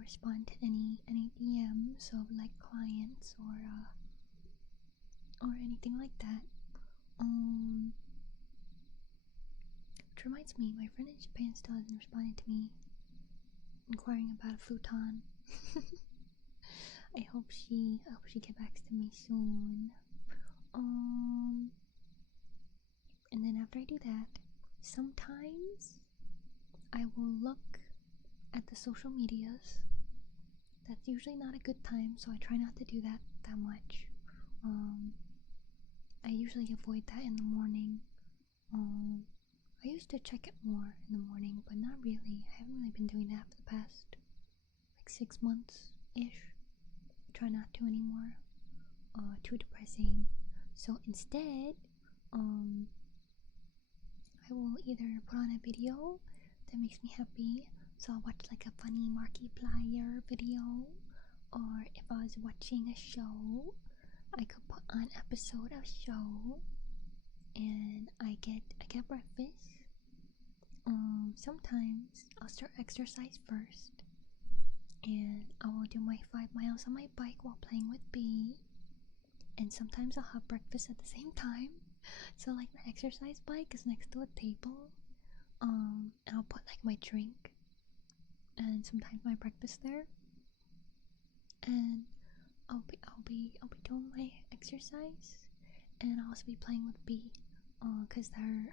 respond to any DMs of like clients or anything like that. Which reminds me, my friend in Japan still hasn't responded to me inquiring about a futon. I hope she gets back to me soon. And then after I do that, sometimes I will look at the social medias. That's usually not a good time, so I try not to do that much. I usually avoid that in the morning. I used to check it more in the morning, but not really. I haven't really been doing that for the past like 6 months-ish. Try not to anymore. Too depressing. So instead, I will either put on a video that makes me happy, so I'll watch like a funny Markiplier video, or if I was watching a show, I could put on episode of show, and I get breakfast. Sometimes I'll start exercise first, and I will do my 5 miles on my bike while playing with B, and sometimes I'll have breakfast at the same time. So like my exercise bike is next to a table, and I'll put like my drink and sometimes my breakfast there, and I'll be doing my exercise, and I'll also be playing with B, cause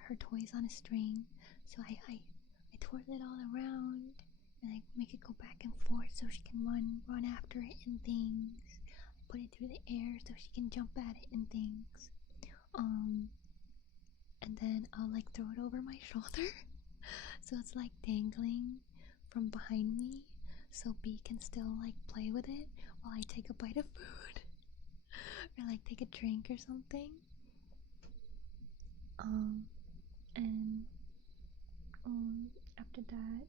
her toy's on a string, so I twirl it all around, and I make it go back and forth so she can run after it and things. I put it through the air so she can jump at it and things. And then I'll like throw it over my shoulder, so it's like dangling from behind me, so B can still like play with it while I take a bite of food or like take a drink or something. And after that,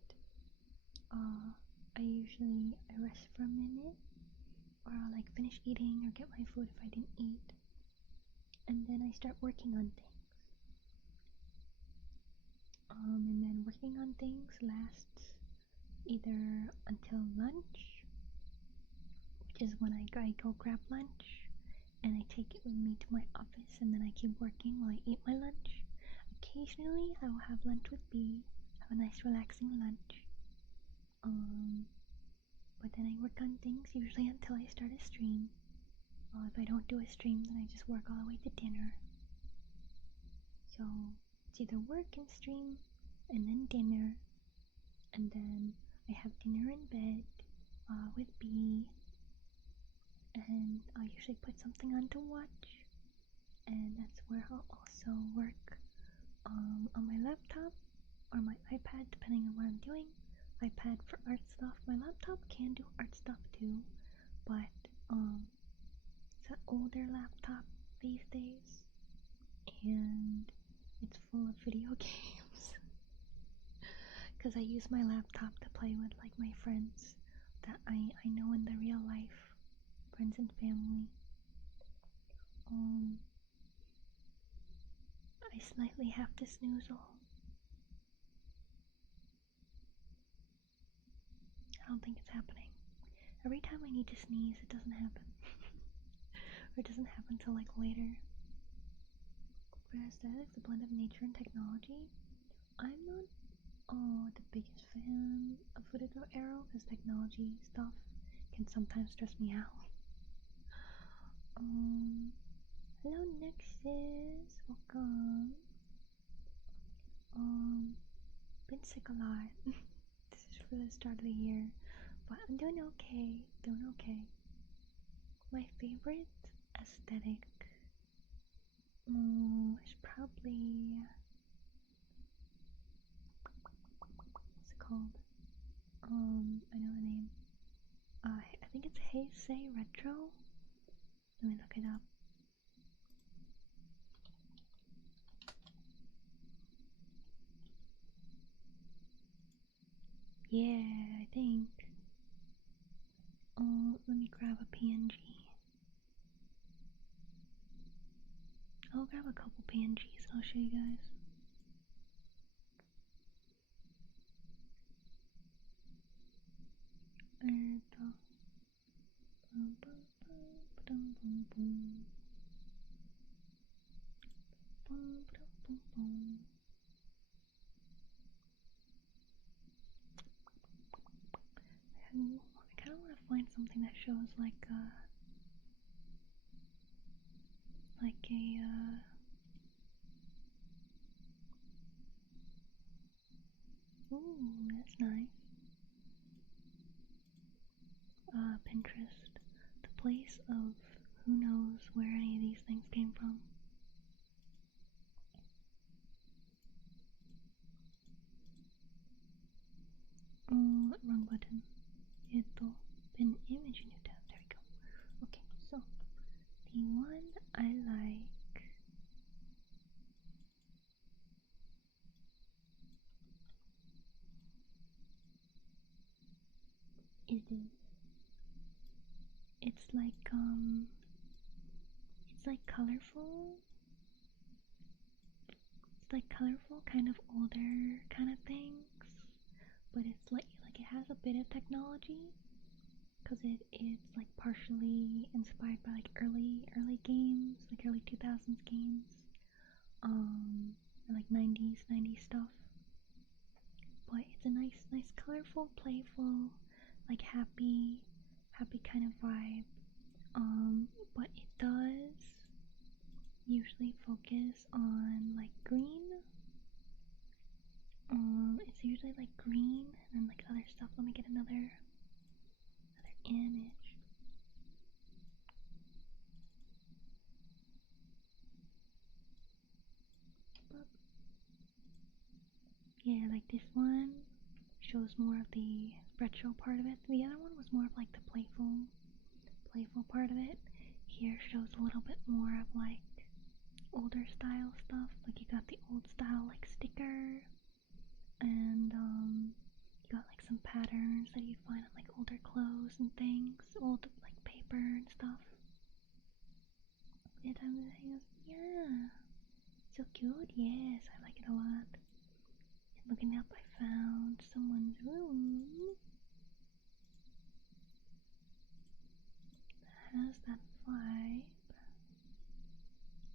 I rest for a minute, or I'll like finish eating or get my food if I didn't eat, and then I start working on things. And then working on things lasts either until lunch, which is when I go grab lunch, and I take it with me to my office, and then I keep working while I eat my lunch. Occasionally, I will have lunch with B, have a nice relaxing lunch. But then I work on things usually until I start a stream. If I don't do a stream, then I just work all the way to dinner. So it's either work and stream, and then dinner, and then I have dinner in bed with B, and I usually put something on to watch, and that's where I'll also work on my laptop or my iPad, depending on what I'm doing. iPad for art stuff. My laptop can do art stuff too, but it's an older laptop these days, and it's full of video games. Because I use my laptop to play with like my friends that I know in the real life, friends and family. I slightly have to snoozle. I don't think it's happening. Every time I need to sneeze, it doesn't happen. Or it doesn't happen till like later. For aesthetics, a blend of nature and technology. I'm not the biggest fan of footage or arrow because technology stuff can sometimes stress me out. Hello Nexus, welcome. Been sick a lot. This is for the start of the year, but I'm doing okay. My favorite aesthetic is probably what's it called? I know the name. I think it's Heisei Retro. Let me look it up. Yeah, I think. Let me grab a PNG. I'll grab a couple PNGs and I'll show you guys. I kind of want to find something that shows like a ooh, that's nice. Pinterest, the place of who knows where any of these things came from. Wrong button. Pin image new tab. There we go. Okay, so the one I like is this. It's like colorful. It's like colorful, kind of older kind of things, but it's like it has a bit of technology because it's like partially inspired by like early games, like early 2000s games, or like 90s stuff. But it's a nice colorful, playful, like happy kind of vibe. But it does usually focus on like green. It's usually like green and like other stuff. Let me get another image. Yeah, like this one shows more of the retro part of it. The other one was more of like the playful part of it. Here shows a little bit more of like older style stuff. Like you got the old style like sticker, and you got like some patterns that you'd find on like older clothes and things, old like paper and stuff. Yeah, so cute. Yes, I like it a lot. Looking up, I found someone's room that has that vibe.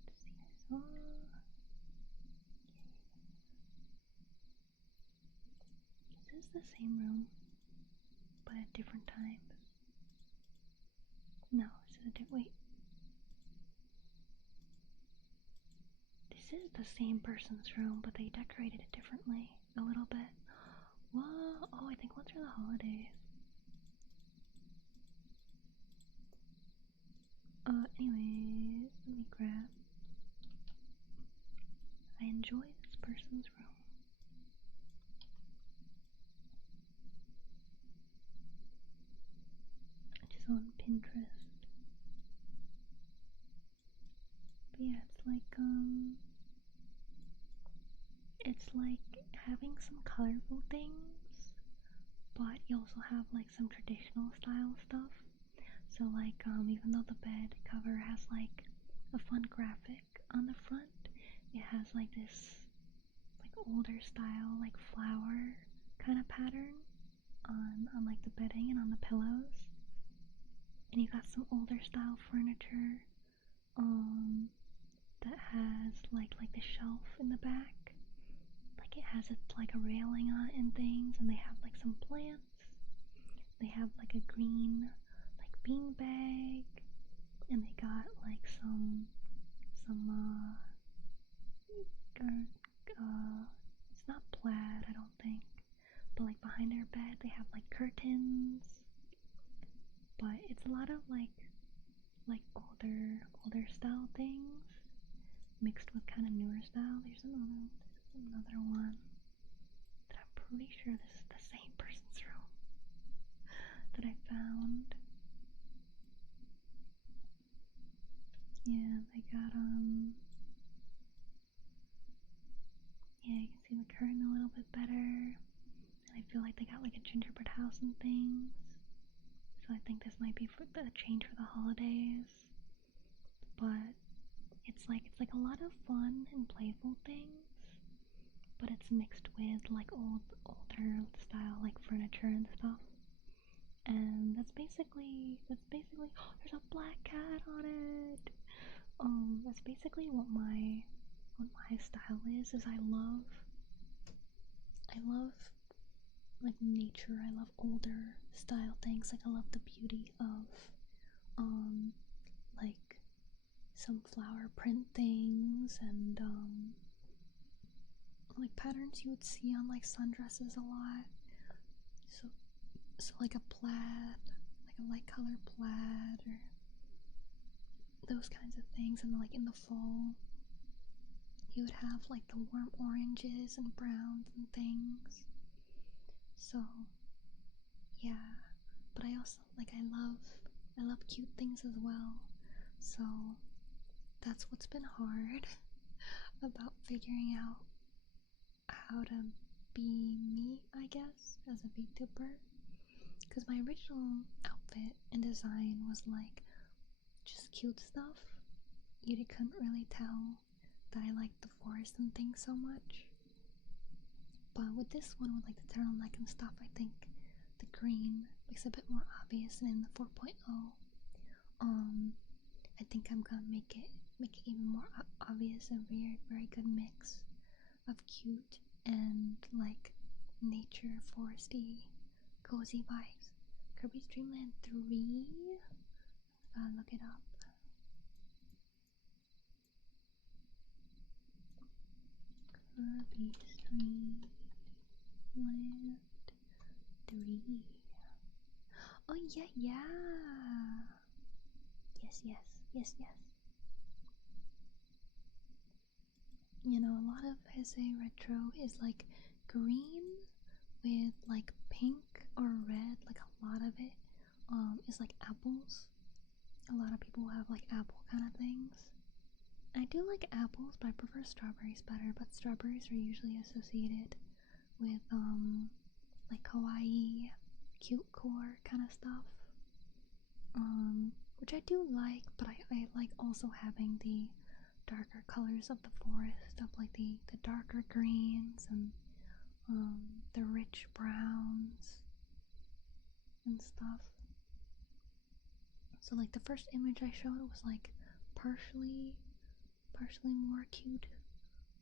Let's see, I saw. This is the same room, but at different times. No, this is a different. Wait. This is the same person's room, but they decorated it differently a little bit. Whoa! Oh, I think one's for the holidays. Anyways, let me grab enjoy this person's room. Just on Pinterest. But yeah, it's like having some colorful things, but you also have like some traditional style stuff. So like even though the bed cover has like a fun graphic on the front, it has like this like older style like flower kind of pattern on like the bedding and on the pillows. And you got some older style furniture that has like the shelf in the back. Like it has like a railing on it and things, and they have like some plants. They have like a green like bean bag, and they got like some it's not plaid, I don't think, but like behind their bed they have like curtains. But it's a lot of like older style things mixed with kind of newer style. There's another one that I'm pretty sure this is the same person's room that I found. Yeah, they got yeah, you can see the curtain a little bit better. And I feel like they got like a gingerbread house and things. So I think this might be for the change for the holidays. But it's like a lot of fun and playful things, but it's mixed with like older style like furniture and stuff. And that's basically oh, there's a black cat on it. That's basically what my style is I love like nature. I love older style things. Like I love the beauty of like some flower print things and like patterns you would see on like sundresses a lot. So like a plaid, like a light color plaid or those kinds of things. And like in the fall you would have like the warm oranges and browns and things. So yeah, but I also like I love cute things as well. So that's what's been hard about figuring out how to be me, I guess, as a VTuber. Because my original outfit and design was like just cute stuff. You couldn't really tell that I liked the forest and things so much. But with this one, with like the turtleneck and stuff, I think the green makes it a bit more obvious. And in the 4.0, I think I'm gonna make it even more obvious. A very good mix of cute and like nature, foresty, cozy vibes. Kirby's Dream Land 3. Look it up. Kirby's Dream Land 3. Oh yeah. Yes. You know, a lot of Heisei retro is like green with like pink or red. Like a lot of it is like apples. A lot of people have like apple kind of things. I do like apples, but I prefer strawberries better. But strawberries are usually associated with like kawaii, cute core kind of stuff. Which I do like, but I like also having the darker colors of the forest, of like the darker greens and the rich browns and stuff. So like the first image I showed was like partially more cute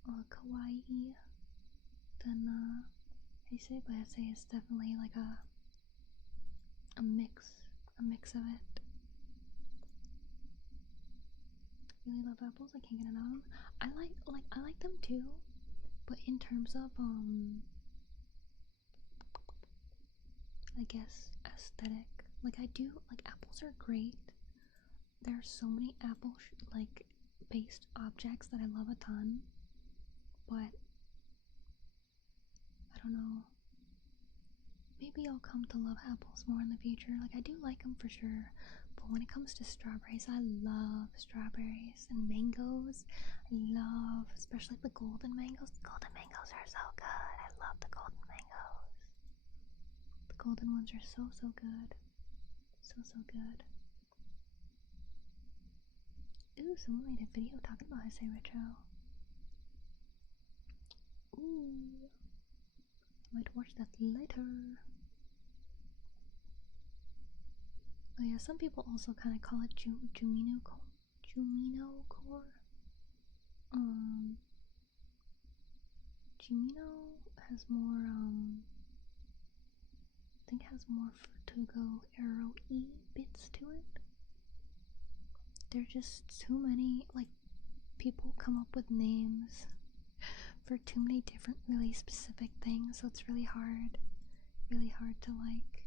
kawaii than Heisei, but I'd say it's definitely like a mix of it. Really love apples. I can't get enough of them. I like them too, but in terms of I guess aesthetic, like I do like apples are great. There are so many apple like based objects that I love a ton, but I don't know. Maybe I'll come to love apples more in the future. Like, I do like them for sure, but when it comes to strawberries, I love strawberries and mangoes. I love, especially the golden mangoes. The golden mangoes are so good. I love the golden mangoes. The golden ones are so, so good. So, so good. Ooh, someone made a video talking about Essay Retro. Ooh. I might watch that later. Oh yeah, some people also kind of call it Jumino core. Jumino has more, I think has more Vertigo Arrow-y bits to it. There's just too many, like, people come up with names for too many different really specific things, so it's really hard to, like,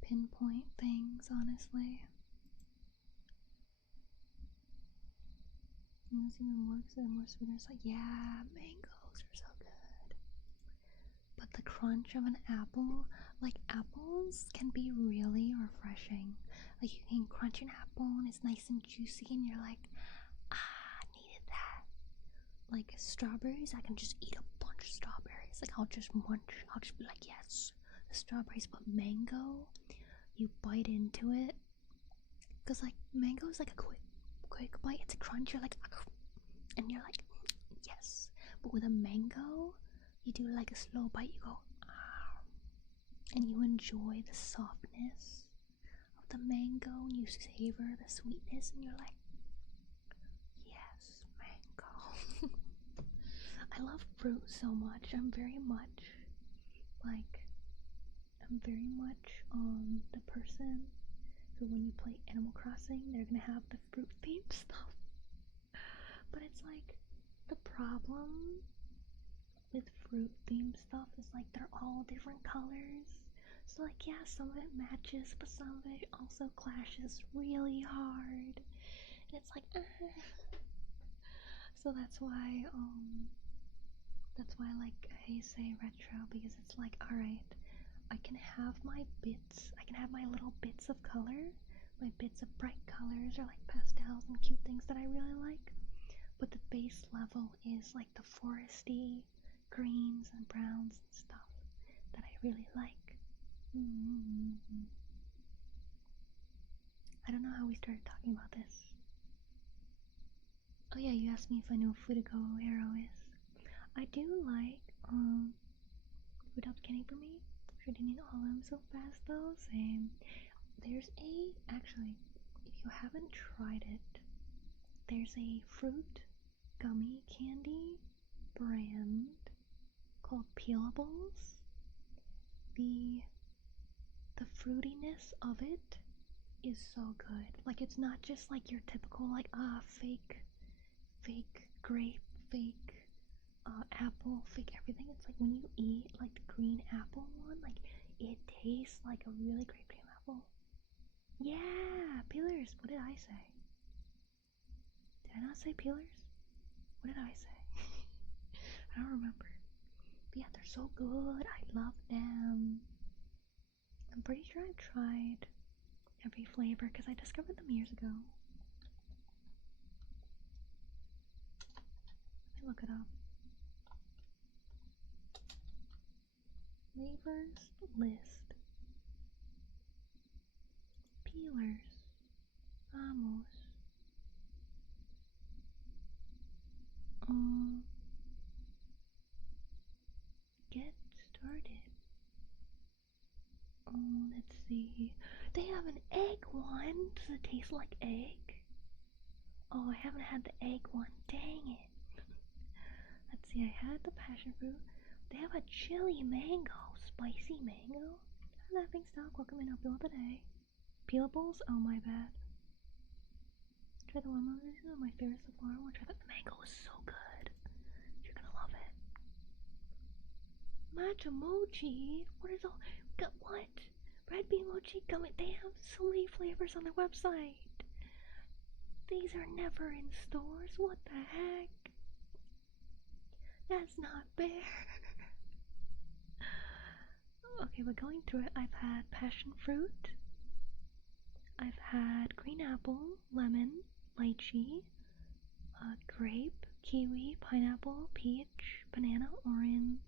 pinpoint things, honestly. You know, it's even more because they're more sweeter. It's like, yeah, mangoes are so good. But the crunch of an apple, like, apples can be really refreshing. Like, you can crunch an apple and it's nice and juicy and you're like, needed that. Like, strawberries, I can just eat a bunch of strawberries. Like, I'll just be like, yes, the strawberries. But mango, you bite into it, because, like, mango is like a quick bite. It's a crunch, you're like, and you're like, yes. But with a mango, you do like a slow bite, you go, and you enjoy the softness of the mango, and you savor the sweetness, and you're like, yes, mango. I love fruit so much. I'm very much the person who, when you play Animal Crossing, they're gonna have the fruit themed stuff. But it's like, the problem with fruit themed stuff is like they're all different colors. So, like, yeah, some of it matches, but some of it also clashes really hard. And it's like, So that's why I like Heisei Retro, because it's like, alright, I can have my little bits of color, my bits of bright colors, or like pastels and cute things that I really like, but the base level is like the foresty greens and browns and stuff that I really like. I don't know how we started talking about this. Oh yeah, you asked me if I know what Fudigo Arrow is. I do like, food up candy for me. Sure didn't eat all of them so fast though, same. There's actually, if you haven't tried it, there's a fruit gummy candy brand called Peelables. The fruitiness of it is so good. Like, it's not just like your typical, like, fake grape, fake apple, fake everything. It's like when you eat like the green apple one, like, it tastes like a really great green apple. Yeah, peelers. What did I say? Did I not say peelers? What did I say? I don't remember. But yeah, they're so good. I love them. I'm pretty sure I've tried every flavor because I discovered them years ago. Let me look it up. Flavors list. Peelers. Vamos. Get started. Let's see. They have an egg one. Does it taste like egg? Oh, I haven't had the egg one. Dang it. Let's see. I had the passion fruit. They have a chili mango. Spicy mango. Laughing stock. Welcome in. Hope you want the day. Peelables? Oh, my bad. Try the lemon version. My favorite so far. I want to try that. The mango is so good. You're gonna love it. Matcha mochi? What is all? What? Red bean mochi gummy. They have so many flavors on their website. These are never in stores. What the heck? That's not fair. Okay, but going through it, I've had passion fruit, I've had green apple, lemon, lychee, grape, kiwi, pineapple, peach, banana, orange.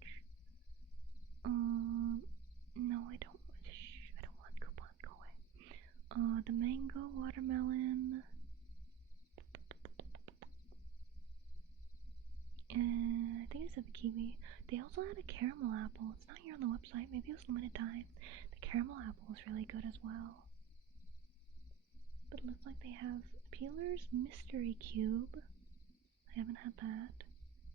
No, I don't. I don't want coupon. Go away. The mango, watermelon, and I think I said the kiwi. They also had a caramel apple. It's not here on the website. Maybe it was limited time. The caramel apple was really good as well. But it looks like they have Peeler's Mystery Cube. I haven't had that.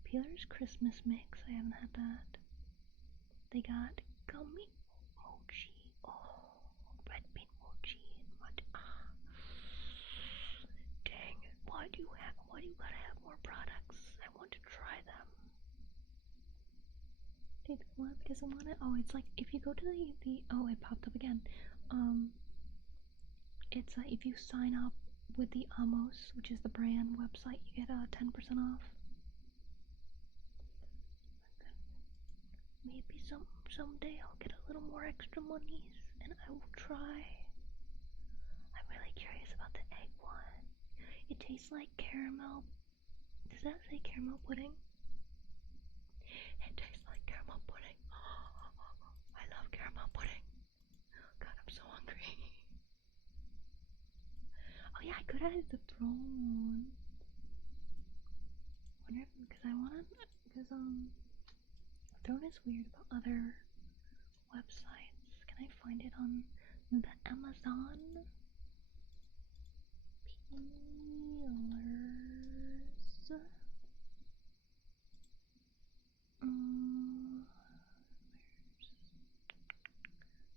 Peeler's Christmas Mix. I haven't had that. They got gummy mochi. Oh, red bean mochi and what? Dang it! Why do you gotta have more products? I want to try them. It's what? Because I want it. Oh, it's like if you go to the oh, it popped up again. It's if you sign up with the Amos, which is the brand website, you get 10% off. Maybe someday I'll get a little more extra monies, and I will try. I'm really curious about the egg one. It tastes like caramel. Does that say caramel pudding? It tastes like caramel pudding. I love caramel pudding. God, I'm so hungry. Oh yeah, I could have the throne. Wonder if, because throne is weird about other websites. Can I find it on the Amazon? Peelers.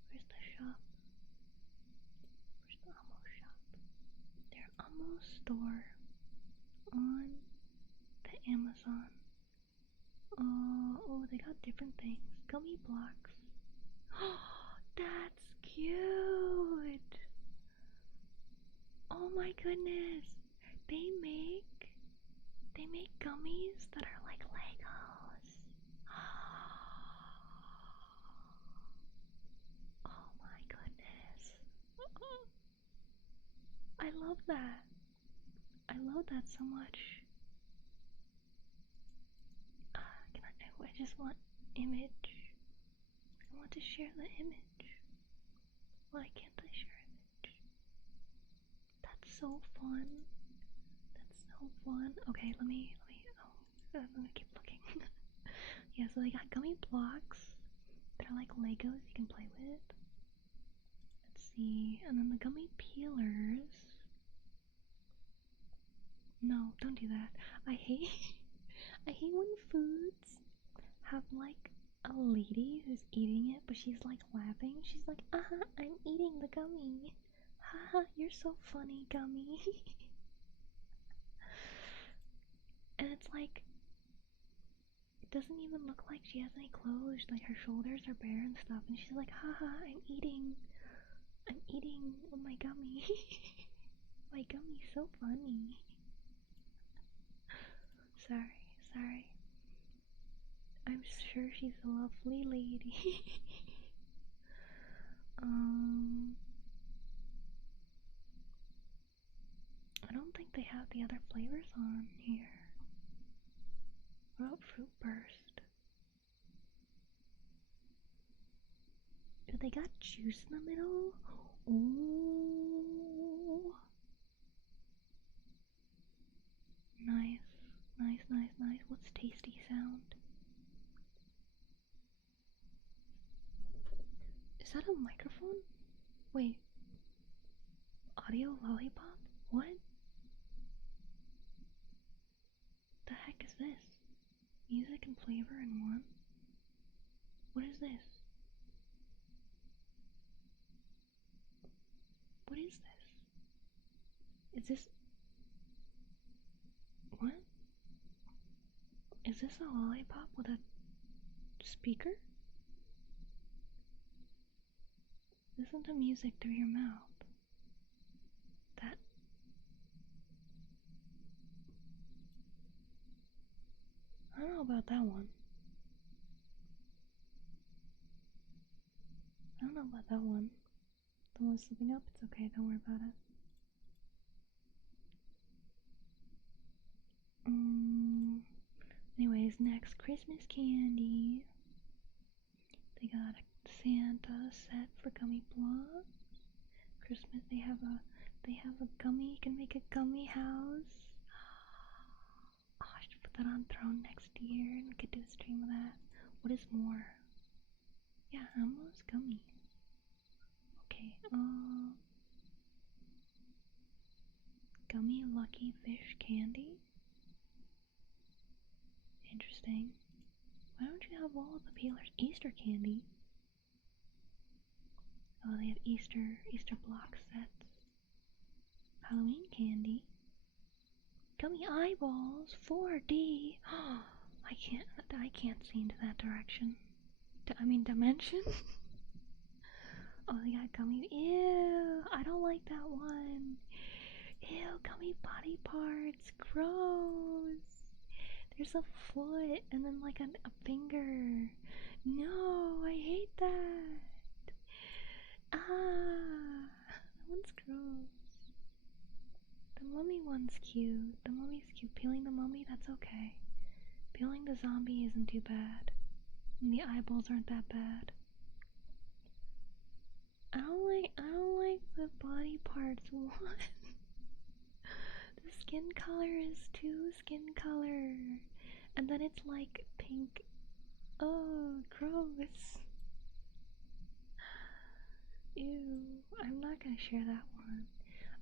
Where's the shop? Where's the Amo shop? Their Amo store on the Amazon. Oh, they got different things. Gummy blocks. Oh, that's cute. Oh my goodness. They make gummies that are like Legos. Oh my goodness. I love that. I love that so much. I just want image. I want to share the image. Why can't I share image? That's so fun. That's so fun. Okay, let me I'm gonna keep looking. Yeah, so they got gummy blocks that are like Legos you can play with. Let's see, and then the gummy peelers. No, don't do that. I hate when foods have like a lady who's eating it, but she's like laughing. She's like, I'm eating the gummy. Haha, you're so funny, gummy. And it's like, it doesn't even look like she has any clothes. Like her shoulders are bare and stuff. And she's like, haha, I'm eating my gummy. My gummy's so funny. Sorry. I'm sure she's a lovely lady. I don't think they have the other flavors on here. What about Fruit Burst? Oh, they got juice in the middle? Ooh. Nice. What's tasty sound? Is that a microphone? Wait. Audio lollipop? What? The heck is this? Music and flavor in one? What is this? What is this? Is this... What? Is this a lollipop with a speaker? Listen to music through your mouth. That... I don't know about that one. I don't know about that one. The one slipping up, it's okay, don't worry about it. Anyways, next, Christmas candy. They got a Santa set for gummy blocks. Christmas, they have a gummy. You can make a gummy house. Oh, I should put that on Throne next year and we could do a stream of that. What is more? Yeah, almost gummy. Okay, gummy lucky fish candy. Interesting. Why don't you have all of the peelers? Easter candy. Oh, they have Easter block sets. Halloween candy. Gummy eyeballs. 4D. I can't see into that direction. Dimension. Oh, they got gummy. Ew, I don't like that one. Ew, gummy body parts. Gross. There's a foot and then like a finger. No, I hate that. Ah, that one's gross. The mummy one's cute. The mummy's cute. Peeling the mummy, that's okay. Peeling the zombie isn't too bad. And the eyeballs aren't that bad. I don't like the body parts. What? The skin color is too skin color. And then it's like pink. Oh, gross. Ew. I'm not gonna share that one.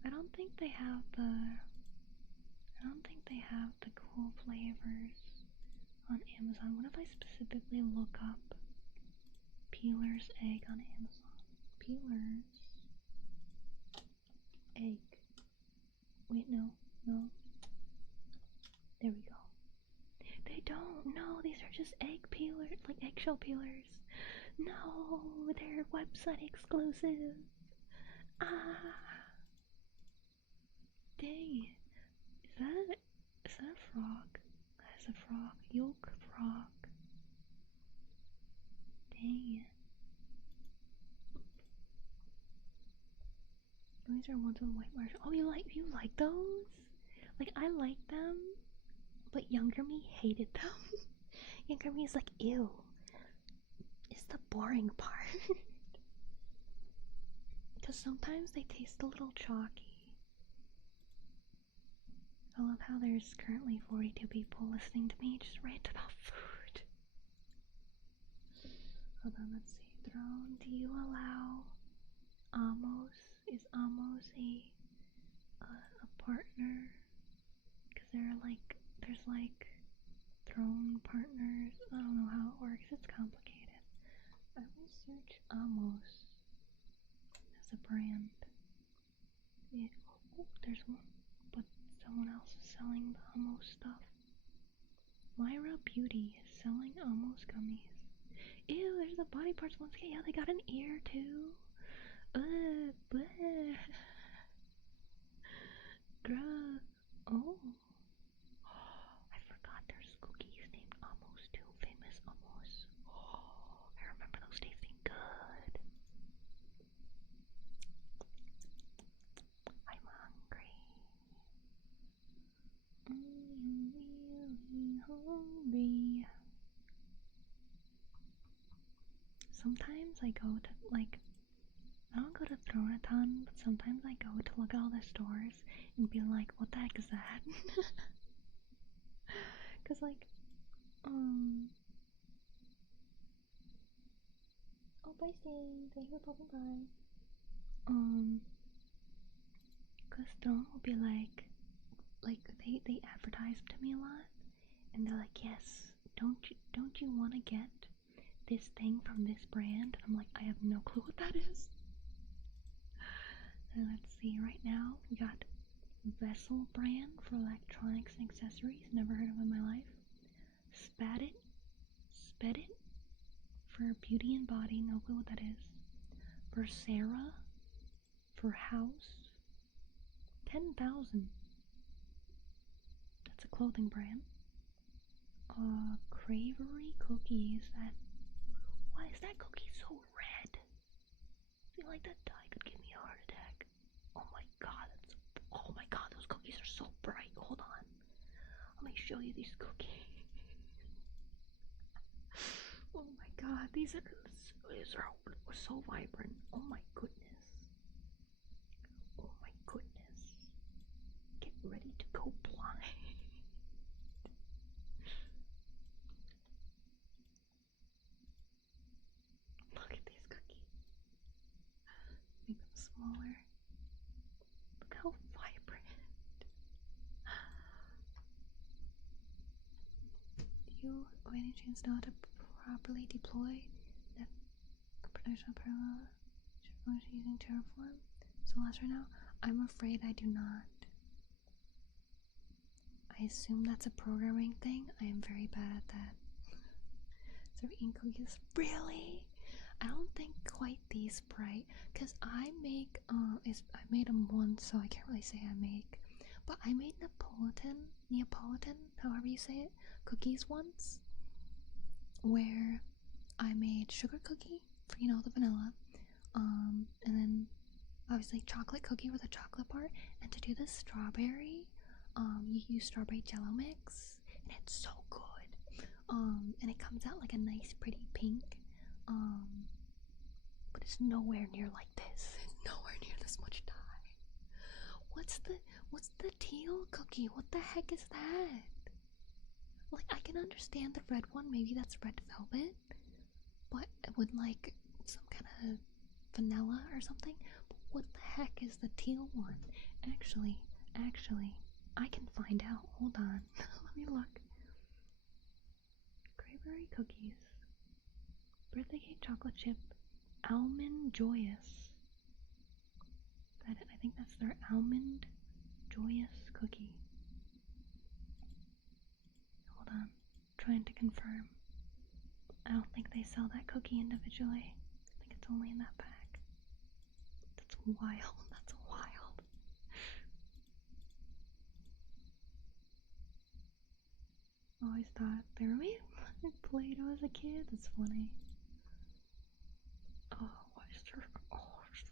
I don't think they have the cool flavors on Amazon. What if I specifically look up Peeler's egg on Amazon? Peeler's egg. Wait, no. There we go. They don't. No, these are just egg peelers, like eggshell peelers. No, they're website exclusive. Ah. Dang. Is that a frog? That is a frog. Yolk frog. Dang it. These are ones with white marshmallow. Oh, you like those? Like, I like them, but younger me hated them. Younger me is like, ew. It's the boring part. Because sometimes they taste a little chalky. I love how there's currently 42 people listening to me just rant about food. Hold on, let's see. Throne, do you allow Amos? Is Amos a partner? Because there's like throne partners. I don't know how it works. It's complicated. I will search Amos as a brand. Yeah. Oh, there's one. But someone else is selling the Amos stuff. Myra Beauty is selling Amos gummies. Ew, there's the body parts ones. Yeah, they got an ear too. Bleh. Bruh. Oh. I forgot there's cookies named Amos too. Famous Amos. Oh, I remember those tasting good. I'm hungry. I'm really hungry. Sometimes I go to, like, I don't go to Thronathon, but sometimes I go to look at all the stores and be like, what the heck is that? Cause like, oh, bye Steve, thank you for popping by. Cause Throne will be like they advertise to me a lot, and they're like, yes, don't you want to get this thing from this brand? I'm like, I have no clue what that is. And let's see, right now we got Vessel brand for electronics and accessories, never heard of in my life. Sped it for beauty and body, no clue what that is. For Sarah, for house, 10,000. That's a clothing brand. Oh, Cravery cookies. Why is that cookie so red? I feel like that dye could give me a heart attack. Oh my god, those cookies are so bright. Hold on. Let me show you these cookies. Oh my god, these are so vibrant. Oh my goodness. Oh my goodness. Get ready to go blind. Look at these cookies. Make them smaller. Look how vibrant. Do you, by any chance, know how to properly deploy that production parallel using Terraform? So last right now, I'm afraid I do not. I assume that's a programming thing. I am very bad at that. So eating cookies, really? I don't think quite these bright, cause I make I made them once, so I can't really say I make, but I made Neapolitan, however you say it, cookies once, where I made sugar cookie for, you know, the vanilla, and then obviously chocolate cookie with a chocolate part, and to do the strawberry, you use strawberry jello mix, and it's so good. And it comes out like a nice pretty pink, but it's nowhere near like this. It's nowhere near this much dye. What's the teal cookie? What the heck is that? Like, I can understand the red one, maybe that's red velvet, but with like some kind of vanilla or something. But what the heck is the teal one? Actually, I can find out. Hold on. Let me look. Cranberry cookies. Birthday cake chocolate chip. Almond Joyous. I think that's their Almond Joyous cookie. Hold on. Trying to confirm. I don't think they sell that cookie individually. I think it's only in that pack. That's wild. That's wild. Always thought they were made with Play-Doh as a kid. That's funny. Oh,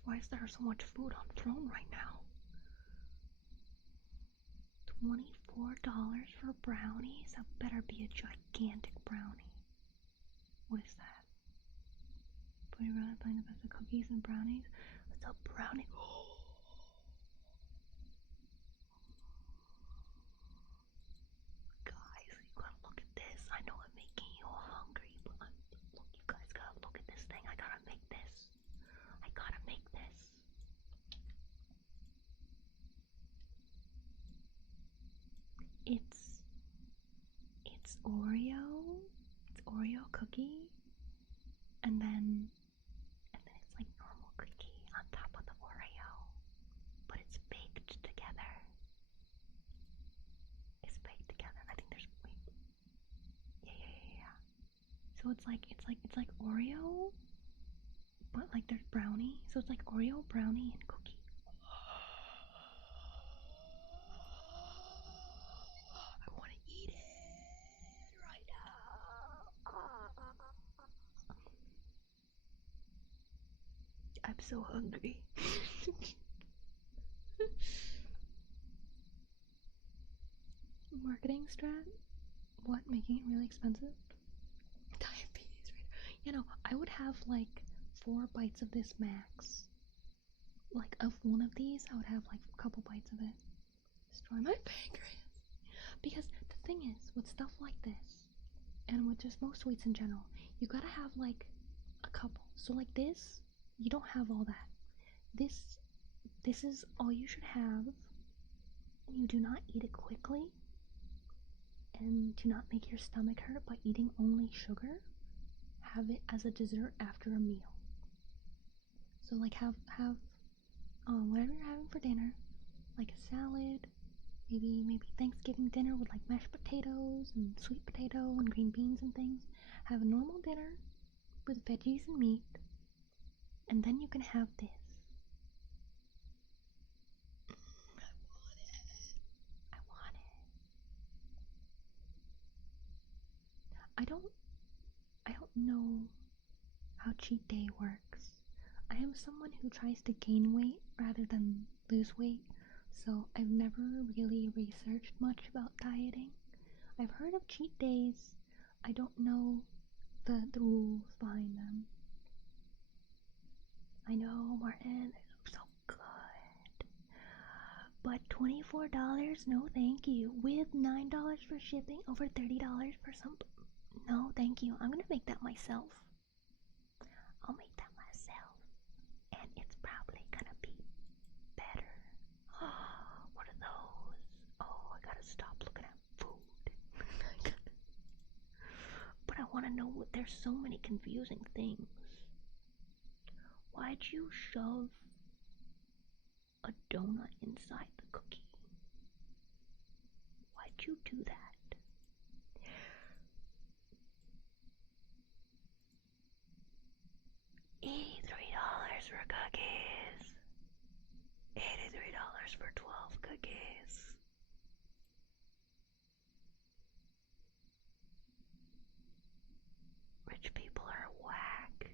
why is there so much food on Throne right now? $24 for brownies? That better be a gigantic brownie. What is that? But you're really playing the best of cookies and brownies? What's a brownie? Guys, you gotta look at this. I know I'm making you all hungry, but look, you guys gotta look at this thing. I gotta make this. It's Oreo cookie, and then it's like normal cookie on top of the Oreo, but it's baked together. I think there's yeah. So it's like Oreo, but like there's brownie. So it's like Oreo, brownie, and cookie. I want to eat it right now. I'm so hungry. Marketing strat? What? Making it really expensive? Diabetes right now. You know, I would have like 4 bites of this max. Like, of one of these, I would have like a couple bites of it. Destroy my pancreas. Because the thing is, with stuff like this, and with just most sweets in general, you gotta have like a couple. So like this, you don't have all that. This is all you should have. You do not eat it quickly, and do not make your stomach hurt by eating only sugar. Have it as a dessert after a meal. So like have whatever you're having for dinner, like a salad, maybe Thanksgiving dinner with like mashed potatoes and sweet potato and green beans and things. Have a normal dinner with veggies and meat, and then you can have this. I want it. I don't know how cheat day works. I am someone who tries to gain weight rather than lose weight, so I've never really researched much about dieting. I've heard of cheat days. I don't know the rules behind them. I know, Martin, they look so good. But $24? No thank you. With $9 for shipping, over $30 for some... No thank you. I'm gonna make that myself. I'll make that myself. And it's probably gonna be better. What are those? Oh, I gotta stop looking at food. But I wanna know what... There's so many confusing things. Why'd you shove a donut inside the cookie? Why'd you do that? $83 for cookies. $83 for 12 cookies. Rich people are whack.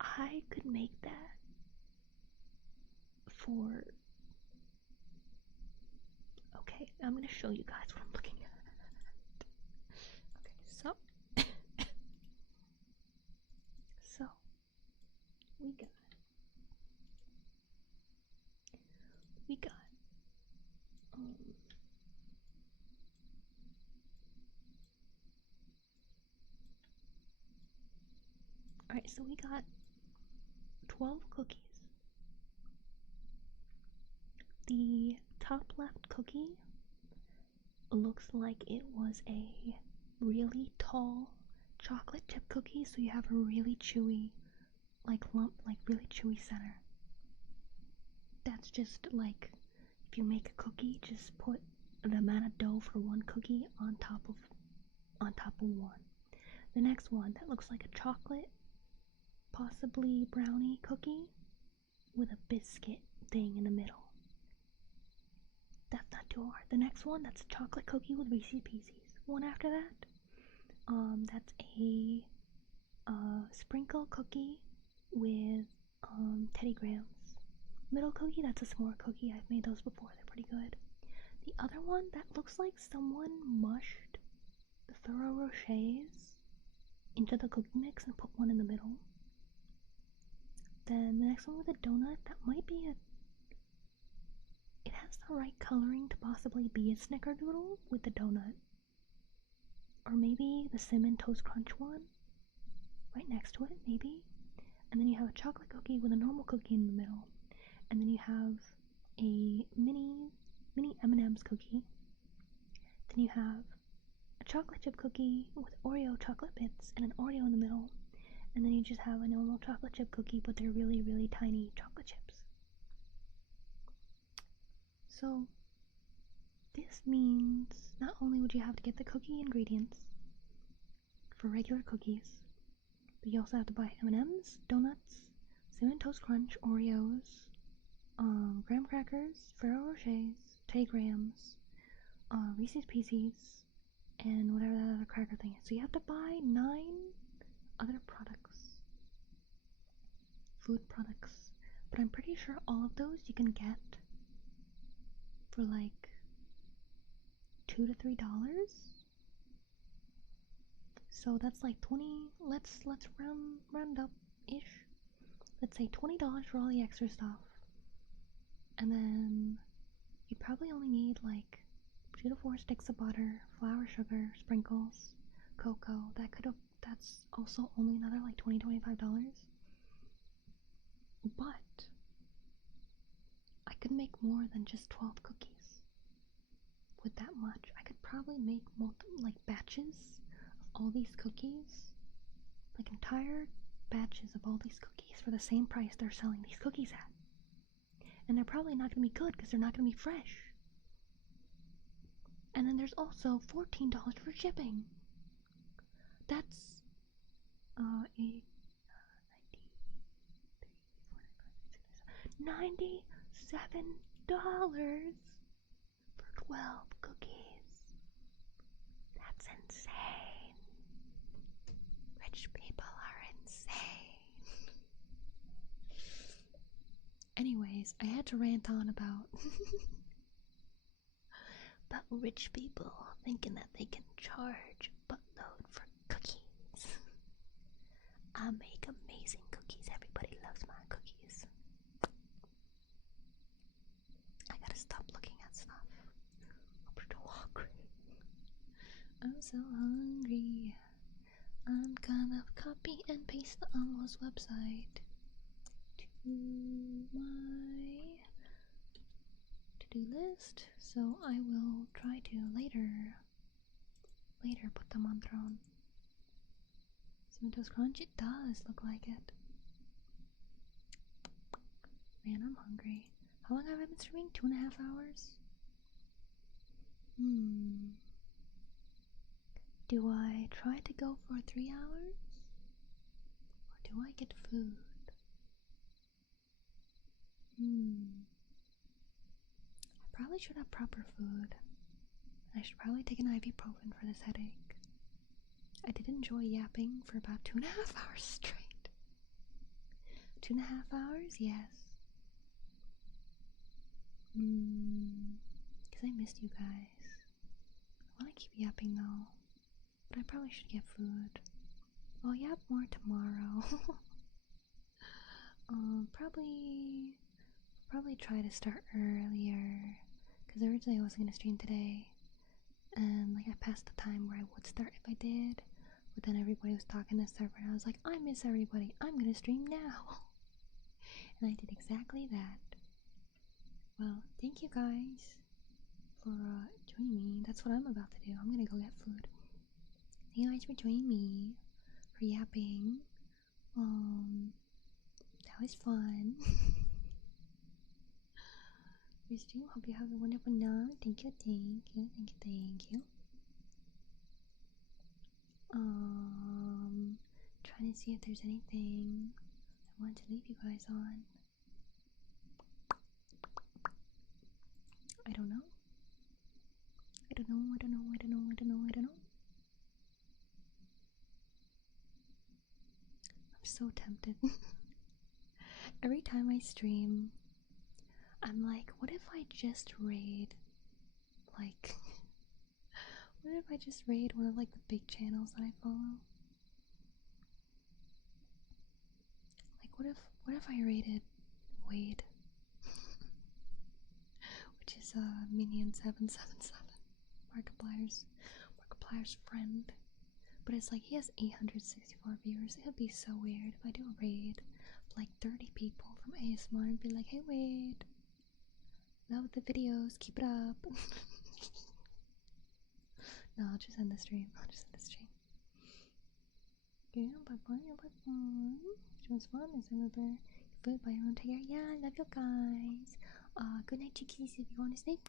I could make that for... Okay, I'm gonna show you guys what I'm looking at. Okay, so... so, we got... Alright, so we got 12 cookies. The top left cookie looks like it was a really tall chocolate chip cookie, so you have a really chewy, like lump, like really chewy center. That's just like, if you make a cookie, just put the amount of dough for one cookie on top of one. The next one, that looks like a chocolate, possibly brownie cookie with a biscuit thing in the middle. That's not too hard. The next one, that's a chocolate cookie with Reese's Pieces. One after that, that's a sprinkle cookie with Teddy Grahams. Middle cookie, that's a s'more cookie. I've made those before. They're pretty good. The other one, that looks like someone mushed the Ferrero Rochers into the cookie mix and put one in the middle. Then the next one with a donut, that might be a... It has the right coloring to possibly be a snickerdoodle with the donut. Or maybe the Cinnamon Toast Crunch one right next to it, maybe. And then you have a chocolate cookie with a normal cookie in the middle. And then you have a mini M&M's cookie. Then you have a chocolate chip cookie with Oreo chocolate bits and an Oreo in the middle. And then you just have a normal chocolate chip cookie, but they're really, really tiny chocolate chips. So, this means not only would you have to get the cookie ingredients for regular cookies, but you also have to buy M&M's, donuts, Cinnamon Toast Crunch, Oreos, graham crackers, Ferrero Rochers, Teddy Grahams, Reese's Pieces, and whatever that other cracker thing is. So you have to buy 9 other products, food products, but I'm pretty sure all of those you can get for like $2 to $3. So that's like 20. Let's round up ish. Let's say $20 for all the extra stuff, and then you probably only need like 2 to 4 sticks of butter, flour, sugar, sprinkles, cocoa. That's also only another like $20-$25. But I could make more than just 12 cookies with that much. I could probably make like batches of all these cookies, like entire batches of all these cookies for the same price they're selling these cookies at. And they're probably not going to be good because they're not going to be fresh. And then there's also $14 for shipping. That's $97 for 12 cookies. That's insane. Rich people are insane. Anyways, I had to rant on about rich people thinking that they can charge a buttload for cookies. I make amazing cookies. Everybody loves my cookies. I gotta stop looking at stuff. I'm so hungry. I'm so hungry. I'm gonna copy and paste the Almost website to my to-do list, so I will try to later put them on Throne. Cementos Crunch, it does look like it. Man, I'm hungry. How long have I been streaming? 2.5 hours? Do I try to go for 3 hours? Or do I get food? I probably should have proper food. I should probably take an ibuprofen for this headache. I did enjoy yapping for about 2.5 hours straight. 2.5 hours? Yes. Because I missed you guys. I want to keep yapping though. But I probably should get food. I'll yap more tomorrow. Probably try to start earlier. Because originally I was going to stream today. And like I passed the time where I would start if I did. But then everybody was talking to the server and I was like, I miss everybody. I'm going to stream now. And I did exactly that. Well, thank you guys for joining me. That's what I'm about to do. I'm gonna go get food. Thank you guys for joining me, for yapping. That was fun. Your stream. Hope you have a wonderful night. Thank you. Trying to see if there's anything I want to leave you guys on. I don't know. I'm so tempted. Every time I stream, I'm like, what if I just raid, like, what if I just raid one of, like, the big channels that I follow? Like, what if I raided Wade? Which is, Minion777, Markiplier's friend. But it's like, he has 864 viewers. It would be so weird if I do a raid of, like, 30 people from ASMR and be like, hey Wade, love the videos, keep it up. No, I'll just end the stream. Yeah, bye. Which was fun. Is another food by your own take care. Yeah, I love you guys. Good night, chickies. If you want to sleep.